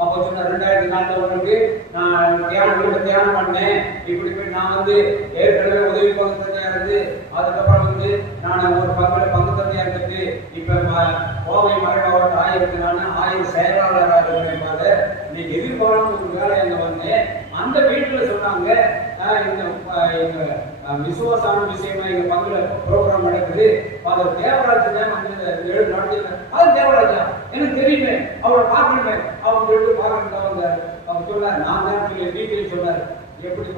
அப்போ சொன்ன 2004 நான் தியானம் பண்ணேன். இப்படி போய் நான் வந்து ஏற்கனவே உதவி பங்கு தந்தையா இருந்து, அதுக்கப்புறம் வந்து நான் ஒரு பங்கு தந்தையா இருந்துட்டு இப்ப கோவை மறை மாவட்ட ஆயிரத்து நான் 1000 செயலாளராக இருக்கிறேன். நீங்க எதிர்பாராம ஒரு வேலை அங்க வந்தேன். அந்த வீட்டுல சொன்னாங்க, எங்க விசுவாசான விஷயமா எங்க பங்குல ப்ரோக்ராம் நடக்குது, ஃபாதர் தேவராஜ் தான் வந்து 7 நடத்திருக்கேன். அது தேவராஜா எனக்கு தெரியுமே, அவரை பார்க்கணுமே அவங்க சொல்லிட்டு பார்க்கறதுக்காக அவர் சொன்னார். நான் தான் சொல்லி டீட்டெயில் சொன்னார். எப்படி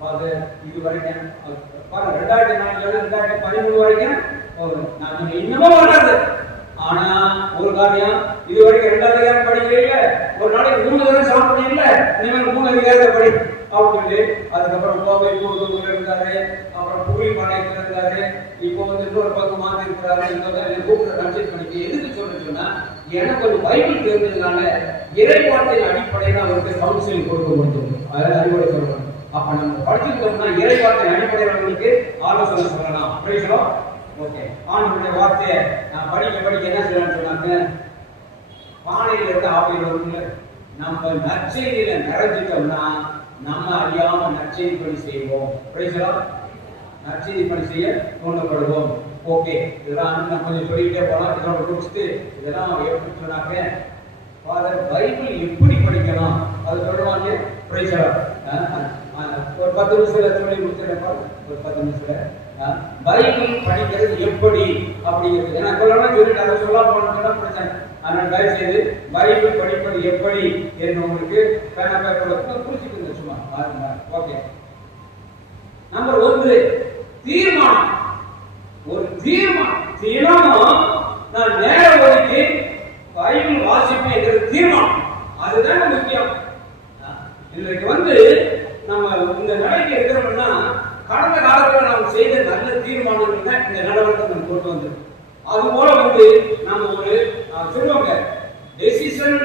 ஃபாதர் இது வரைக்கும் பாருங்க 2004 2013 வரைக்கும் நான் இன்னமும் வராது. ஆனா ஒரு காரியம், இது வரைக்கும் 2 அதிகாரம் படிக்கிறீங்க, ஒரு நாளைக்கு 3 தடவை சாப்பிட்டீங்கல்ல, இனிமேல் 3 அதிகாரத்தை படி அப்படின்னு. அதுக்கப்புறம் கோவை கூடுதல் இருந்தாரு, அப்புறம் புலி பாளையத்தில் இருந்தாரு, இப்போ வந்து இன்னொரு பக்கம் மாற்றி இருக்கிறாரு. இந்த கூப்பிட்டு கன்சல்ட் பண்ணிட்டு எதுக்கு சொன்னா, எனக்கு ஒரு பைபிள் தெரிஞ்சதுனால இறைவார்த்தையின் அடிப்படையில் அவருக்கு கவுன்சிலிங் கொடுக்க முடியும். அதாவது அறிவுரை சொல்லணும். அப்ப நம்ம படிச்சுட்டோம்னா இறைவார்த்தையின் அடிப்படையில் அவங்களுக்கு ஆலோசனை சொல்லலாம். பேசலாம். ஓகே, ஆண்டவருடைய வார்த்தையை நான் படிக்க என்ன செய்யலாம்னு சொன்னாங்க, பானையில இருந்து ஆவியில் வரும்ல, நம்ம நற்செய்தியில நிறைஞ்சிட்டோம்னா நம்ம அறியாம நற்செய்தி பணி செய்வோம். பேசலாம். நற்செய்தி பணி செய்ய தூண்டப்படுவோம். ஓகே, இதெல்லாம் நம்ம கொஞ்சம் சொல்லிட்டே போகலாம். இதோட முடிச்சுட்டு இதெல்லாம் எப்படி சொன்னாங்க, ஃபாதர் பைபிள் எப்படி படிக்கணும் அது சொல்லுவாங்க. பேசலாம். ஒரு 10 நிமிஷத்துல சொல்லி முடிச்சிருப்பா, ஒரு 10 நிமிஷத்துல பைபிள் படிக்கிறது எப்படி அப்படிங்கிறது ஏன்னா சொல்லணும் சொல்லிட்டு அதை சொல்ல போனோம்னா பிரச்சனை. அதனால தயவு செய்து பைபிள் படிப்பது எப்படி என்று உங்களுக்கு குறிச்சிட்டு சும்மா பாருங்க. ஓகே, நம்பர் 1 தீர்மானம். ஒரு தீர்மானம். தினமும் நான் நேரம் ஒதுக்கி பைபிள் வாசிப்பேன் என்கிற தீர்மானம். அதுதான் முக்கியம். இன்றைக்கு நம்ம இந்த நிலைக்கு இருக்கிறோம்னா கடந்த காலத்தில் நாம் செய்த நல்ல தீர்மானங்கள் தான் இந்த நிலவரத்தை நம்ம கொண்டு வந்து. அது போல நம்ம ஒரு சொல்லுவாங்க decision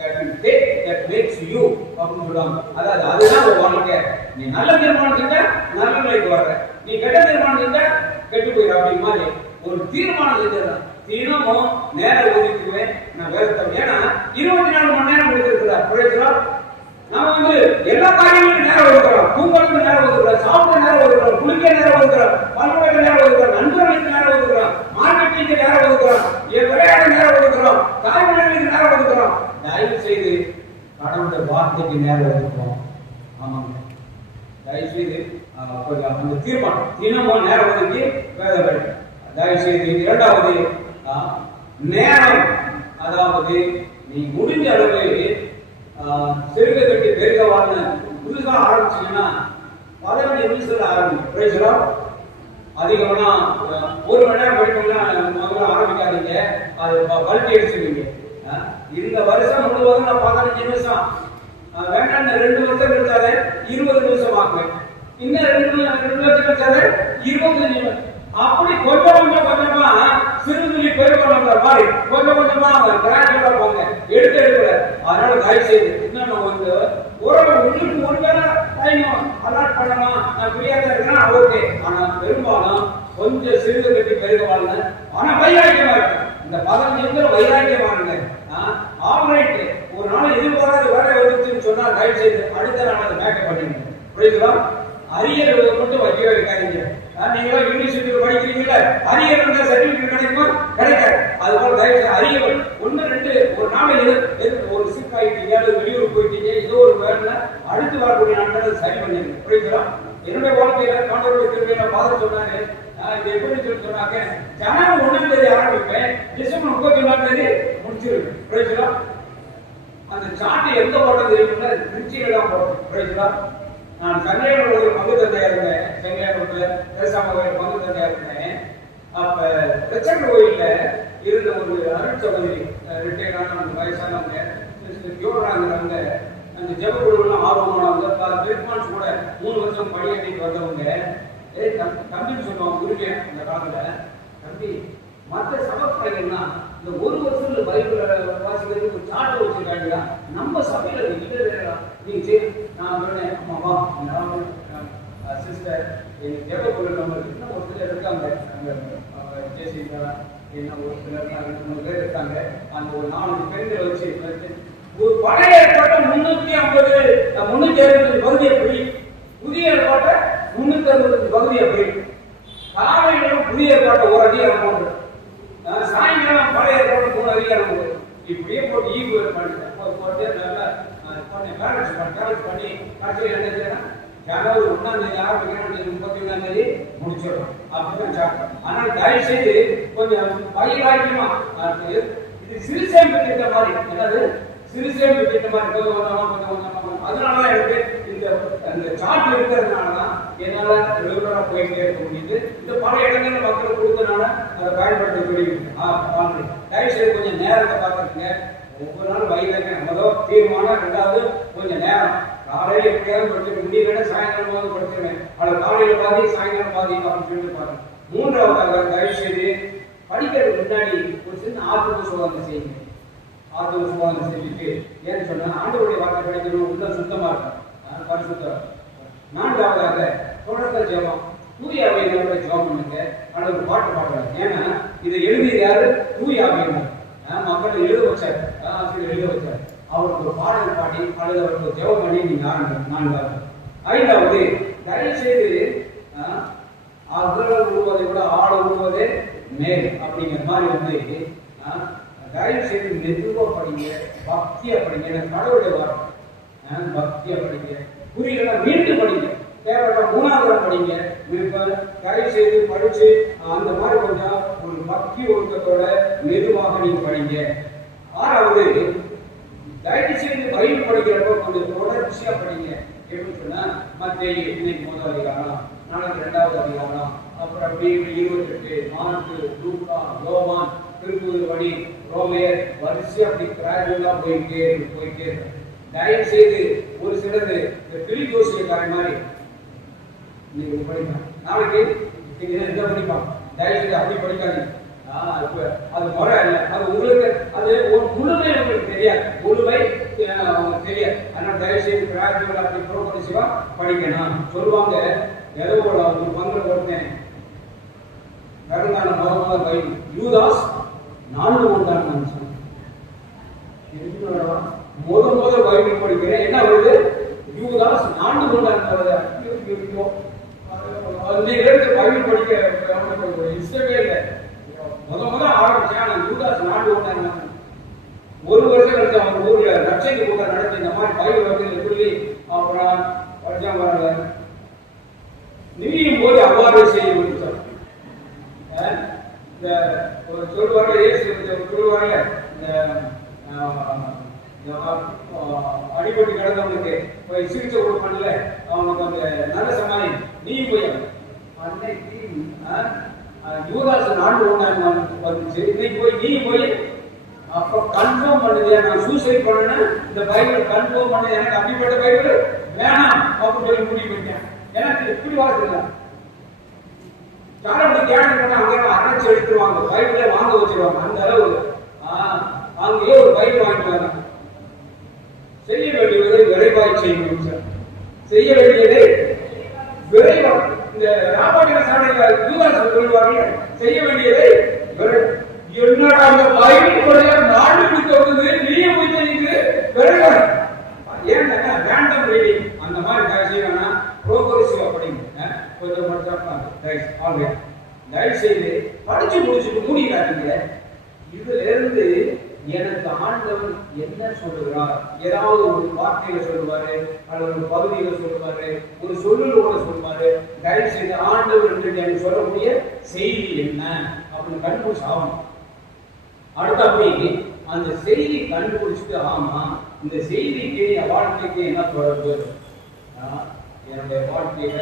that you take that makes you அப்படின்னு சொல்லுவாங்க. அதாவது அதுதான் ஒரு வாழ்க்கை. நீ நல்ல தீர்மானம் செஞ்சா நல்ல நிலைக்கு வர்ற, நீ கெட்ட தீர்மானம் செஞ்சா கெட்டு போயிட. அப்படி மாதிரி ஒரு தீர்மானம் செஞ்சதான் தினமும் நேரம் ஒதுக்குவேன் நான் வேதத்தை. ஏன்னா 24 மணி நேரம் கொடுத்துருக்கிறார். நாம எல்லா காரியங்களும் நேரம் ஒதுக்குறோம். தூங்குறதுக்கு நேரம் ஒதுக்குறோம், சாப்பிட நேரம் ஒதுக்குறோம், குளிக்க நேரம் ஒதுக்குறோம், பல்வேறு நேரம் ஒதுக்குறோம், நண்பர்களுக்கு நேரம் ஒதுக்குறோம், மார்க்கெட்டிங்கு நேரம் ஒதுக்குறோம், விளையாட நேரம் ஒதுக்குறோம், தாய்மொழிகளுக்கு நேரம் ஒதுக்குறோம். தயவு செய்து கடவுளுடைய வார்த்தைக்கு நேரம் ஒதுக்குறோம். ஆமாங்க, தயவு செய்து அந்த தீர்மானம் தினமும் நேரம் ஒதுக்கி வேதங்கள். தயவு செய்து இரண்டாவது நேரம், அதாவது நீ முடிஞ்ச அளவு செருக கட்டி பெருக வாழ்ந்த புதுசா ஆரம்பிச்சீங்கன்னா 15 நிமிஷத்துல ஆரம்பிங்க. அதிகம்னா 1 மணி நேரம் படிக்கணும்னா முதல்ல ஆரம்பிக்காதீங்க, அது வளர்ச்சி அடிச்சுவீங்க. இந்த வருஷம் முழுவதும் நான் 15 நிமிஷம் வேண்டாம், 2 வருஷம் கழிச்சாலே 20 நிமிஷம் ஆக்குவேன், இன்னும் 2 வருஷம் கழிச்சாலே 25 நிமிஷம். அப்படி கொஞ்சமா சிறுதுளி பெருக்கணுங்கிற மாதிரி கொஞ்சமா கிராஜுவலா போங்க, எடுக்கல. அதனால தயவு செய்து இன்னும் உங்களுக்கு ஒரு டைம் அலாட் பண்ணலாம். நான் ஃப்ரீயா தான் இருக்கிறேன், ஓகே. ஆனா பெரும்பாலும் கொஞ்சம் சிறுது கட்டி பெருக வாழ்ந்த, ஆனா வைராக்கியமா இருக்கு. இந்த 15 நிமிஷம் வைராக்கியமா இருங்க. ஆல்ரைட், ஒரு நாள் எதிர்பாராத வேலை வந்துச்சுன்னு சொன்னா தயவு செய்து அடுத்த நாள் அதை மேக்கப் பண்ணிடுங்க. புரியுதுங்களா? அரியர் மட்டும் வைக்கவே வைக்காதீங்க. நீங்களா யூனிவர்சிட்டியில் படிக்கிறீங்கல்ல, அரியர் சர்டிபிகேட் கிடைக்குமா? கிடைக்காது. அதுபோல தயவு செய்து அரியர் 1 2 ஒரு நாள் ஒரு சிக் ஆகிட்டீங்க, வெளியூர் போயிட்டீங்க, ஏதோ ஒரு வேலை அடுத்து வரக்கூடிய நாட்களை சரி பண்ணிடுங்க. புரியுதுங்களா? என்னுடைய வாழ்க்கையில காண்டவருடைய திருவிழா ஃபாதர் சொன்னாரு, இது எப்படி சொன்னாங்க, ஜனவரி 1ஆம் தேதி ஆரம்பிப்பேன், டிசம்பர் 31ஆம் தேதி முடிச்சிருக்கேன். புரியுதுங்களா? அந்த சாட்டை எந்த போட்டது இருக்குன்னா திருச்சியில தான் போட்டோம். புரியுதுங்களா? நான் சென்னையில் பங்கு தந்தையா இருந்தேன், சென்னையில் பேசாம பங்கு தந்தையா இருந்தேன். அப்ப பிரச்சனை கோயில்ல இருந்த ஒரு அருள் சகோதரி, ரிட்டையர்டான வயசானவங்க, யோகாங்கிறவங்க, அந்த ஜெப குழுவெல்லாம் ஆர்வமானவங்க, பெருமான்ஸ் கூட 3 வருஷம் பணியாற்றிட்டு வந்தவங்க. தம்பின்னு சொல்லுவாங்க உரிமையா அந்த காலத்துல, தம்பி மற்ற சபைகள்னா இந்த 1 வருஷத்துல பைபிள் வாசிக்கிறதுக்கு ஒரு சாட்டு வச்சிருக்காங்க, நம்ம சபையில இல்லை. நீங்க சரி, நான் சொன்னேன், அம்மாவா சிஸ்டர் எங்க ஜெப குழு நம்மளுக்கு இன்னும் ஒரு சிலர் இருக்காங்க, ஜெயசீலா என்ன ஒரு சிலர் 2-3 பேர் இருக்காங்க. அந்த ஒரு 4 பெண்களை வச்சு ஒரு பழைய ஏற்பாட்டை 360 பகுதி எப்படி, புதிய ஏற்பாட்டை 360 பகுதி எப்படி, காலையிலும் புதிய ஏற்பாட்டை ஒரு அதிகாரம் போடுறது, சாயங்காலம் பழைய ஏற்பாட்டை 3 அதிகாரம் போடுறது, இப்படியே போட்டு ஈக்குவல் போட்டு நல்லா பேலன்ஸ் பண்ணி கடைசியில் என்ன செய்யணும், ஜனவரி 1ஆம் தேதி ஆரம்பிக்கணும், 31ஆம் தேதி முடிச்சிடணும். அப்படிதான் சாப்பிட்டோம். ஆனால் தயவு செய்து கொஞ்சம் வைராக்கியமா இது சிறுசேமிப்பு திட்டம் மாதிரி, என்னது சிறுசேமிப்பு திட்டம் மாதிரி கொஞ்சம். அதனாலதான் எனக்கு இந்த சார்ட் இருக்கிறதுனாலதான் என்னால ரெகுலரா போயிட்டே இருக்க முடியுது. இந்த பல இடங்கள்ல மக்கள் கொடுத்தனால அதை பயன்படுத்த முடியுது. தயவு செய்து கொஞ்சம் நேரத்தை பார்த்துருங்க. ஒவ்வொரு நாள் வயதுங்க முதல் தீர்மானம், 2வது கொஞ்சம் நேரம். காலையில எப்படியாவது படிச்சுட்டு முடியல, சாயங்காலமாவது படிச்சிருவேன், அது காலையில பாதி சாயங்காலம் பாதி அப்படின்னு சொல்லிட்டு பாருங்க. 3வது தயவு செய்து படிக்கிறதுக்கு முன்னாடி ஒரு சின்ன ஆத்ம சோதனை செய்யுங்க. ஆத்ம சோதனை செஞ்சுட்டு ஏன்னு சொன்னா ஆண்டவருடைய வார்த்தை படிக்கணும், உள்ள சுத்தமா இருக்கும், பரிசுத்தம். 4வது தொடர்ந்த ஜெபம், தூய ஆவியினோட ஜெபம் பண்ணுங்க, அல்லது ஒரு பாட்டு பாடுறாங்க. ஏன்னா இதை எழுதியது யாரு? தூய ஆவியினர். மக்களை எழுத வச்சார், ஆசிரியர் எழுத வச்சார். அவருக்கு ஒரு பாடல் பாடி அல்லது அவருக்கு ஜெபம் பண்ணி நீங்க ஆரம்பிங்க. 5வது தயவு செய்து அகல உருவதை விட ஆழ உருவதே மேல் அப்படிங்கிற மாதிரி தயவு செய்து மெதுவா படிங்க, பக்தியா படிங்க. எனக்கு கடவுளுடைய வார்த்தை, பக்தியா படிங்க. புரியல மீண்டும் படிங்க, தேவையான 3வது படிங்க. தயவு செய்து படிச்சு அந்த மாதிரி கொஞ்சம் ஒரு பக்தி ஒழுக்கத்தோட மெதுவாக நீங்க படிங்க. 6வது தயவு செய்து பைபிள் படிக்கிறப்ப கொஞ்சம் தொடர்ச்சியா படிங்க. எப்படி சொன்னா மத்தேயு இன்னைக்கு 1வது அதிகாரம், நாளைக்கு 2வது அதிகாரம், அப்புறம் அப்படி 28 மார்க்கு, லூக்கா, யோவான், திருத்துவதன்படி, ரோமையர், வரிசை அப்படி கிராஜுவலா போயிட்டே இருக்கு. தயவு செய்து ஒரு சிலது இந்த பிலிஜோசியக்காரன் மாதிரி நீங்க படிக்கலாம். நாளைக்கு நீங்க இதை படிப்பாங்க. தயவு செய்து அப்படி படிக்காதீங்க. அது முறை இல்லை. அது உங்களுக்கு அது ஒரு முழுமை உங்களுக்கு தெரியாது. முழுமை தெரியாது. அதனால தயவு செய்து கிராஜுவலா அப்படி ப்ரோக்ரஸிவா படிக்கணும். சொல்லுவாங்க ஏதோ ஒரு பங்கு போட்டேன் கடந்தான முதல் பைபிள் யூதாஸ் 4 உண்டான மனுஷன் முதல் பைபிள் படிக்கிறேன். என்ன வருது? யூதாஸ் 4 உண்டான பைபிள் படிக்க இஷ்டமே இல்லை. முதல் ஆரம்பிச்சேன். யூதாஸ் 4 உண்டான ஒரு வருஷம் கழிச்சு அவங்க ஊர்ல ரட்சைக்கு கூட்டம் நடத்தி இந்த மாதிரி பைபிள் வந்து சொல்லி அப்புறம் படிச்சா வரல. நீயும் போது அவ்வாறு செய்ய முடிச்சார். இந்த சொல்லுவாங்க சொல்லுவாங்க இந்த அடிபட்டு கிடந்தவனுக்கு போய் சிகிச்சை கொடுப்பான்ல அவனுக்கு அந்த நல்ல சமாளி நீ போய் அன்னைக்கு யூதாஸ் 4 வந்துச்சு. இன்னைக்கு போய் நீ போய் அப்ப கன்ஃபார்ம் பண்ணுது நான் சூசைட் பண்ணேன்னு இந்த பைபிள் கன்ஃபார்ம் பண்ணது எனக்கு அப்படிப்பட்ட பைபிள் வேணாம் அப்படின்னு சொல்லி முடிவு பண்ணிட்டேன். எனக்கு எப்படி வாசிக்கலாம் காரணம் தியானம் பண்ண அங்கே அரைச்சு எடுத்துருவாங்க. பைபிளை வாங்க வச்சிருவாங்க. அந்த அளவு அங்கேயே ஒரு பைபிள் வாங்கிட்டு செய்ய வேண்டியதை விரைவாய் செய்யணும் சார். செய்ய வேண்டியதை விரைவாக இந்த ராமாயண சாலையில யூதாஸ் சொல்லுவாங்க செய்ய வேண்டியதை என்னடா அந்த பைபிள் 4 புக்கு வந்து நீயே போய் தெரியுது விரைவாக ஏன் ரேண்டம் ரீடிங் அந்த மாதிரி செய்யணும்னா ப்ரோக்ரஸிவா படிங்க. கொஞ்சம் படிச்சா தயவு செய்து படிச்சு முடிச்சுட்டு மூடிக்காதீங்க. இதுல இருந்து எனக்கு ஆண்டவர் என்ன சொல்லுகிறார், ஏதாவது ஒரு வார்த்தையில சொல்லுவாரு அல்லது ஒரு பகுதியில சொல்லுவாரு, ஒரு சொல்லலோட சொல்லுவாரு. தயவு செய்து ஆண்டவர் என்று எனக்கு சொல்லக்கூடிய செய்தி என்ன அப்படின்னு கண்டுபிடிச்சு ஆகணும். அடுத்த அப்படி அந்த செய்தி கண்டுபிடிச்சிட்டு ஆமா இந்த செய்திக்கு என் வாழ்க்கைக்கு என்ன தொடர்பு, என்னுடைய வாழ்க்கையில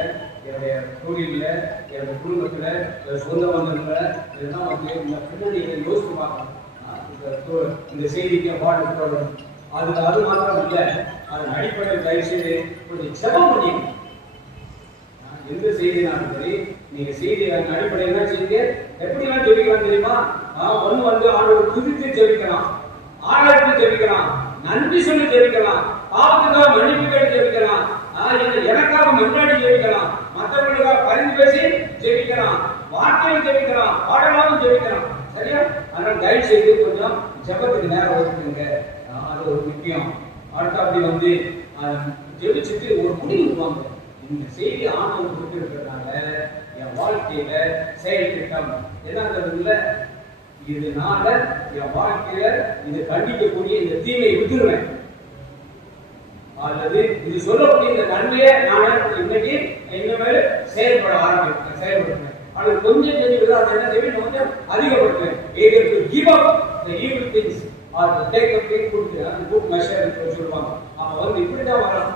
என்னுடைய தொழில என்னுடைய குடும்பத்துல சொந்த பந்தங்கள இதெல்லாம் வந்து இந்த பின்னணியை யோசித்து பார்க்கணும். இந்த செய்திக்கு வாழ்க்கை தொடரும். அது மாத்திரம் இல்லை, அதன் அடிப்படையில் தயவு செய்து கொஞ்சம் செபம் பண்ணிக்கணும். எந்த செய்தினாலும் சரி நீங்க செய்தி அதன் அடிப்படையில் என்ன செய்யுங்க எப்படிலாம் ஜெபிக்கலாம் தெரியுமா? ஒண்ணு வந்து ஆண்டவர் துதித்து ஜெபிக்கலாம், ஆராய்ச்சி ஜெபிக்கலாம், நன்றி சொல்லி ஜெபிக்கலாம், பாவத்துக்காக மன்னிப்பு கேட்டு ஜெபிக்கலாம், எனக்காக முன்னாடி ஜெபிக்கலாம், மற்றவர்களுக்காக பரிந்து பேசி ஜெபிக்கலாம், வார்த்தையும் ஜெபிக்கலாம், பாடலாவும் ஜெபிக்கலாம். சரியா? அதனால தயவு செய்து கொஞ்சம் ஜெபத்துக்கு நேரம் ஒதுக்குங்க. அது ஒரு முக்கியம். அடுத்த அப்படி வந்து ஜெபிச்சுட்டு ஒரு முடிவு வாங்க. இந்த செய்தி ஆண்டவர் கொடுத்திருக்கிறதுனால என் வாழ்க்கையில செயல் திட்டம் என்ன இதனால என் வாழ்க்கையில இது கண்டிக்கக்கூடிய இந்த தீமையை விட்டுருவேன் அல்லது இது சொல்லக்கூடிய இந்த நன்மையை நான் இன்னைக்கு இனிமேல் செயல்பட ஆரம்பிப்பேன், செயல்படுத்துவேன். அது கொஞ்சம் தெரியுது அதை என்ன செய்வேன் கொஞ்சம் அதிகப்படுத்துவேன். either to give up the evil things or to take up good measure சொல்லுவாங்க. அவன் வந்து இப்படிதான் வரும்.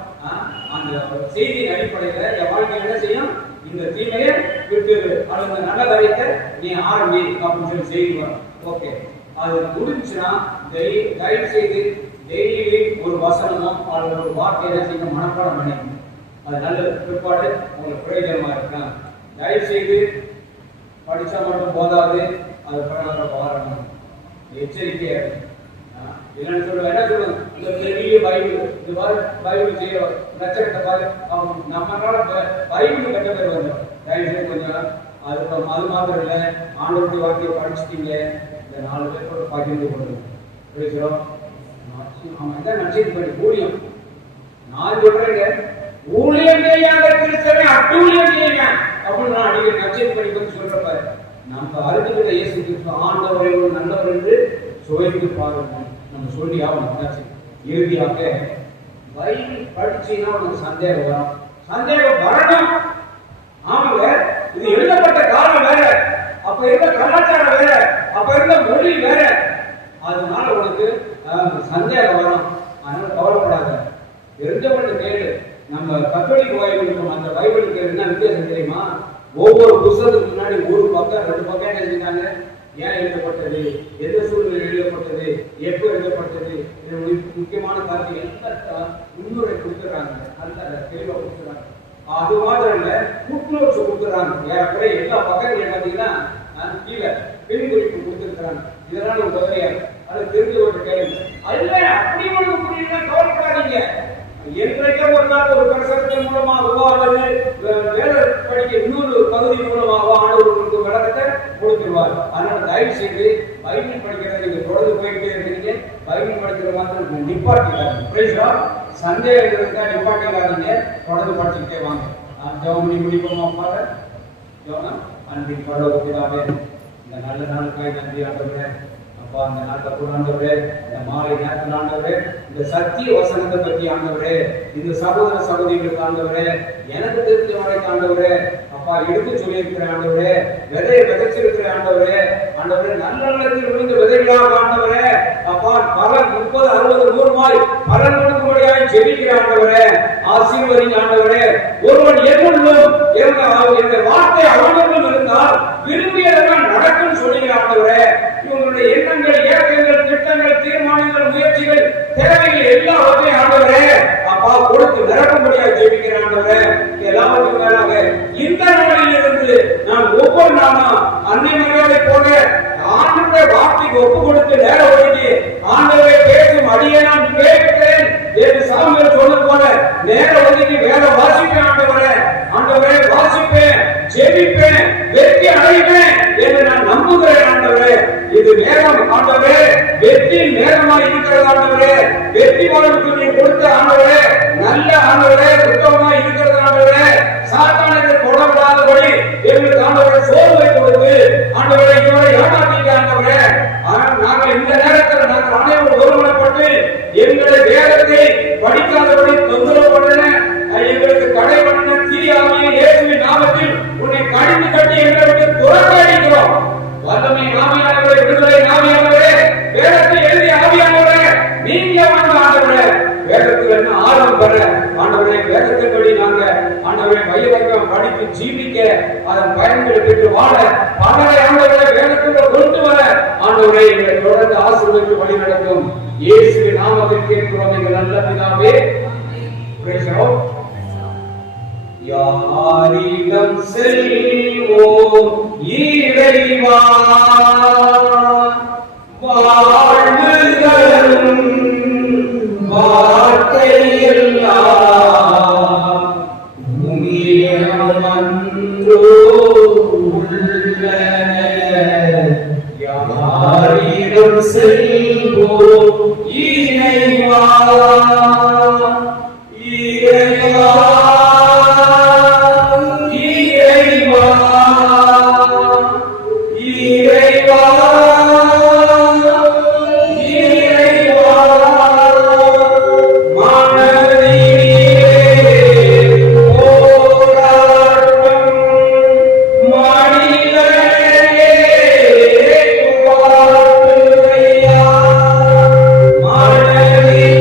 அந்த செய்தியின் அடிப்படையில என் வாழ்க்கையில் என்ன செய்யும் இந்த தீமையை விட்டு அல்லது நல்ல காரியத்தை நீ ஆரம்பி அப்படின்னு சொல்லி செய்தி வரும். ஓகே, அது முடிஞ்சுன்னா தயவு செய்து டெய்லி ஒரு வசனமோ அல்லது ஒரு வார்த்தையை செய்ய மனப்பாடம் பண்ணிக்கணும். அது நல்ல பிற்பாடு உங்களுக்கு பிரயோஜனமா இருக்கலாம். தயவு செய்து படிச்சா மட்டும் போதாது, அது பிரகாரம் வாழணும். எச்சரிக்கையா இருக்கு. இல்லைன்னு சொல்லுவேன் என்ன சொல்லுவேன் இந்த பெரிய பைபிள் இது பைபிள் செய்ய லட்சத்தை பாரு நம்மளால பைபிள் கட்ட பேர் வந்தோம். தயவு செய்து கொஞ்சம் அது மாத்திரம் இல்லை, ஆண்டவருடைய வார்த்தையை படிச்சுட்டீங்க இந்த 4 பேர் கூட பகிர்ந்து கொண்டு பேசுகிறோம். அவன் என்ன நினைச்சிட்டு போய் ஊழியம் நான் சொல்றேங்க, ஊழியம் செய்யாத கிறிஸ்தவனை அட்டூழியம் செய்யுங்க அப்படின்னு நான் அடிக்கடி நச்சரித்து படி கொஞ்சம் சொல்றப்ப நம்ம அறுத்துக்கிட்ட இயேசு கிறிஸ்து ஆண்டவரை ஒரு நல்லவர் என்று சுவைத்து பாருங்க நம்ம சொல்லி ஆகணும். இறுதியாக பைபிள் படிச்சீங்கன்னா உனக்கு சந்தேகம் வரும். சந்தேகம் வரணும். ஆமாங்க, இது எழுதப்பட்ட காலம் வேற, அப்ப இருந்த கலாச்சாரம் வேற, அப்ப இருந்த மொழி வேற. அதனால உனக்கு சந்தேகம் வரும். அதனால கவலைப்படாத, தெரிஞ்சவங்க கேளு. நம்ம கத்தோலிக்க பைபிளுக்கும் அந்த பைபிளுக்கு என்ன வித்தியாசம் தெரியுமா? ஒவ்வொரு புத்தகத்துக்கு முன்னாடி ஒரு பக்கம் 2 பக்கம் எழுதினாங்க. ஏன் எழுதப்பட்டது, எந்த சூழ்நிலை எழுதப்பட்டது, எப்போ எழுதப்பட்டது, முக்கியமான கருத்து எல்லாம் முன்னுரை கொடுத்துறாங்க. நல்ல தெளிவாக கொடுத்துறாங்க. அது மாத்திரம் இல்ல, ஃபுட்நோட்ஸ் கொடுத்துறாங்க. ஏறக்குறைய எல்லா பக்கங்களையும் பார்த்தீங்கன்னா கீழே பெண் குறிப்பு கொடுத்துருக்காங்க. இதெல்லாம் ஒரு உதவியா அதை தெரிஞ்சவர்கிட்ட கேளுங்க. அல்ல அப்படி ஒன்று புரியல, கவலைப்படாதீங்க. என்றைக்கே ஒரு நாள் ஒரு பிரசங்கத்தின் மூலமாகவோ அல்லது வேலை படிக்க இன்னொரு பகுதி மூலமாகவோ ஆண்டவர்களுக்கு விளக்கத்தை கொடுத்துருவார். அதனால தயவு செய்து பைபிள் படிக்கிறத நீங்க தொடர்ந்து போயிட்டே இருக்கீங்க. பைபிள் படிக்கிற மாதிரி நிப்பாட்டிக்காதீங்க. சந்தேகங்களுக்கா நிப்பாட்டிக்காதீங்க, தொடர்ந்து படிச்சுக்கிட்டே வாங்க. ஜெபம் பண்ணி முடிப்போமா? அப்பாவை ஜெபம். அன்பின் பரலோகத்திலே இந்த நல்ல நாளுக்காய் நன்றி ஆண்டவரே. அப்பா, அந்த நாட்டை கூட ஆண்டவரே, இந்த மாலை நேரத்தில் ஆண்டவரே, இந்த சத்திய வசனத்தை பற்றி ஆண்டவரே, இந்த சகோதர சகோதரிகளுக்கு ஆண்டவரே, எனக்கு தெரிஞ்ச வரைக்கும் ஆண்டவரே, அப்பா எடுத்து சொல்லியிருக்கிற ஆண்டவரே, விதையை விதைச்சிருக்கிற ஆண்டவரே, ஆண்டவரே நல்ல நிலத்தில் விழுந்த விதைகளாக ஆண்டவரே, அப்பா பலன் 30, 60, 100 பலன் கொடுக்கும்படியாக ஜெபிக்கிற ஆண்டவரே, ஆசீர்வதிங்க ஆண்டவரே. ஒருவன் என்னுள்ளும் என்ற வார்த்தை அவனுக்கும் இருந்தால் விரும்பியதெல்லாம் நடக்கும் சொல்லுகிற ஆண்டவரே. இவங்களுடைய எண்ணங்கள், இயக்கங்கள், திட்டங்கள், தீர்மானங்கள், முயற்சிகள், தேவைகள் எல்லாவற்றையும் ஆண்டவரே அப்பா கொடுத்து நிரப்பும்படியாக ஜெபிக்கிற ஆண்டவரே. எல்லாவற்றுக்கும் மேலாக இந்த நாளில் இருந்து நான் ஒவ்வொரு நாளும் அன்னை மரியாதை போல ஆண்டவருடைய வார்த்தைக்கு ஒப்பு கொடுத்து நேரம் ஒதுக்கி ஆண்டவரை பேசும் அடியே நான் கேட்கிறேன் என்று சாமியார் சொன்னது போல நேரம் ஒதுக்கி வேற வாசிப்பேன் ஆண்டவரே. ஆண்டவரே வாசிப்பேன், ஜெபிப்பேன், வெற்றி அடைவேன் என்று நான் நம்புகிறேன் ஆண்டவரே. இது நேரம் ஆண்டவரே, வெற்றியின் நேரமாக இருக்கிறது ஆண்டவரே. வெற்றி வாழ்வுக்கு நீ கொடுத்த ஆண்டவரே, நல்ல ஆண்டவரே, உத்தமமாக இருக்கிறது ஆண்டவரே. சாத்தானுக்கு தொடர்பாதபடி எங்களுக்கு ஆண்டவரே சோர்வை கொடுத்து ஆண்டவரே இவரை ஏமாற்றிக்க ஆண்டவரே. ஆனால் நாங்கள் இந்த நேரத்தில் நாங்கள் அனைவரும் ஒருமுறைப்பட்டு எங்களை வேதத்தை படிக்காதபடி தொந்தரவு பண்ண எங்களுக்கு தடை பண்ண தீயாமையை இயேசுவின் நாமத்தில் உன்னை கடிந்து கட்டி எங்களை விட்டு துரத்தி அடிக்கிறோம். வல்லமை ஆவியானவரே, விடுதலை ஆவியானவரே, வேதத்தை எழுதிய ஆவியானவரே, நீங்க வாங்க ஆண்டவரே. வேதத்தில் என்ன ஆர்வம் பெற ஆண்டவரே, வேதத்தின்படி நாங்க ஆண்டவரை வையவர்க்கம் படித்து ஜீவிக்க அதன் பயன்களை பெற்று வாழ பலரை ஆண்டவரை வேதத்துக்குள்ள கொண்டு வர ஆண்டவரை எங்களை தொடர்ந்து ஆசீர்வதித்து வழி நடக்கும் இயேசுவின் நாமத்தில் கேட்கிறோம் எங்கள் நல்ல பிதாவே. யாரிடம் செல்வோம் இறைவா, வாழ்வு தரும் வார்த்தை எல்லாம் உம்மிடமன்றோ உள்ளன. யாரிடம் செல்வோம் இறைவா, இறைவா, இறைவா, இறைவா, இறைவா. மனதிலே போராட்டம், மனிதனே வாழ்க்கையா. மனதிலே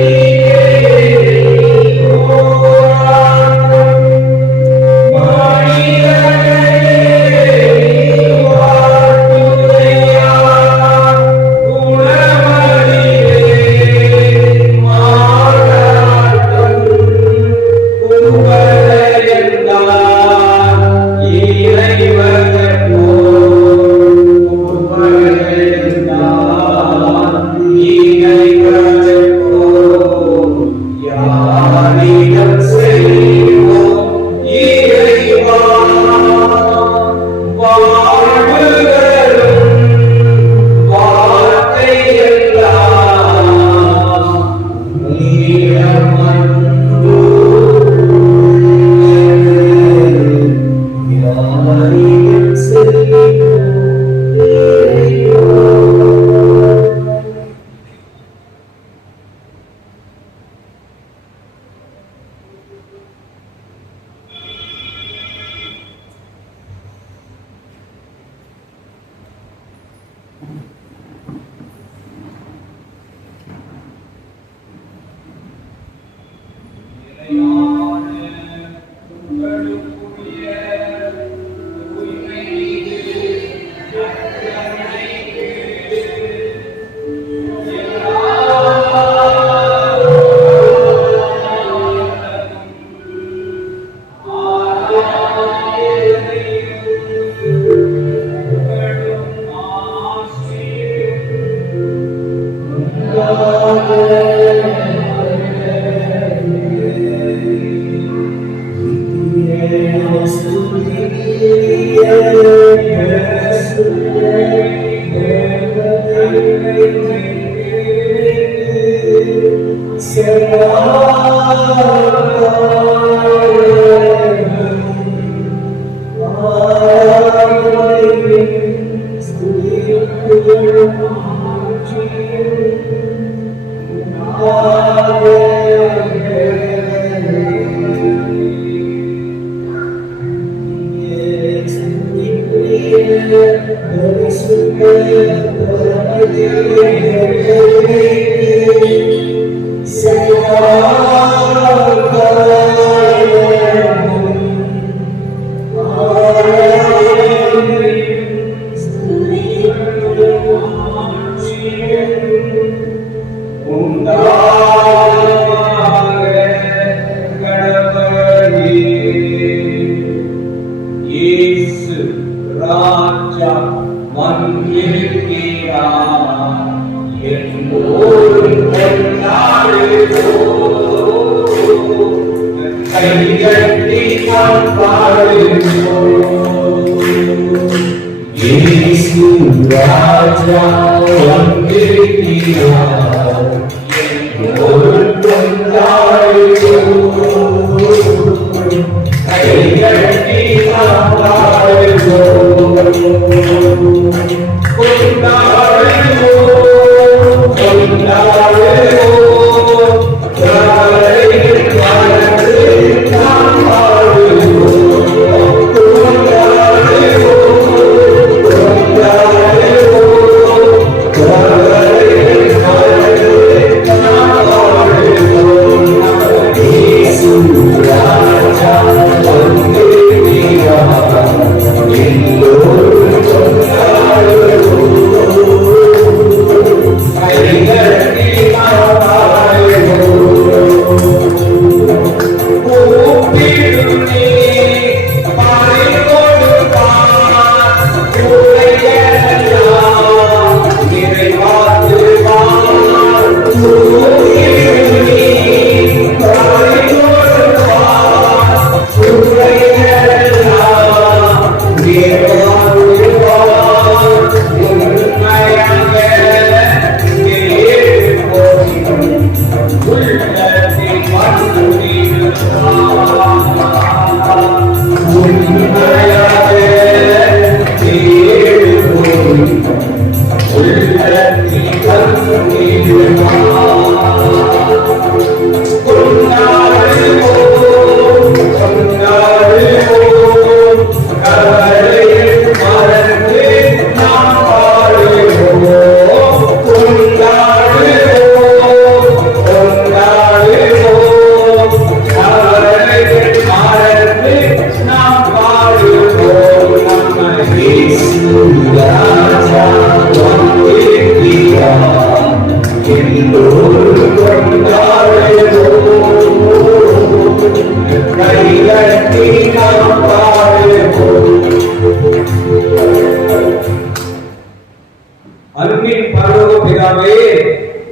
அன்பின் பரலோக பிதாவே,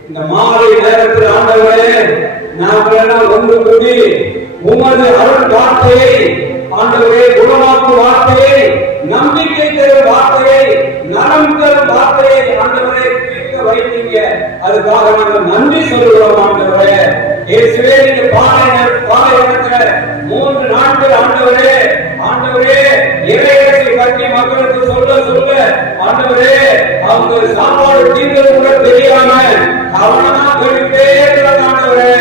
இந்த மாலை நேரத்தில் ஆண்டவரே, நாங்கள் ஒன்று கூடி உமது அருள் வார்த்தையை ஆண்டவரே, குணமாக்கும் வார்த்தையை, நம்பிக்கை தரும் வார்த்தையை, நலம் தரும் வார்த்தையை ஆண்டவரே கேட்க வைத்தீங்க. அதுக்காக நாங்கள் நன்றி சொல்கிறோம் ஆண்டவரே. இயேசுவே, நீங்க பாலைவனத்துல 3 நாட்கள் ஆண்டவரே இறையரசை பற்றி மக்களுக்கு சொல்ல ஆண்டவரே, அவங்க சாப்பாடு தீர்ந்தது கூட தெரியாம கவனமா கேட்டுட்டே இருக்கிறாங்க ஆண்டவரே.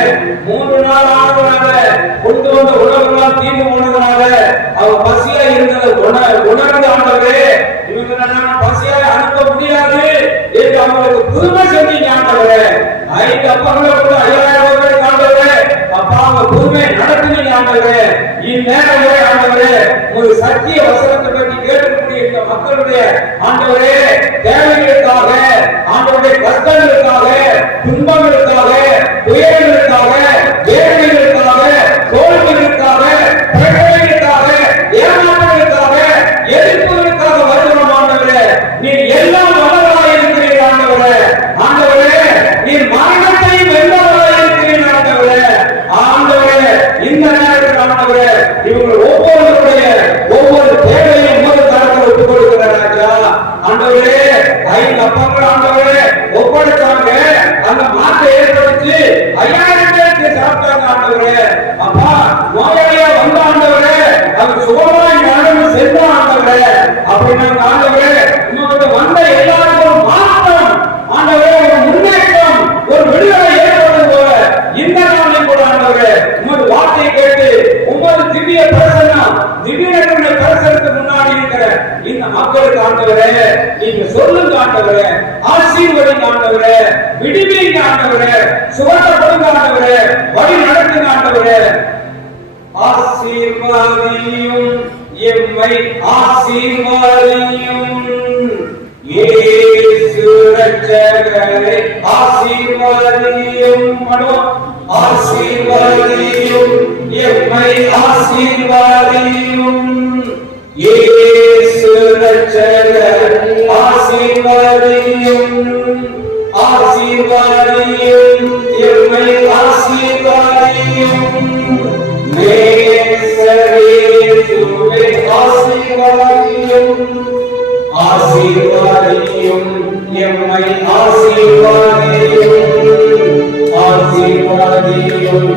3 நாள் ஆனதுனால கொண்டு வந்த உணவுலாம் தீர்ந்து போனதுனால அவங்க பசியா இருந்ததை உணர்ந்து ஆண்டவரே, இவங்க நான் பசியா அனுப்ப முடியாது என்று அவங்களுக்கு புதுமை செஞ்சீங்க ஆண்டவரே. 5 அப்பங்களை கூட 5000 பேர் ஆண்டவரே, அப்பா அவங்க புதுமை நடத்தினீங்க ஆண்டவரே. இந்நேரம் ஆண்டவரே, ஒரு சத்திய வசனத்தை பற்றி கேட்கக்கூடிய இந்த மக்களுடைய ஆண்டவரே தேவைகளுக்காக, ஆண்டவருடைய கஷ்டங்களுக்காக, துன்பங்களுக்காக, துயரங்களுக்காக, வேதனைகளுக்காக, தோல்விகளுக்காக, பிரச்சனைகளுக்காக, ஏமாற்றங்களுக்காக, எதிர்ப்புகளுக்காக வருகிறோம் ஆண்டவரே. நீ எல்லாம் வல்லவராய் இருக்கிறீர் ஆண்டவரே. ஆண்டவரே, நீ மரணத்தையும் வெல்லவராய் இருக்கிறீர் ஆண்டவரே. ஆண்டவரே, இந்த நேரத்தில் ஆண்டவரே, இவங்க ஒவ்வொரு தேவையும் உமது கரத்தில் ஒப்புக் கொடுக்கிறார்களா ஆண்டவரே. 5 அப்பங்கள் ஆண்டவரே ஒப்படைச்சாங்க, அந்த மாற்றை ஏற்படுத்தி 5000 ஆண்டவரே உமது வார்த்தையை கேட்டு உமது திவ்ய பிரசன்னம் திவ்ய பிரசனத்துக்கு முன்னாடி இருக்கிற இந்த மக்களுக்கு ஆண்டவரே நீங்க சொல்லுங்க ஆண்டவரே, ஆசீர்வதிங்க ஆண்டவரே, விடுவிங்க ஆண்டவரே, சுகப்படுங்க ஆண்டவரே, வழி நடத்துங்க ஆண்டவரே. ஆசீர்வாதியும் எம்மை ஆசீர்வாதியும் இயேசு ரட்சகரே ஆசீர்வாதியும் ஆசீர்வாதியும் எம்மை ஆசீர்வாதியும் இயேசு ரட்சகரே ஆசீர்வாதியும் ஆசீர்வாதியும் எம்மை ஆசீர்வாதியும் மேசரேசுவே ஆசீர்வாதியும் ஆசீர்வாதியும் எம்மை ஆசீர்வாதியும் ஆசீர்வாதியும்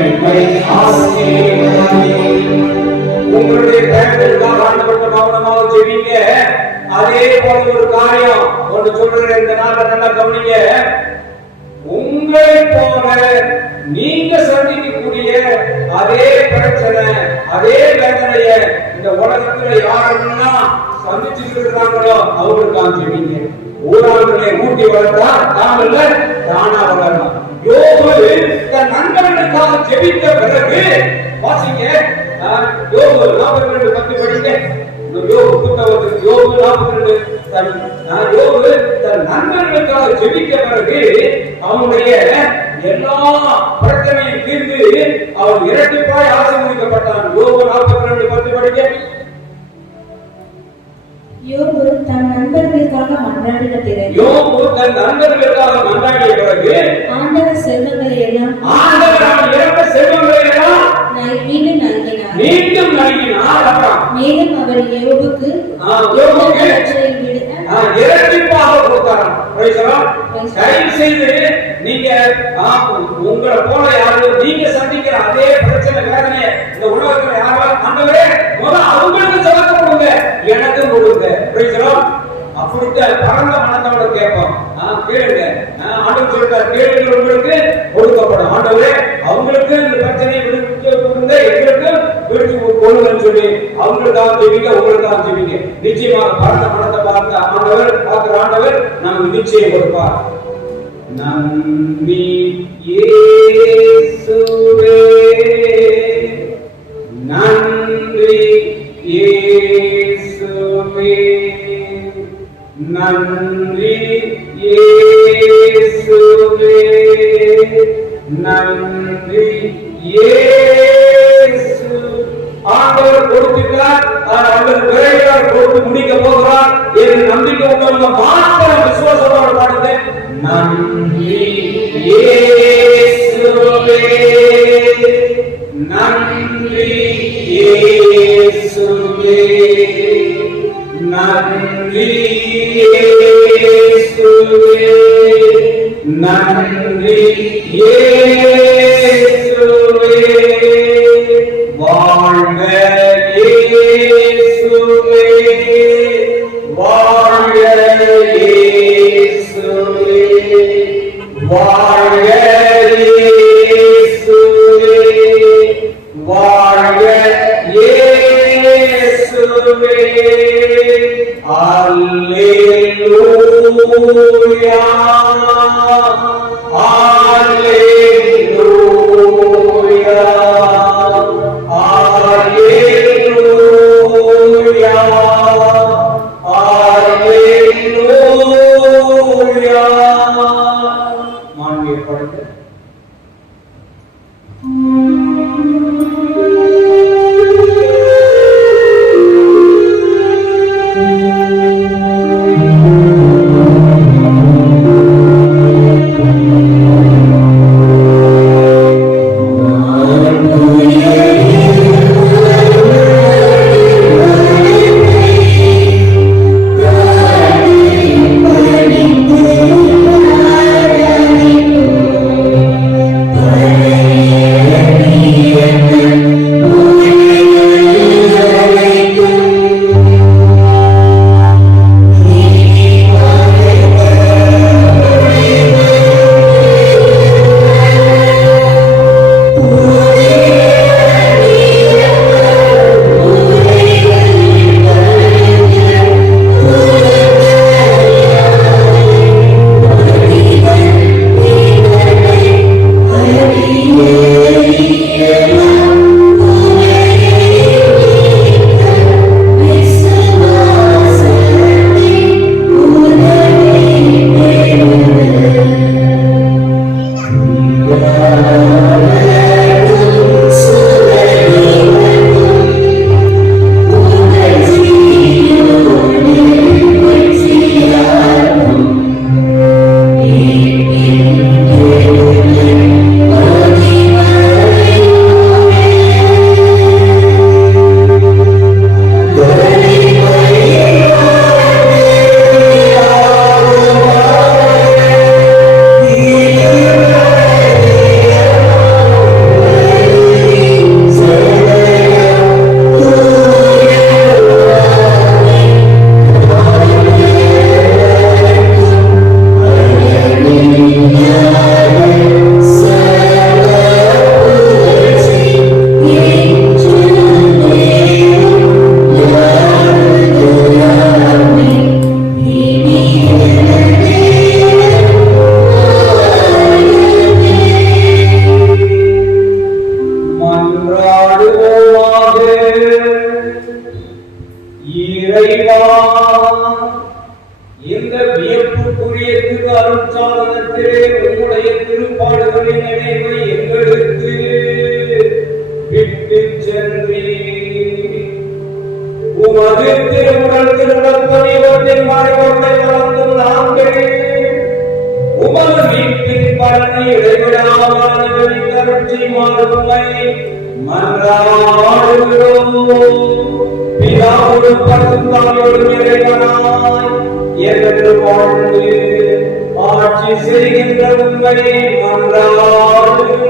எம்மை ஆசீர்வாதியும். உங்களுடைய தேவைகளுக்காக ஆண்டவர்கிட்ட கவனமாக ஜெபிங்க. அதே போல ஒரு காரியம் ஒன்று சொல்றேன், இந்த நாள்ல நல்லா கவனிங்க. உங்களை போல நீங்க சந்திக்கக்கூடிய அதே பிரச்சனை அதே வேதனைய இந்த உலகத்துல யாரெல்லாம் சந்திச்சுட்டு இருக்கிறாங்களோ அவங்களுக்காக ஜெபிங்க. ஊராளர்களை ஊட்டி வளர்த்தா நாமல்ல தானா வளரலாம். யோபு தன் நண்பர்களுக்காக ஜெபித்த பிறகு வாசிங்க, யோபு 42:10 படிங்க. யோபு புத்தகத்தில் யோபு 42 யோபு தன் நண்பர்களுக்காக ஜெபித்த பிறகு அவனுடைய எல்லா பிரச்சனையும் தீர்ந்து அவன் இரட்டிப்பாய் ஆசீர்வதிக்கப்பட்டான். யோபு 42:10 படிங்க. யோபு தன் நண்பர்களுக்காக மன்றாடிய பிறகு ஆண்டவர் செல்வங்களை எல்லாம் மீண்டும் நல்கினார். மேலும் அவர் யோபுக்கு இரட்டிப்பாக கொடுத்தார். தயவு செய்து நீங்க உங்களை போல யாரும் நீங்க சந்திக்கிற அதே பிரச்சனை வேதனையை இந்த உலகத்துல யாராவது ஆண்டவரே முதல்ல அவங்களுக்கு செலவு கொடுங்க, எனக்கு கொடுங்க. அப்படித்தான் பரந்த மனத்தோட கேட்போம். கேளுங்க, ஆண்டவர் சொல்றார், கேளுங்க உங்களுக்கு கொடுக்கப்படும். ஆண்டவரே அவங்களுக்கு இந்த பிரச்சனையை விடுவிக்க கொடுங்க, எங்களுக்கு விடுவிச்சு கொடுங்கன்னு சொல்லி அவங்களுக்காக ஜெபிங்க, உங்களுக்காக ஜெபிங்க. நிச்சயமாக பரந்த மனத்தை பார்த்த ஆண்டவர் நமக்கு நிச்சயம் கொடுப்பார். நம்பி இயேசுவே நன்றி இயேசுவே நன்றி இயேசுவே நன்றி இயேசு. ஆண்டவர் கொடுக்கிறார், அவர் விரைவாக கொடுத்து முடிக்க போகிறார் என்று நம்பிக்கை உள்ளவங்க மாத்திரம் விசுவாசத்தோட பாடுங்க. நன்றி இயேசுவே நன்றி இயேசுவே நன்றி இயேசுவே நன்றி இயேசுவே வாழ்க இயேசுவே வாழ்க இயேசுவே வாழ்க இயேசுவே வாழ்க இயேசுவே. அல்லேலூயா அல்லேலூயா அல்லேலூயா அல்லேலூயா. மாண்புமிகு படைத்த Yeah. இந்த வியப்புக்குரிய திரு அருட்சாதனத்திலே உம்முடைய திருப்பாடுகளின் நினைவை எங்களுக்கு விட்டுச் சென்றீர். உமது திருவுடல் திருரத்தம் இவற்றின் மறைவத்தை வளர்ந்தும் நாங்கள் உமது மீட்பின் பலனை இடைவிடாமல் அனுபவித்தருள் செய்யுமாறுமை மன்றாடுகிறோம். பிதாவோடும் பரிசுத்தாவியோடும் இறைவனாய் என்று வாழ்ந்து ஆட்சி செய்கின்ற உம்மை மன்றாடுகிறோம்.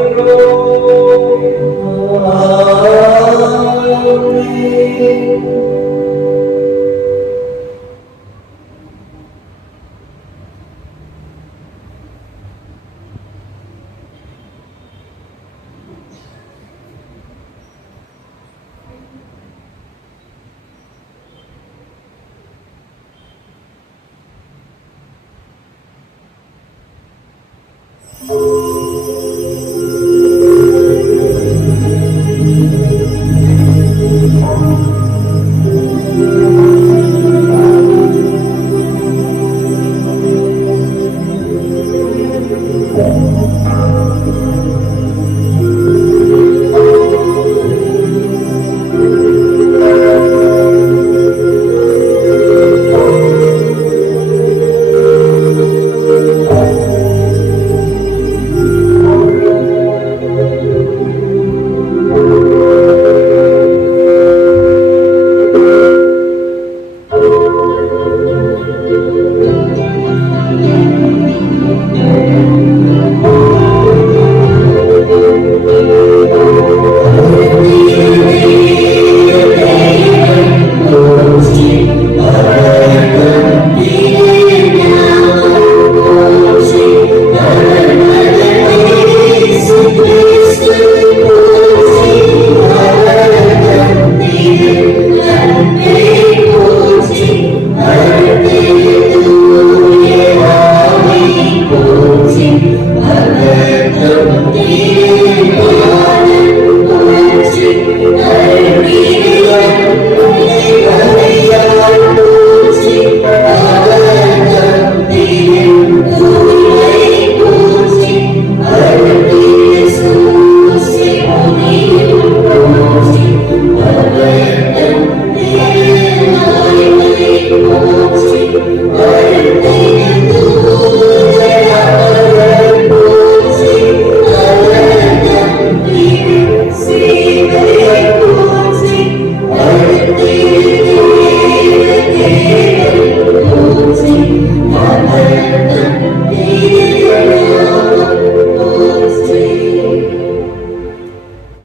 Thank you.